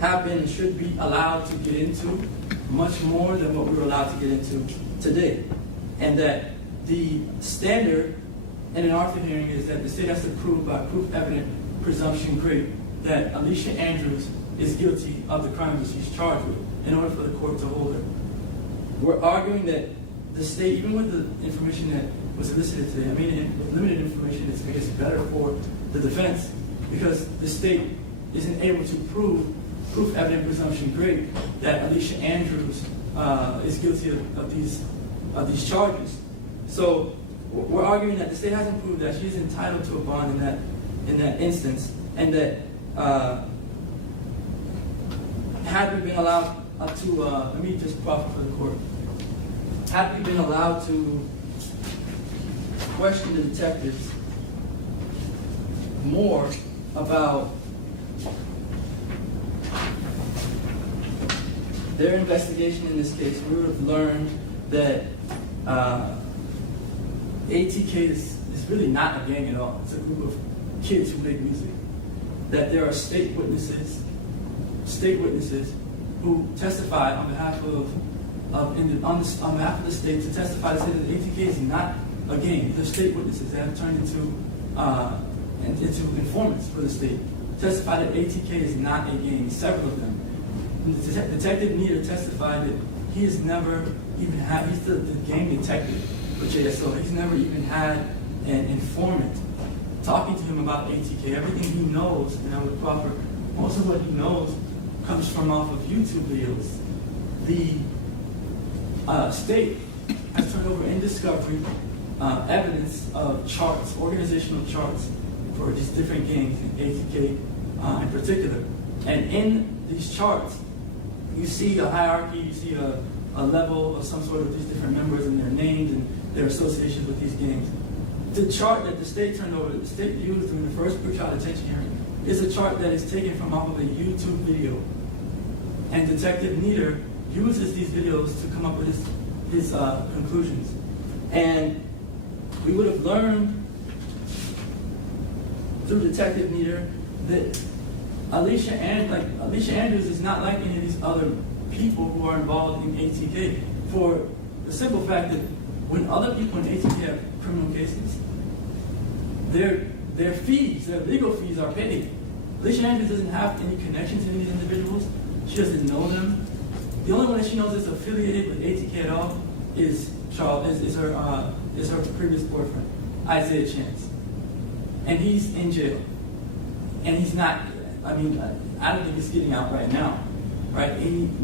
have been and should be allowed to get into much more than what we were allowed to get into today. And that the standard in an Arthur hearing is that the state has to prove by proof evident presumption great that Alicia Andrews is guilty of the crime that she's charged with in order for the court to hold her. We're arguing that the state, even with the information that was elicited today, I mean, limited information is, I guess, better for the defense because the state isn't able to prove proof evident presumption great that Alicia Andrews is guilty of these charges. So we're arguing that the state hasn't proved that she's entitled to a bond in that instance, and that had we been allowed to, let me just profit for the court, had we been allowed to question the detectives more about their investigation in this case, we would have learned that ATK is really not a gang at all. It's a group of kids who make music. That there are state witnesses who testified on behalf on behalf of the state to testify to say that ATK is not a gang. They're state witnesses. They have turned into informants for the state. Testified that ATK is not a gang. Several of them. Detective Nita testified that he has never even had. He's the gang detective for JSO. He's never even had an informant talking to him about ATK. Everything he knows, and I would proffer, most of what he knows comes from off of YouTube videos. The state has turned over in discovery evidence of charts, organizational charts for these different gangs, and ATK in particular. And in these charts, you see a hierarchy, you see a level of some sort of these different members and their names and their associations with these gangs. The chart that the state turned over, that the state used during the first pretrial detention hearing, is a chart that is taken from off of a YouTube video. And Detective Nieder uses these videos to come up with his conclusions. And we would have learned through Detective Nieder that Alicia Andrews is not like any of these other people who are involved in ATK, for the simple fact that when other people in ATK have criminal cases, their fees, their legal fees are paid. Alicia Andrews doesn't have any connection to any of these individuals. She doesn't know them. The only one that she knows is affiliated with ATK at all is her previous boyfriend, Isaiah Chance. And he's in jail. And he's not, I mean, I don't think he's getting out right now, right?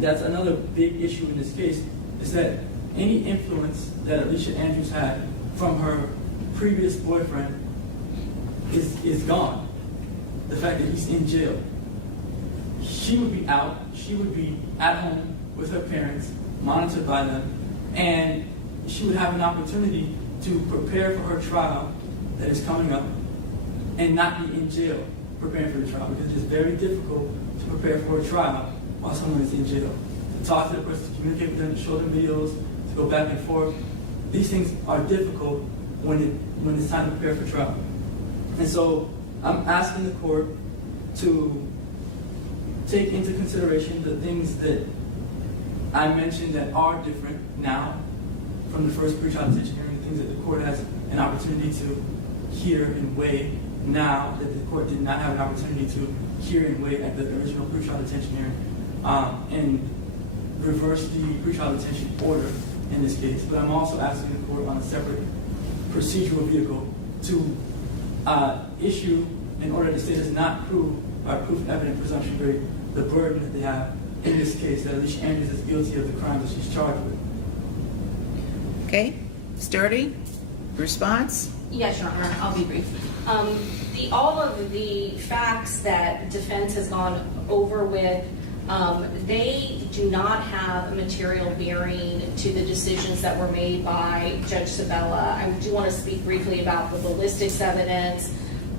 That's another big issue in this case, is that any influence that Alicia Andrews had from her previous boyfriend is gone. The fact that he's in jail. She would be out, she would be at home with her parents, monitored by them, and she would have an opportunity to prepare for her trial that is coming up and not be in jail preparing for the trial, because it's very difficult to prepare for a trial while someone is in jail. To talk to the person, to communicate with them, to show them videos, to go back and forth. These things are difficult when it's time to prepare for trial. And so I'm asking the court to take into consideration the things that I mentioned that are different now from the first pretrial detention hearing, the things that the court has an opportunity to hear and weigh now that the court did not have an opportunity to hear and weigh at the original pretrial detention hearing, and reverse the pretrial detention order in this case. But I'm also asking the court on a separate procedural vehicle to issue an order the state does not prove by proof evident presumption grade the burden that they have in this case, that Alicia Andrews is guilty of the crime that she's charged with. Okay, Sturdy, response? Yes, Your Honor, I'll be brief. All of the facts that defense has gone over with They do not have a material bearing to the decisions that were made by Judge Sabella. I do want to speak briefly about the ballistics evidence,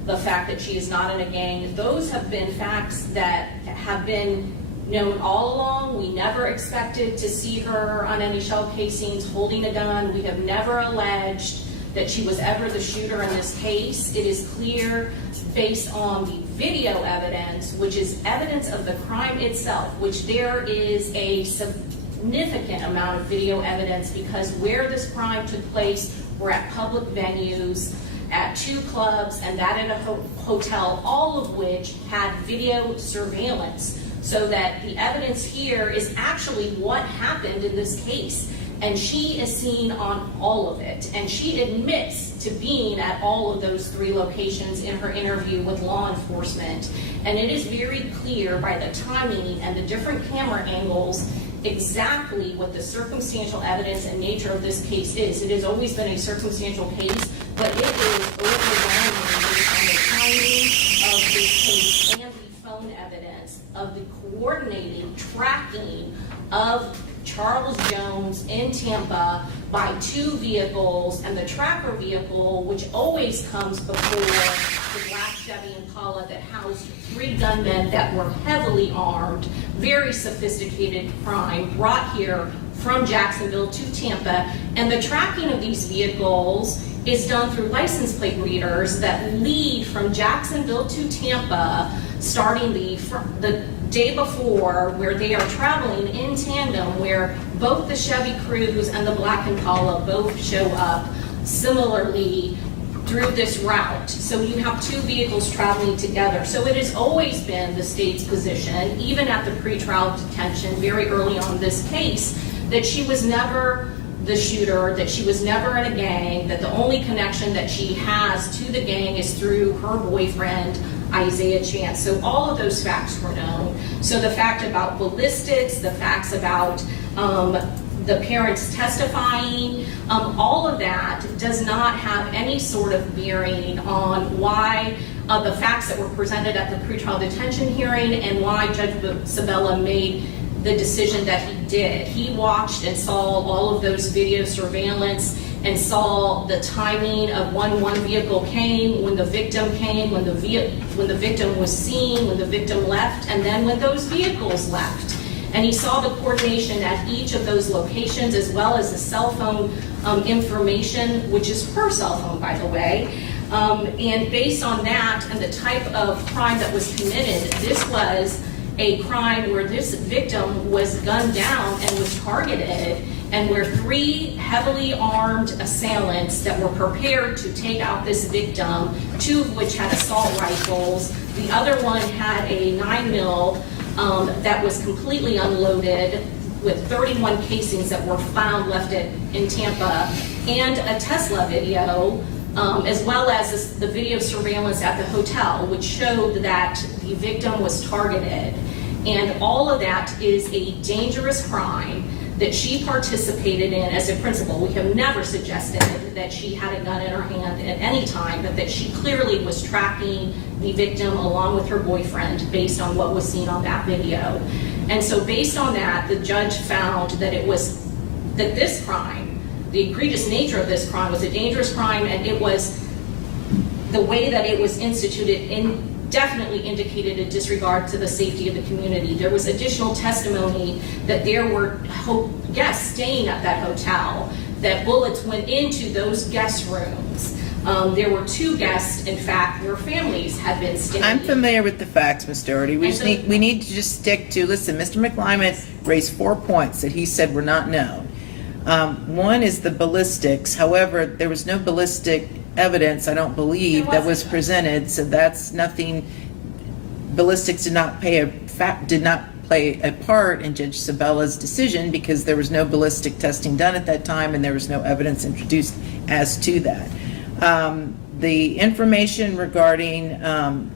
the fact that she is not in a gang. Those have been facts that have been known all along. We never expected to see her on any shell casings holding a gun. We have never alleged that she was ever the shooter in this case. It is clear based on the video evidence, which is evidence of the crime itself, which there is a significant amount of video evidence because where this crime took place were at public venues, at 2 clubs, and that in a hotel, all of which had video surveillance. So that the evidence here is actually what happened in this case. And she is seen on all of it. And she admits to being at all of those 3 locations in her interview with law enforcement. And it is very clear by the timing and the different camera angles exactly what the circumstantial evidence and nature of this case is. It has always been a circumstantial case, but it is overwhelming based on the timing of this case and the phone evidence of the coordinating, tracking of Charles Jones in Tampa by 2 vehicles, and the tracker vehicle, which always comes before the black Chevy Impala that housed 3 gunmen that were heavily armed, very sophisticated crime brought here from Jacksonville to Tampa. And the tracking of these vehicles is done through license plate readers that lead from Jacksonville to Tampa, starting the day before, where they are traveling in tandem, where both the Chevy Cruze and the Black Impala both show up similarly through this route. So you have 2 vehicles traveling together. So it has always been the state's position, even at the pretrial detention very early on in this case, that she was never the shooter, that she was never in a gang, that the only connection that she has to the gang is through her boyfriend, Isaiah Chance. So all of those facts were known. So the fact about ballistics, the facts about the parents testifying, all of that does not have any sort of bearing on why the facts that were presented at the pretrial detention hearing and why Judge Sabella made the decision that he did. He watched and saw all of those video surveillance and saw the timing of when one vehicle came, when the victim came, when the victim was seen, when the victim left, and then when those vehicles left. And he saw the coordination at each of those locations, as well as the cell phone information, which is her cell phone, by the way. And based on that and the type of crime that was committed, this was a crime where this victim was gunned down and was targeted, and where 3 heavily armed assailants that were prepared to take out this victim, 2 of which had assault rifles, the other one had a 9mm that was completely unloaded with 31 casings that were found left in Tampa, and a Tesla video, as well as the video surveillance at the hotel, which showed that the victim was targeted. And all of that is a dangerous crime that she participated in as a principal. We have never suggested that she had a gun in her hand at any time, but that she clearly was tracking the victim along with her boyfriend based on what was seen on that video. And so based on that, the judge found that this crime, the egregious nature of this crime, was a dangerous crime, and it was the way that it was instituted definitely indicated a disregard to the safety of the community. There was additional testimony that there were guests staying at that hotel, that bullets went into those guest rooms. There were 2 guests, in fact, where families had been staying. I'm familiar with the facts, Ms. Doherty. We need to just stick to, listen, Mr. McClymonds raised 4 points that he said were not known. One is the ballistics. However, there was no ballistic evidence, I don't believe, that was presented, so that's nothing. Ballistics did not play a part in Judge Sabella's decision because there was no ballistic testing done at that time and there was no evidence introduced as to that. The information regarding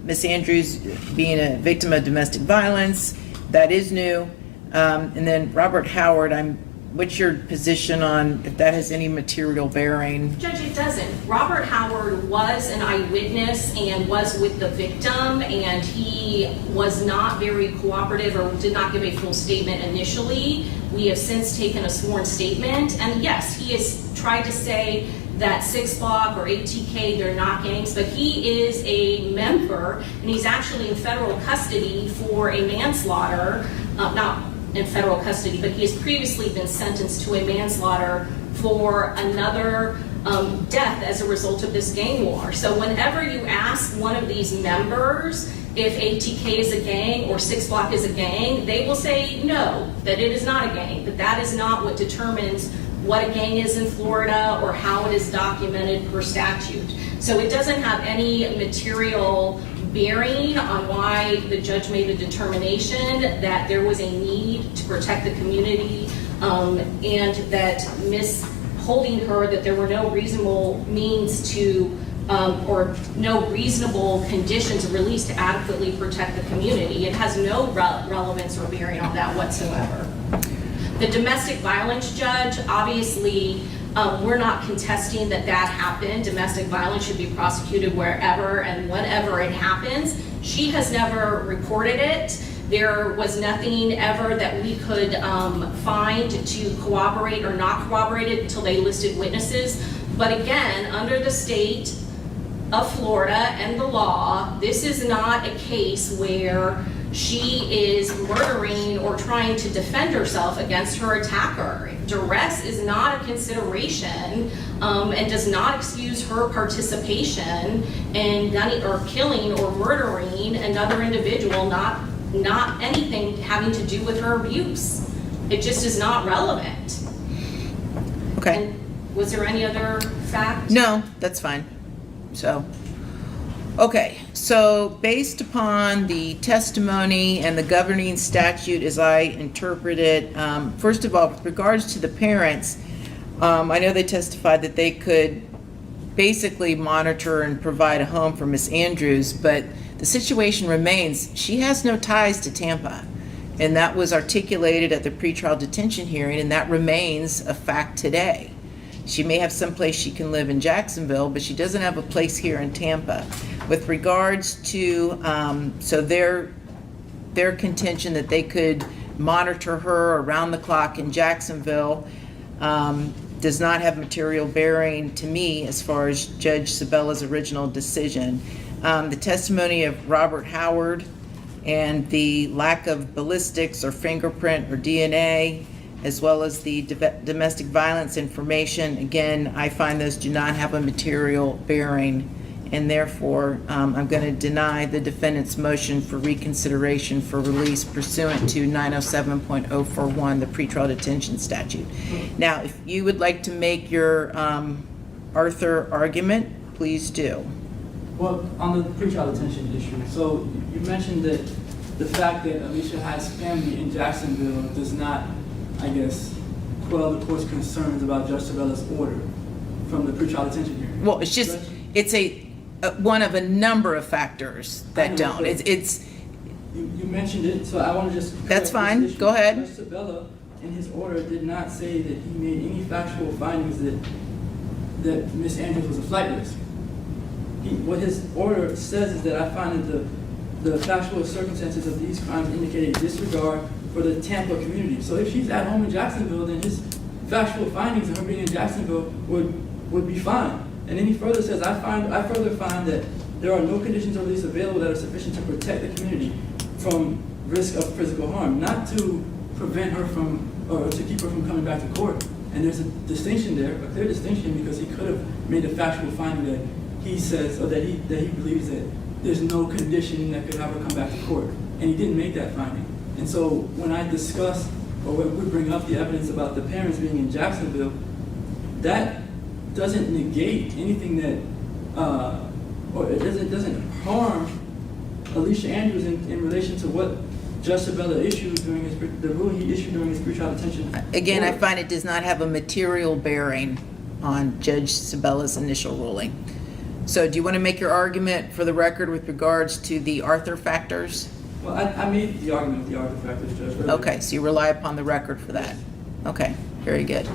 Ms. Andrews being a victim of domestic violence, that is new. And then Robert Howard, I'm what's your position on if that has any material bearing? Judge, it doesn't. Robert Howard was an eyewitness and was with the victim, and he was not very cooperative or did not give a full statement initially. We have since taken a sworn statement, and yes, he has tried to say that 6 Block or ATK, they're not gangs, but he is a member, and he's actually in federal custody for a manslaughter, not in federal custody, but he has previously been sentenced to a manslaughter for another death as a result of this gang war. So whenever you ask one of these members if ATK is a gang or 6 Block is a gang, they will say no, that it is not a gang, but that is not what determines what a gang is in Florida or how it is documented per statute. So it doesn't have any material bearing on why the judge made a determination that there was a need to protect the community, and that holding her that there were no reasonable means to or no reasonable conditions of release to adequately protect the community. It has no relevance or bearing on that whatsoever. The domestic violence judge, obviously, we're not contesting that happened. Domestic violence should be prosecuted wherever and whenever it happens. She has never reported it. There was nothing ever that we could find to corroborate or not corroborate it until they listed witnesses. But again, under the state of Florida and the law, this is not a case where she is murdering or trying to defend herself against her attacker. Duress is not a consideration and does not excuse her participation in gunning or killing or murdering another individual, not anything having to do with her abuse. It just is not relevant. Okay. And was there any other fact? No, that's fine. So, okay, so based upon the testimony and the governing statute as I interpret it, first of all, with regards to the parents, I know they testified that they could basically monitor and provide a home for Miss Andrews, but the situation remains, she has no ties to Tampa. And that was articulated at the pretrial detention hearing, and that remains a fact today. She may have some place she can live in Jacksonville, but she doesn't have a place here in Tampa. With regards to, so their contention that they could monitor her around the clock in Jacksonville does not have material bearing to me as far as Judge Sabella's original decision. The testimony of Robert Howard and the lack of ballistics or fingerprint or DNA, as well as the domestic violence information, again, I find those do not have a material bearing, and therefore I'm going to deny the defendant's motion for reconsideration for release pursuant to 907.041, the pretrial detention statute. Now, if you would like to make your Arthur argument, please do. Well, on the pretrial detention issue, so you mentioned that the fact that Alicia has family in Jacksonville does not, I guess, quell the court's concerns about Judge Sabella's order from the pretrial detention hearing. Well, it's just, it's one of a number of factors that don't. You mentioned it, so I want to just... That's fine, go ahead. Judge Sabella, in his order, did not say that he made any factual findings that Ms. Andrews was a flight risk. What his order says is that I find that the factual circumstances of these crimes indicate a disregard for the Tampa community. So if she's at home in Jacksonville, then his factual findings of her being in Jacksonville would be fine. And then he further says, I further find that there are no conditions of release available that are sufficient to protect the community from risk of physical harm, not to prevent her from, or to keep her from coming back to court. And there's a distinction there, a clear distinction, because he could have made a factual finding that he says, or that he believes that there's no condition that could have her come back to court. And he didn't make that finding. And so when I discuss, or when we bring up the evidence about the parents being in Jacksonville, that doesn't negate anything that, or it doesn't harm Alicia Andrews in relation to what Judge Sabella issued during the ruling he issued during his pretrial detention. Again, I find it does not have a material bearing on Judge Sabella's initial ruling. So do you want to make your argument for the record with regards to the Arthur factors? Well, I made the argument with the Arthur factors, Judge. Okay, so you rely upon the record for that. Okay. Very good.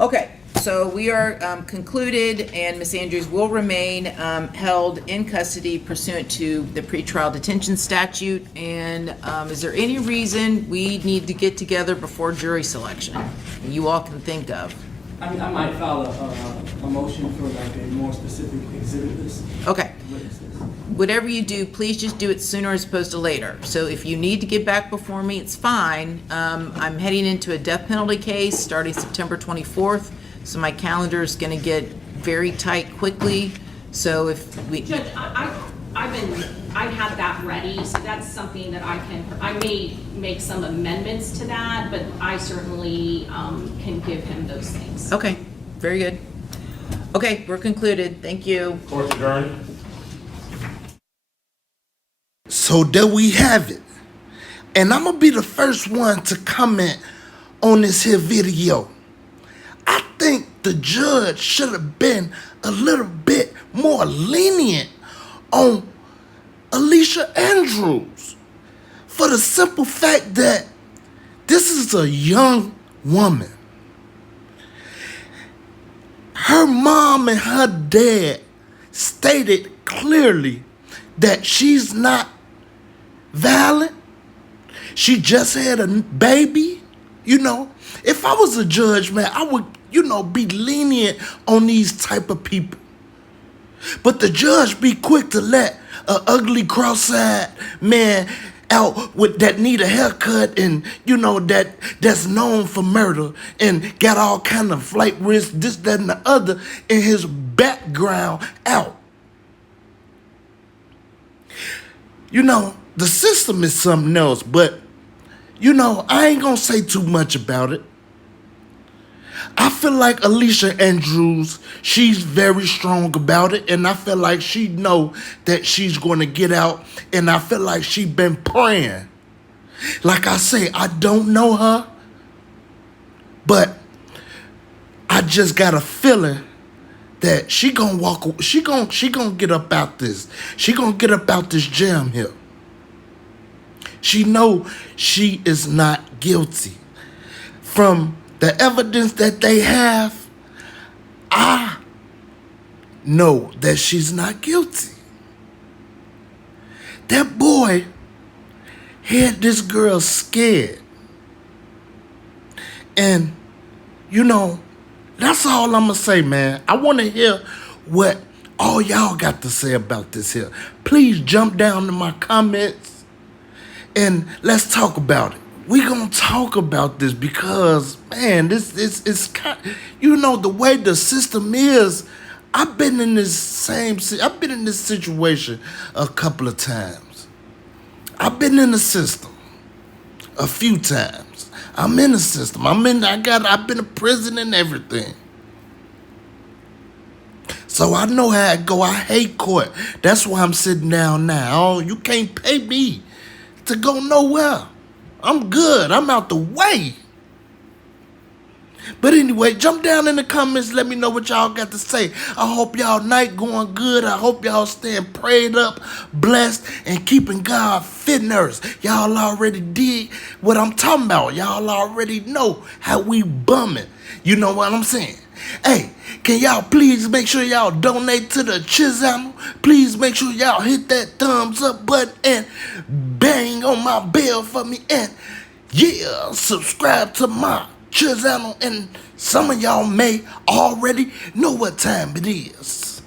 Okay, so we are concluded, and Ms. Andrews will remain held in custody pursuant to the pretrial detention statute. And is there any reason we need to get together before jury selection you all can think of? I mean, I might file a motion for like a more specific exhibit list. Okay. Witnesses. Whatever you do, please just do it sooner as opposed to later. So if you need to get back before me, it's fine. I'm heading into a death penalty case starting September 24th, so my calendar is going to get very tight quickly. So if we... Judge, I had that ready, so that's something that I may make some amendments to that, but I certainly can give him those things. Okay, very good. Okay, we're concluded. Thank you. Court adjourned. So there we have it. And I'm going to be the first one to comment on this here video. I think the judge should have been a little bit more lenient on Alicia Andrews for the simple fact that this is a young woman. Her mom and her dad stated clearly that she's not violent. She just had a baby. You know, if I was a judge, man, I would, be lenient on these type of people. But the judge be quick to let a ugly cross-eyed man out with that need a haircut and, that's known for murder and got all kind of flight risk, this, that, and the other in his background out. The system is something else, but, I ain't gonna say too much about it. I feel like Alicia Andrews, she's very strong about it, and I feel like she know that she's going to get out, and I feel like she been praying. Like I say, I don't know her, but I just got a feeling that she gonna get up out this. She gonna get up out this jam here. She know she is not guilty. From the evidence that they have, I know that she's not guilty. That boy had this girl scared. And, that's all I'm going to say, man. I want to hear what all y'all got to say about this here. Please jump down to my comments and let's talk about it. We gonna talk about this because, man, this is kind of, the way the system is. I've been in this situation a couple of times. I've been in the system a few times. I'm in the system. I've been to prison and everything. So I know how it go. I hate court. That's why I'm sitting down now. You can't pay me to go nowhere. I'm good. I'm out the way. But anyway, jump down in the comments. Let me know what y'all got to say. I hope y'all night going good. I hope y'all staying prayed up, blessed, and keeping God fit nurse. Y'all already did what I'm talking about. Y'all already know how we bumming. You know what I'm saying? Hey, can y'all please make sure y'all donate to the channel? Please make sure y'all hit that thumbs up button and bang on my bell for me. And yeah, subscribe to my channel. And some of y'all may already know what time it is.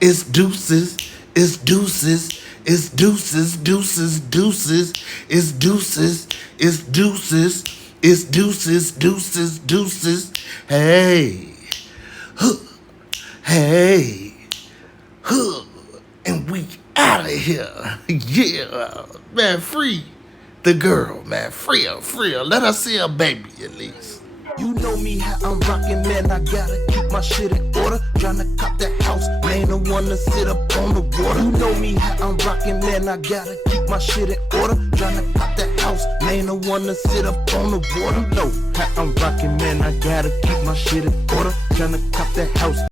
It's deuces, it's deuces, it's deuces, deuces, deuces, it's deuces, it's deuces. It's deuces, deuces, deuces. Hey. Huh. Hey. Huh. And we out of here. Yeah. Man, free the girl, man. Free her, free her. Let her see her baby at least. You know me, how I'm rockin', man. I gotta keep my shit in order. Tryna cop that house, man. I wanna sit up on the water. You know me, how I'm rockin', man. I gotta keep my shit in order. Tryna cop that house, man. I wanna sit up on the water. You know how I'm rockin', man. I gotta keep my shit in order. Tryna cop that house.